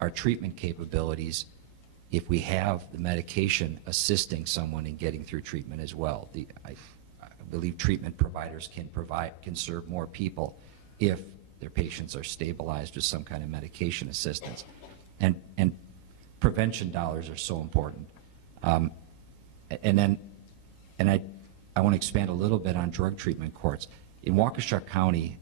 our treatment capabilities if we have the medication assisting someone in getting through treatment as well. I believe treatment providers can serve more people if their patients are stabilized with some kind of medication assistance. And prevention dollars are so important. I want to expand a little bit on drug treatment courts. In Waukesha County,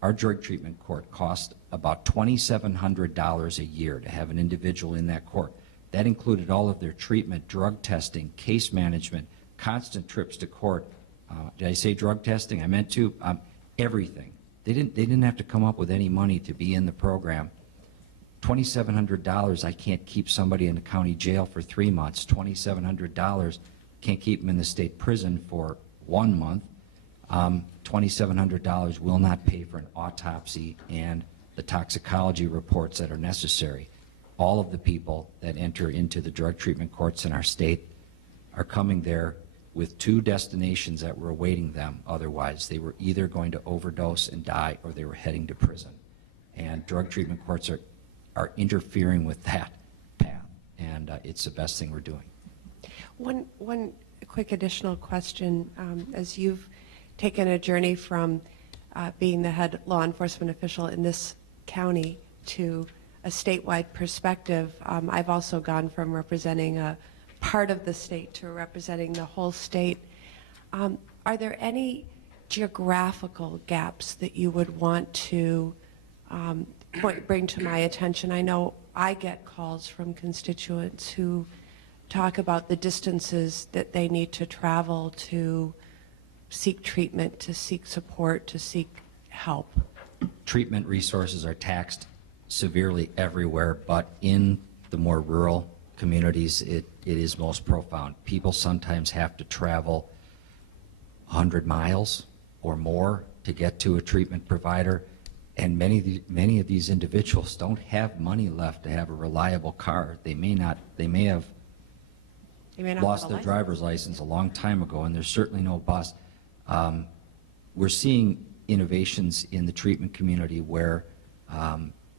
our drug treatment court cost about $2,700 a year to have an individual in that court. That included all of their treatment, drug testing, case management, constant trips to court. Did I say drug testing? I meant to. Everything. They didn't have to come up with any money to be in the program. $2,700, I can't keep somebody in the county jail for 3 months. $2,700, can't keep them in the state prison for 1 month. $2,700 will not pay for an autopsy and the toxicology reports that are necessary. All of the people that enter into the drug treatment courts in our state are coming there with 2 destinations that were awaiting them otherwise. They were either going to overdose and die, or they were heading to prison. And drug treatment courts are interfering with that path, and it's the best thing we're doing. One quick additional question. As you've taken a journey from being the head law enforcement official in this county to a statewide perspective, I've also gone from representing a part of the state to representing the whole state. Are there any geographical gaps that you would want to bring to my attention? I know I get calls from constituents who talk about the distances that they need to travel to seek treatment, to seek support, to seek help. Treatment resources are taxed severely everywhere, but in the more rural communities, it is most profound. People sometimes have to travel 100 miles or more to get to a treatment provider, and many of these individuals don't have money left to have a reliable car. They may have lost their driver's license a long time ago, and there's certainly no bus. We're seeing innovations in the treatment community where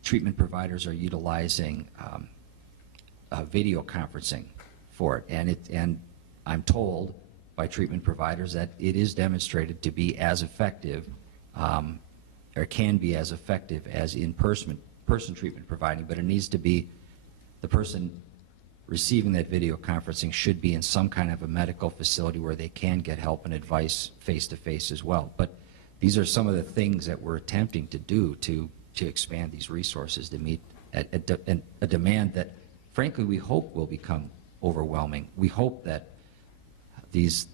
treatment providers are utilizing video conferencing for it, and I'm told by treatment providers that it is demonstrated to be as effective, or can be as effective as in-person treatment providing, but it needs to be the person receiving that video conferencing should be in some kind of a medical facility where they can get help and advice face-to-face as well. But these are some of the things that we're attempting to do to expand these resources to meet a demand that, frankly, we hope will become overwhelming. We hope that these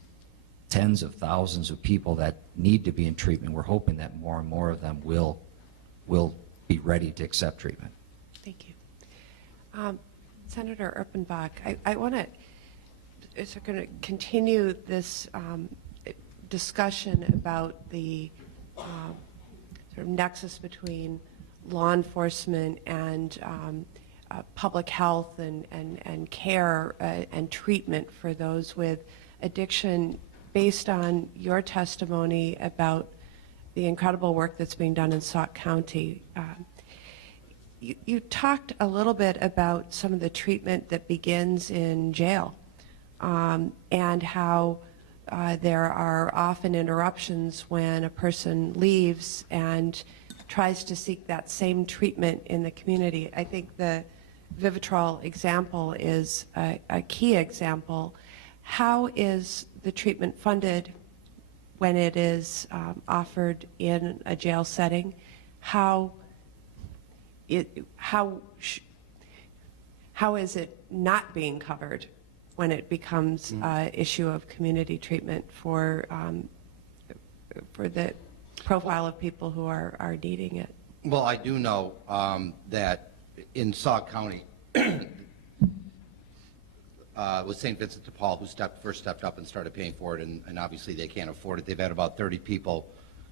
tens of thousands of people that need to be in treatment, we're hoping that more and more of them will be ready to accept treatment. Thank you. Senator Erpenbach, I want to is going to continue this discussion about the sort of nexus between law enforcement and public health and care and treatment for those with addiction, based on your testimony about the incredible work that's being done in Sauk County. You talked a little bit about some of the treatment that begins in jail, and how there are often interruptions when a person leaves and tries to seek that same treatment in the community. I think the Vivitrol example is a key example. How is the treatment funded when it is offered in a jail setting? How is it not being covered when it becomes an issue of community treatment for the profile of people who are needing it? Well, I do know that in Sauk County, with St. Vincent de Paul, who first stepped up and started paying for it, and obviously they can't afford it. They've had about 30 people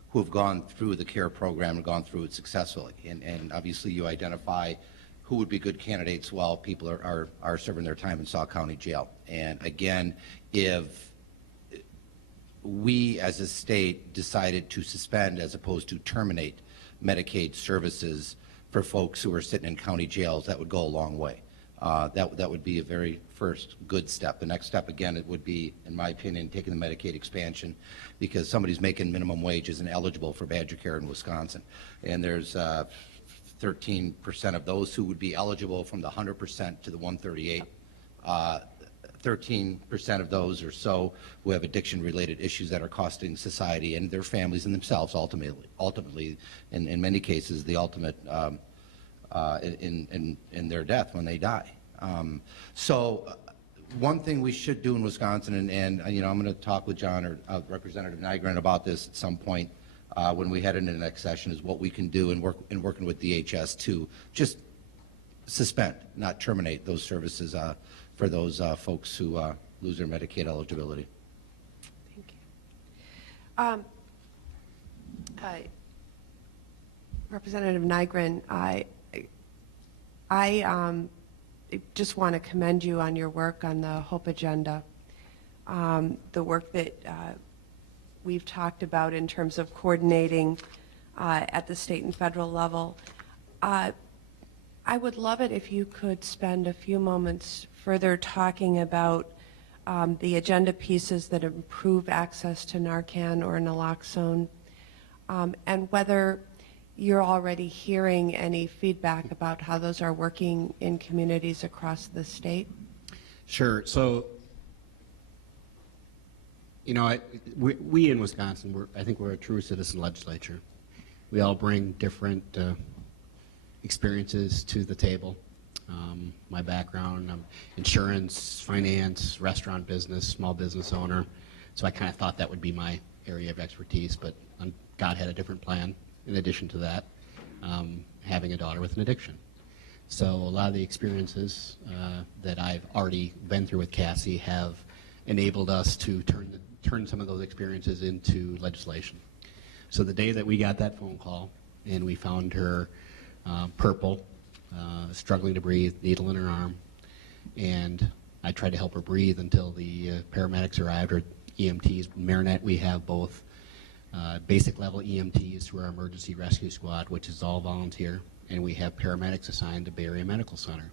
who have gone through the CARE program and gone through it successfully. And obviously you identify who would be good candidates while people are serving their time in Sauk County Jail. And again, if we as a state decided to suspend as opposed to terminate Medicaid services for folks who are sitting in county jails, that would go a long way. That would be a very first good step. The next step, again, it would be, in my opinion, taking the Medicaid expansion, because somebody's making minimum wage isn't eligible for Badger Care in Wisconsin. And there's 13% of those who would be eligible from the 100% to the 138. 13% of those or so who have addiction-related issues that are costing society and their families and themselves ultimately, in many cases, the ultimate in their death when they die. So one thing we should do in Wisconsin, and you know, I'm going to talk with John or Representative Nygren about this at some point when we head into the next session, is what we can do in working with DHS to just suspend, not terminate those services for those folks who lose their Medicaid eligibility. Thank you. Representative Nygren, I just want to commend you on your work on the HOPE agenda, the work that we've talked about in terms of coordinating at the state and federal level. I would love it if you could spend a few moments further talking about the agenda pieces that improve access to Narcan or naloxone, and whether you're already hearing any feedback about how those are working in communities across the state. Sure. So, you know, we in Wisconsin, I think we're a true citizen legislature. We all bring different experiences to the table. My background, I'm insurance, finance, restaurant business, small business owner. So I kind of thought that would be my area of expertise, but God had a different plan in addition to that, having a daughter with an addiction. So a lot of the experiences that I've already been through with Cassie have enabled us to turn some of those experiences into legislation. So the day that we got that phone call and we found her purple, struggling to breathe, needle in her arm, and I tried to help her breathe until the paramedics arrived, or EMTs. Marinette, we have both basic level EMTs through our emergency rescue squad, which is all volunteer, and we have paramedics assigned to Bay Area Medical Center.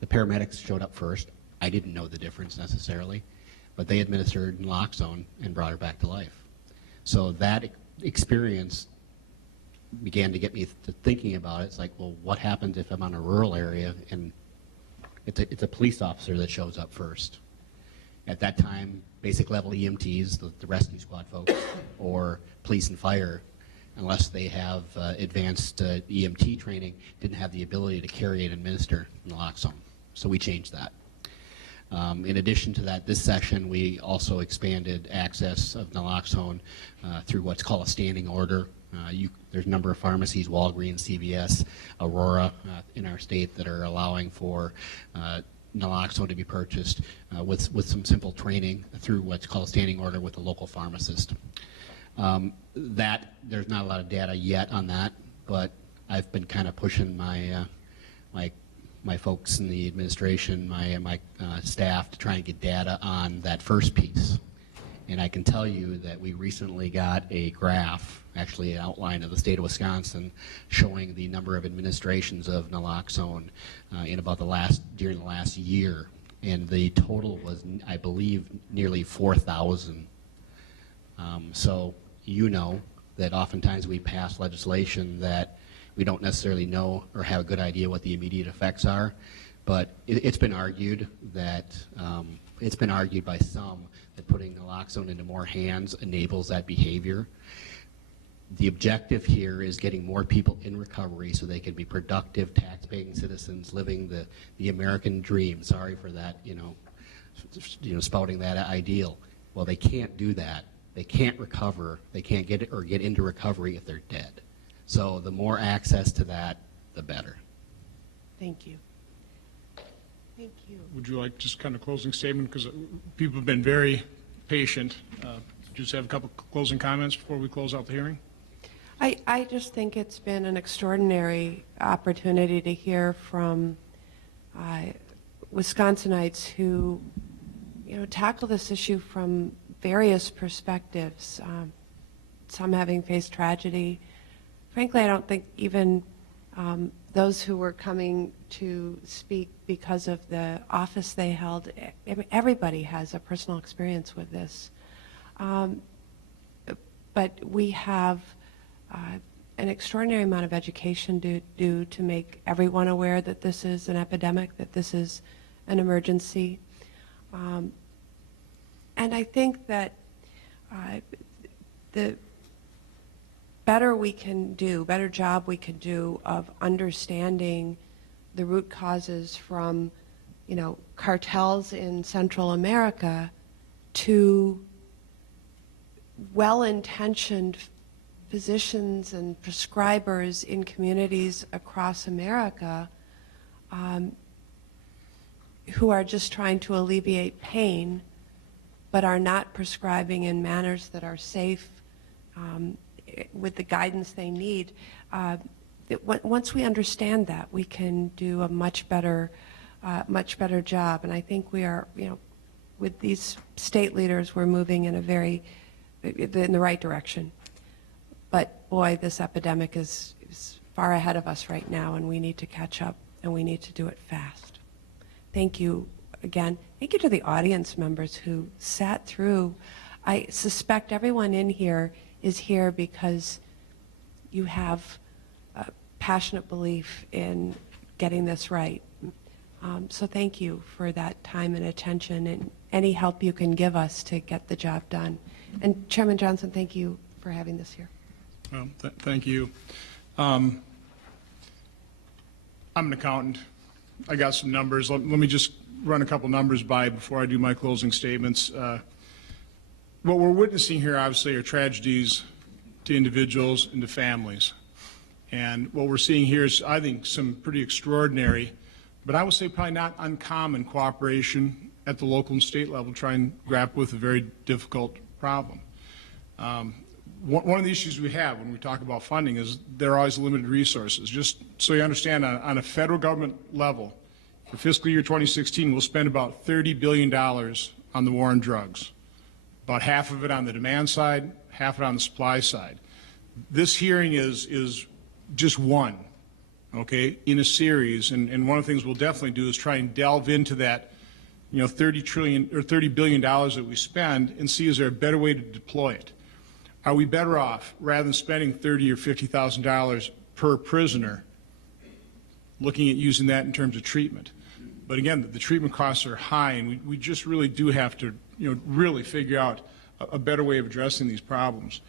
The paramedics showed up first. I didn't know the difference necessarily, but they administered naloxone and brought her back to life. So that experience began to get me to thinking about it. It's like, well, what happens if I'm on a rural area and it's a police officer that shows up first? At that time, basic level EMTs, the rescue squad folks, or police and fire, unless they have advanced EMT training, didn't have the ability to carry and administer naloxone. So we changed that. In addition to that, this session we also expanded access of naloxone through what's called a standing order. There's a number of pharmacies, Walgreens, CVS, Aurora in our state that are allowing for naloxone to be purchased with some simple training through what's called a standing order with the local pharmacist. That there's not a lot of data yet on that, but I've been kind of pushing my my folks in the administration, my staff, to try and get data on that first piece. And I can tell you that we recently got a graph, actually an outline of the state of Wisconsin, showing the number of administrations of naloxone in about during the last year, and the total was, I believe, nearly 4,000. So you know that oftentimes we pass legislation that we don't necessarily know or have a good idea what the immediate effects are, but it's been argued that it's been argued by some that putting naloxone into more hands enables that behavior. The objective here is getting more people in recovery so they can be productive, tax-paying citizens living the American dream. Sorry for that, spouting that ideal. Well, they can't do that. They can't recover. They can't get into recovery if they're dead. So the more access to that, the better. Thank you. Thank you. Would you like just kind of closing statement? Because people have been very patient. Just have a couple closing comments before we close out the hearing? I just think it's been an extraordinary opportunity to hear from Wisconsinites who, tackle this issue from various perspectives, some having faced tragedy. Frankly, I don't think even those who were coming to speak because of the office they held, everybody has a personal experience with this. But we have an extraordinary amount of education to do to make everyone aware that this is an epidemic, that this is an emergency. And I think that the better job we can do of understanding the root causes from, cartels in Central America to well-intentioned physicians and prescribers in communities across America who are just trying to alleviate pain but are not prescribing in manners that are safe with the guidance they need. Once we understand that, we can do a much better job. And I think we are, with these state leaders, we're moving in the right direction. But boy, this epidemic is far ahead of us right now, and we need to catch up, and we need to do it fast. Thank you again. Thank you to the audience members who sat through. I suspect everyone in here is here because you have a passionate belief in getting this right. So thank you for that time and attention and any help you can give us to get the job done. And Chairman Johnson, thank you for having this here. Well, thank you. I'm an accountant. I got some numbers. Let me just run a couple numbers by before I do my closing statements. What we're witnessing here, obviously, are tragedies to individuals and to families. And what we're seeing here is, I think, some pretty extraordinary, but I would say probably not uncommon cooperation at the local and state level trying to grapple with a very difficult problem. One of the issues we have when we talk about funding is there are always limited resources. Just so you understand, on a federal government level, for fiscal year 2016, we'll spend about $30 billion on the war on drugs. About half of it on the demand side, half of it on the supply side. This hearing is just one, okay, in a series, and one of the things we'll definitely do is try and delve into that, $30 billion that we spend and see, is there a better way to deploy it? Are we better off, rather than spending $30,000 or $50,000 per prisoner, looking at using that in terms of treatment? But again, the treatment costs are high, and we just really do have to, really figure out a better way of addressing these problems.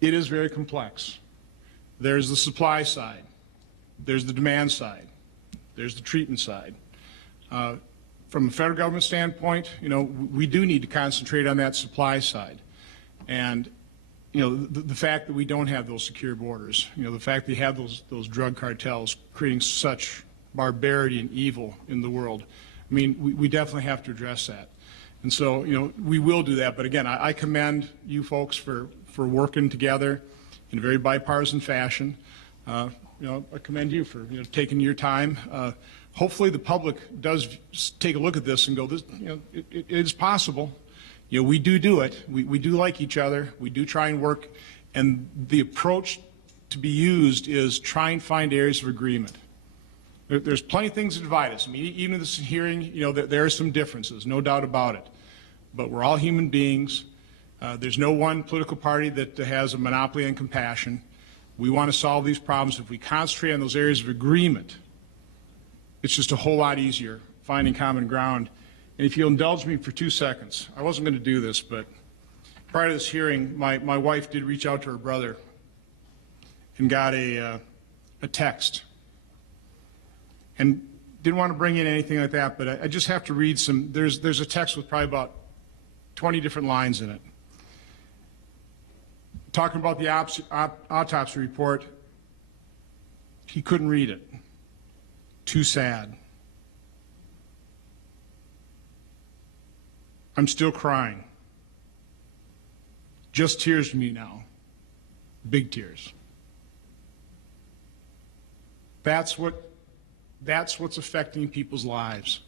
It is very complex. There's the supply side, there's the demand side, there's the treatment side. From a federal government standpoint, we do need to concentrate on that supply side. And the fact that we don't have those secure borders, the fact that you have those drug cartels creating such barbarity and evil in the world. I mean, we definitely have to address that. And so, we will do that. But again, I commend you folks for working together in a very bipartisan fashion. I commend you for taking your time. Hopefully, the public does take a look at this and go, "This, it is possible." We do it. We do like each other. We do try and work. And the approach to be used is try and find areas of agreement. There's plenty of things that divide us. I mean, even in this hearing, there are some differences, no doubt about it. But we're all human beings. There's no one political party that has a monopoly on compassion. We want to solve these problems. If we concentrate on those areas of agreement, it's just a whole lot easier finding common ground. And if you'll indulge me for 2 seconds, I wasn't going to do this, but prior to this hearing, my wife did reach out to her brother and got a text. And didn't want to bring in anything like that, but I just have to read some. There's a text with probably about 20 different lines in it. Talking about the autopsy report, he couldn't read it. Too sad. I'm still crying. Just tears to me now. Big tears. That's what's affecting people's lives.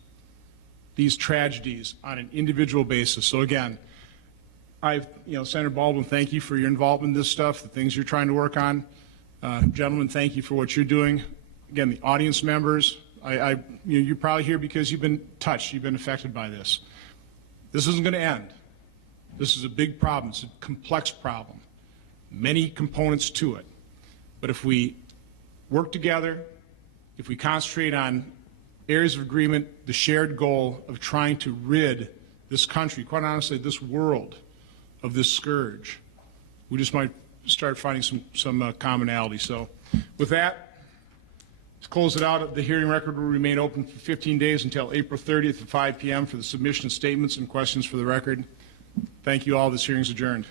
These tragedies on an individual basis. So again, Senator Baldwin, thank you for your involvement in this stuff, the things you're trying to work on. Gentlemen, thank you for what you're doing. Again, the audience members, you're probably here because you've been touched, you've been affected by this. This isn't going to end. This is a big problem. It's a complex problem. Many components to it. But if we work together, if we concentrate on areas of agreement, the shared goal of trying to rid this country, quite honestly, this world, of this scourge, we just might start finding some commonality. So with that, let's close it out. The hearing record will remain open for 15 days until April 30th at 5 p.m. for the submission of statements and questions for the record. Thank you all. This hearing is adjourned.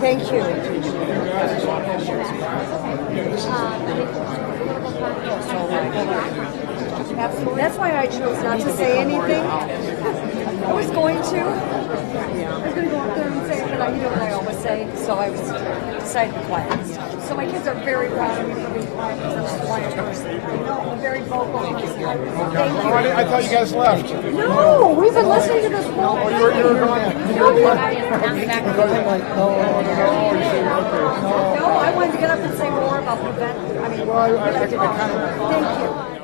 Thank you. That's why I chose not to say anything. I was going to go up there and say, but you know what I always say, so I was decided to be quiet. So my kids are very proud of me for being quiet because I'm a quiet person. I'm a very vocal person. Thank you. I thought you guys left. No, we've been listening to this whole thing. You were gone. No, I wanted to get up and say more about the event. I mean, thank you.